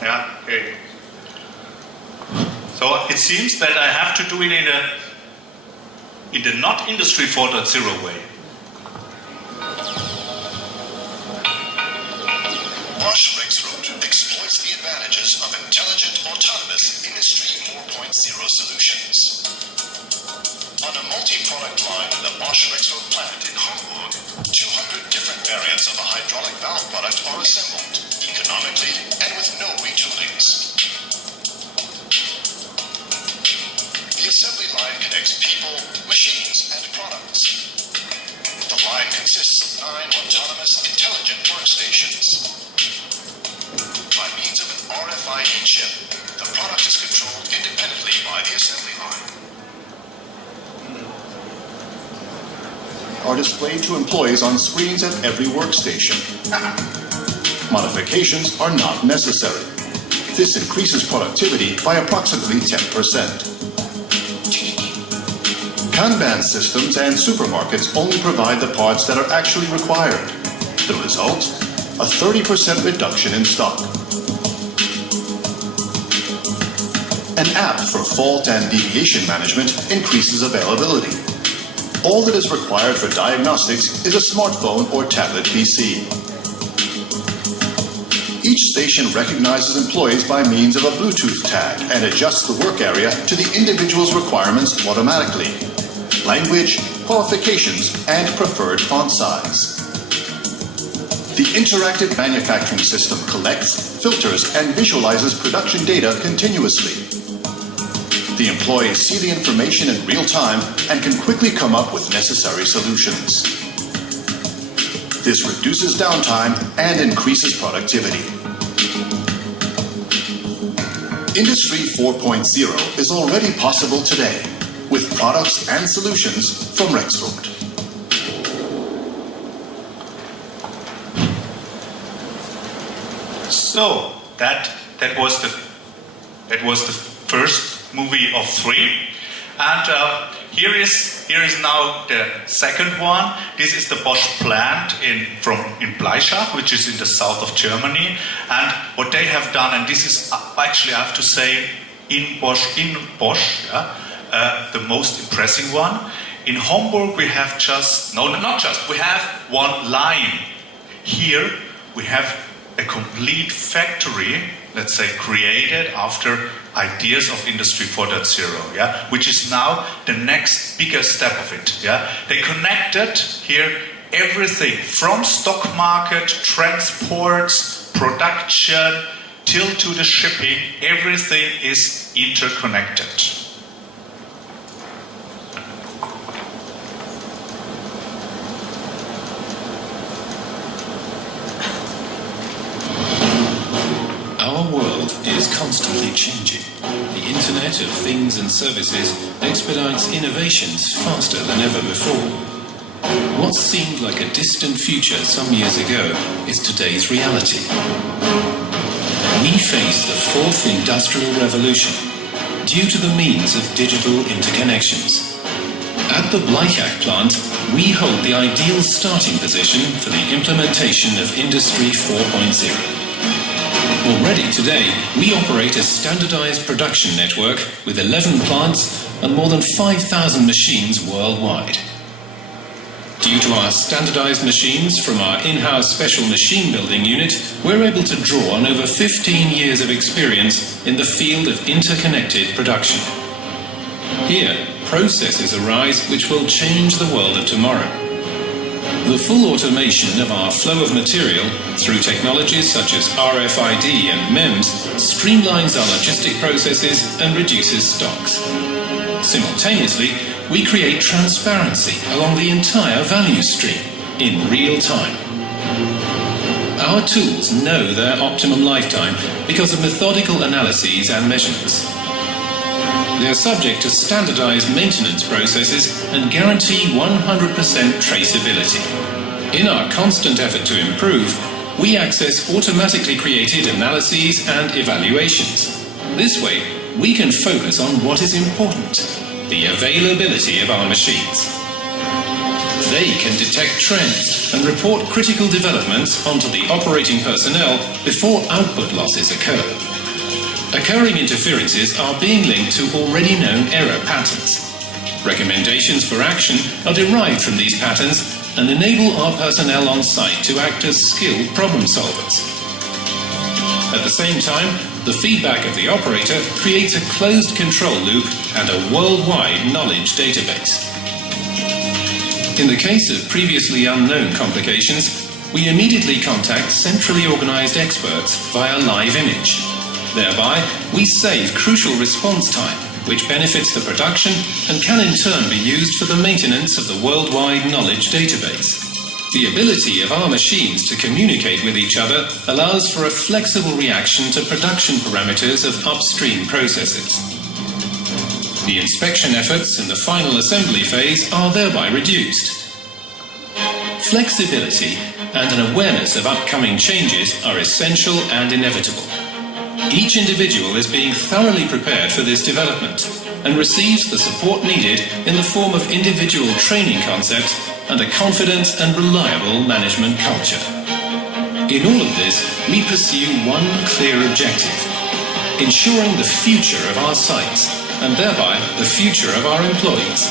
Yeah, okay. So it seems that I have to do it in the not Industry 4.0 way. Bosch Rexroth exploits the advantages of intelligent, autonomous Industry 4.0 solutions. On a multi-product line in the Bosch Rexroth plant in Hamburg, 200 different variants of a hydraulic valve product are assembled, economically and with no retoolings. The assembly line connects people, machines, and products. The line consists of 9 autonomous, intelligent workstations. By means of an RFID chip, the product is controlled independently by the assembly line. Are displayed to employees on screens at every workstation. Modifications are not necessary. This increases productivity by approximately 10%. Kanban systems and supermarkets only provide the parts that are actually required. The result? A 30% reduction in stock. An app for fault and deviation management increases availability. All that is required for diagnostics is a smartphone or tablet PC. Each station recognizes employees by means of a Bluetooth tag and adjusts the work area to the individual's requirements automatically. Language, qualifications, and preferred font size. The interactive manufacturing system collects, filters, and visualizes production data continuously. The employees see the information in real time and can quickly come up with necessary solutions. This reduces downtime and increases productivity. Industry 4.0 is already possible today with products and solutions from Rexroth. So that was the first movie of 3, and here is now the second one. This is the Bosch plant in Bleichach, which is in the south of Germany, and what they have done, and this is actually, I have to say, in Bosch, the most impressive one. In Hamburg we have we have one line. Here we have a complete factory, let's say, created after ideas of Industry 4.0, which is now the next bigger step of it. They connected here everything from stock market, transports, production, till to the shipping. Everything is interconnected. Our world is constantly changing. The Internet of Things and Services expedites innovations faster than ever before. What seemed like a distant future some years ago is today's reality. We face the fourth industrial revolution due to the means of digital interconnections. At the Bleichach plant, we hold the ideal starting position for the implementation of Industry 4.0. Already today, we operate a standardized production network with 11 plants and more than 5,000 machines worldwide. Due to our standardized machines from our in-house special machine building unit, we're able to draw on over 15 years of experience in the field of interconnected production. Here, processes arise which will change the world of tomorrow. The full automation of our flow of material through technologies such as RFID and MEMS streamlines our logistic processes and reduces stocks. Simultaneously, we create transparency along the entire value stream in real time. Our tools know their optimum lifetime because of methodical analyses and measurements. They are subject to standardized maintenance processes and guarantee 100% traceability. In our constant effort to improve, we access automatically created analyses and evaluations. This way, we can focus on what is important, the availability of our machines. They can detect trends and report critical developments onto the operating personnel before output losses occur. Occurring interferences are being linked to already known error patterns. Recommendations for action are derived from these patterns and enable our personnel on site to act as skilled problem solvers. At the same time, the feedback of the operator creates a closed control loop and a worldwide knowledge database. In the case of previously unknown complications, we immediately contact centrally organized experts via live image. Thereby, we save crucial response time, which benefits the production and can in turn be used for the maintenance of the worldwide knowledge database. The ability of our machines to communicate with each other allows for a flexible reaction to production parameters of upstream processes. The inspection efforts in the final assembly phase are thereby reduced. Flexibility and an awareness of upcoming changes are essential and inevitable. Each individual is being thoroughly prepared for this development and receives the support needed in the form of individual training concepts and a confident and reliable management culture. In all of this, we pursue one clear objective: ensuring the future of our sites and thereby the future of our employees.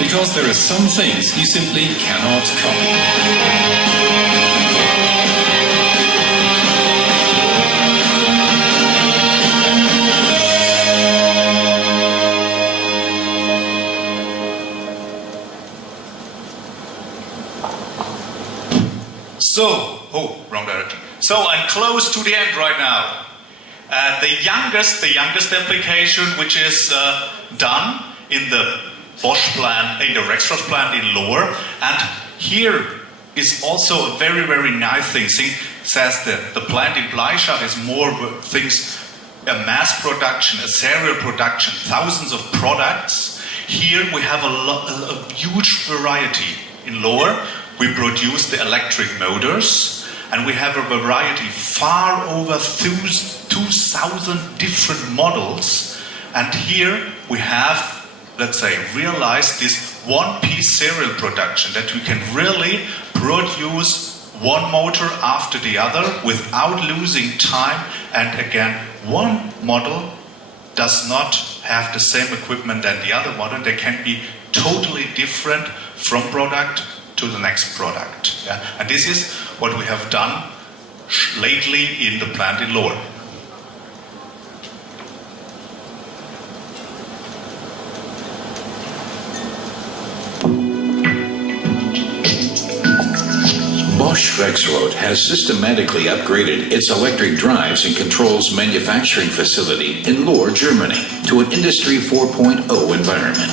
Because there are some things you simply cannot copy. Wrong direction. So I'm close to the end right now. The youngest application which is done in the Bosch plant, in the Rexroth plant in Lohr, and here is also a very, very nice thing. Says that the plant in Bleistadt is more things, a mass production, a serial production, thousands of products. Here we have a huge variety. In Lohr, we produce the electric motors, and we have a variety far over 2,000 different models. And here we have, let's say, realized this one-piece serial production, that we can really produce one motor after the other without losing time. And again, one model does not have the same equipment than the other model. They can be totally different from product to the next product. Yeah? And this is what we have done lately in the plant in Lohr. Bosch Rexroth has systematically upgraded its electric drives and controls manufacturing facility in Lohr, Germany, to an Industry 4.0 environment.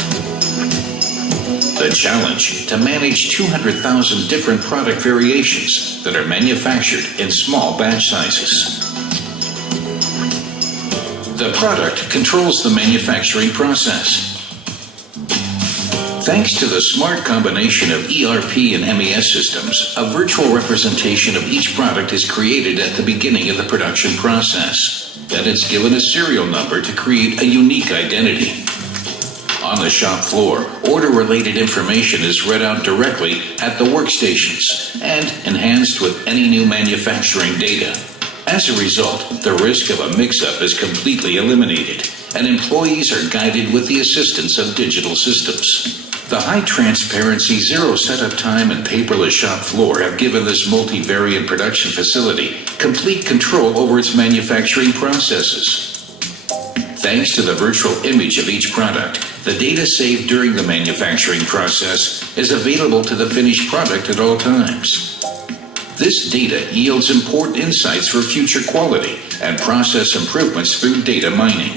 The challenge: to manage 200,000 different product variations that are manufactured in small batch sizes. The product controls the manufacturing process. Thanks to the smart combination of ERP and MES systems, a virtual representation of each product is created at the beginning of the production process. Then it's given a serial number to create a unique identity. On the shop floor, order-related information is read out directly at the workstations and enhanced with any new manufacturing data. As a result, the risk of a mix-up is completely eliminated, and employees are guided with the assistance of digital systems. The high transparency, zero setup time, and paperless shop floor have given this multivariate production facility complete control over its manufacturing processes. Thanks to the virtual image of each product, the data saved during the manufacturing process is available to the finished product at all times. This data yields important insights for future quality and process improvements through data mining.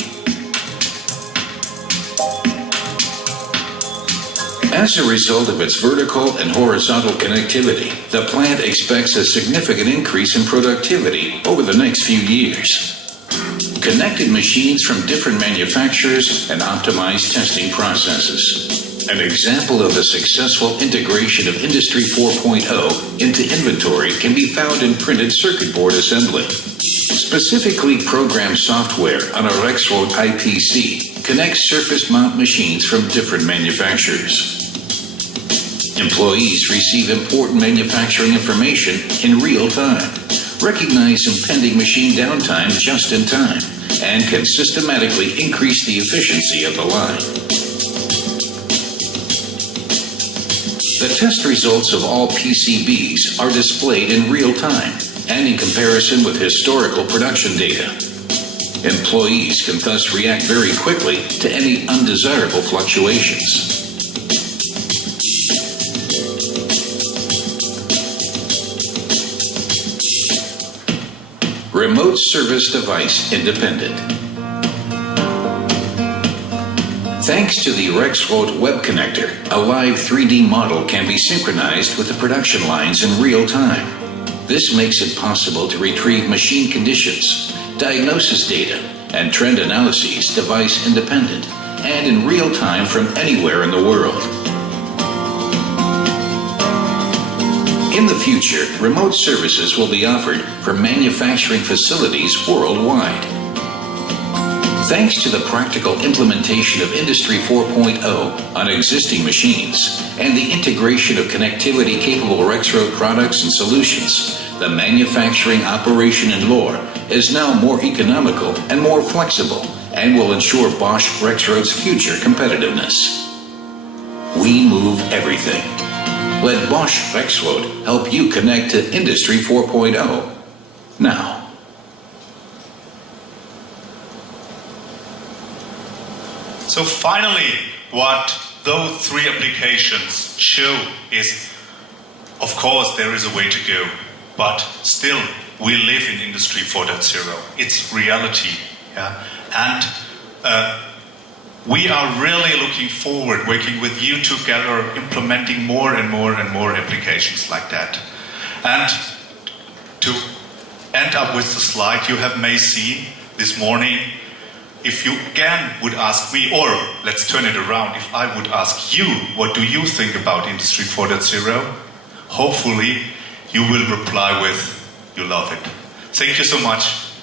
As a result of its vertical and horizontal connectivity, the plant expects a significant increase in productivity over the next few years. Connected machines from different manufacturers and optimized testing processes. An example of the successful integration of Industry 4.0 into inventory can be found in printed circuit board assembly. Specifically programmed software on a Rexroad IPC connects surface mount machines from different manufacturers. Employees receive important manufacturing information in real time, recognize impending machine downtime just in time, and can systematically increase the efficiency of the line. The test results of all PCBs are displayed in real time and in comparison with historical production data. Employees can thus react very quickly to any undesirable fluctuations. Remote Service Device Independent. Thanks to the Rexroad Web Connector, a live 3D model can be synchronized with the production lines in real time. This makes it possible to retrieve machine conditions, diagnosis data, and trend analyses device independent and in real time from anywhere in the world. In the future, remote services will be offered for manufacturing facilities worldwide. Thanks to the practical implementation of Industry 4.0 on existing machines and the integration of connectivity-capable Rexroad products and solutions, the manufacturing operation in Lohr is now more economical and more flexible and will ensure Bosch Rexroad's future competitiveness. We move everything. Let Bosch Rexroad help you connect to Industry 4.0 now. So finally, what those three applications show is, of course, there is a way to go, but still, we live in Industry 4.0. It's reality, yeah? And we are really looking forward, working with you together, implementing more and more and more applications like that. And to end up with the slide you have may seen this morning, if you again would ask me, or let's turn it around, if I would ask you, what do you think about Industry 4.0? Hopefully you will reply with, you love it. Thank you so much.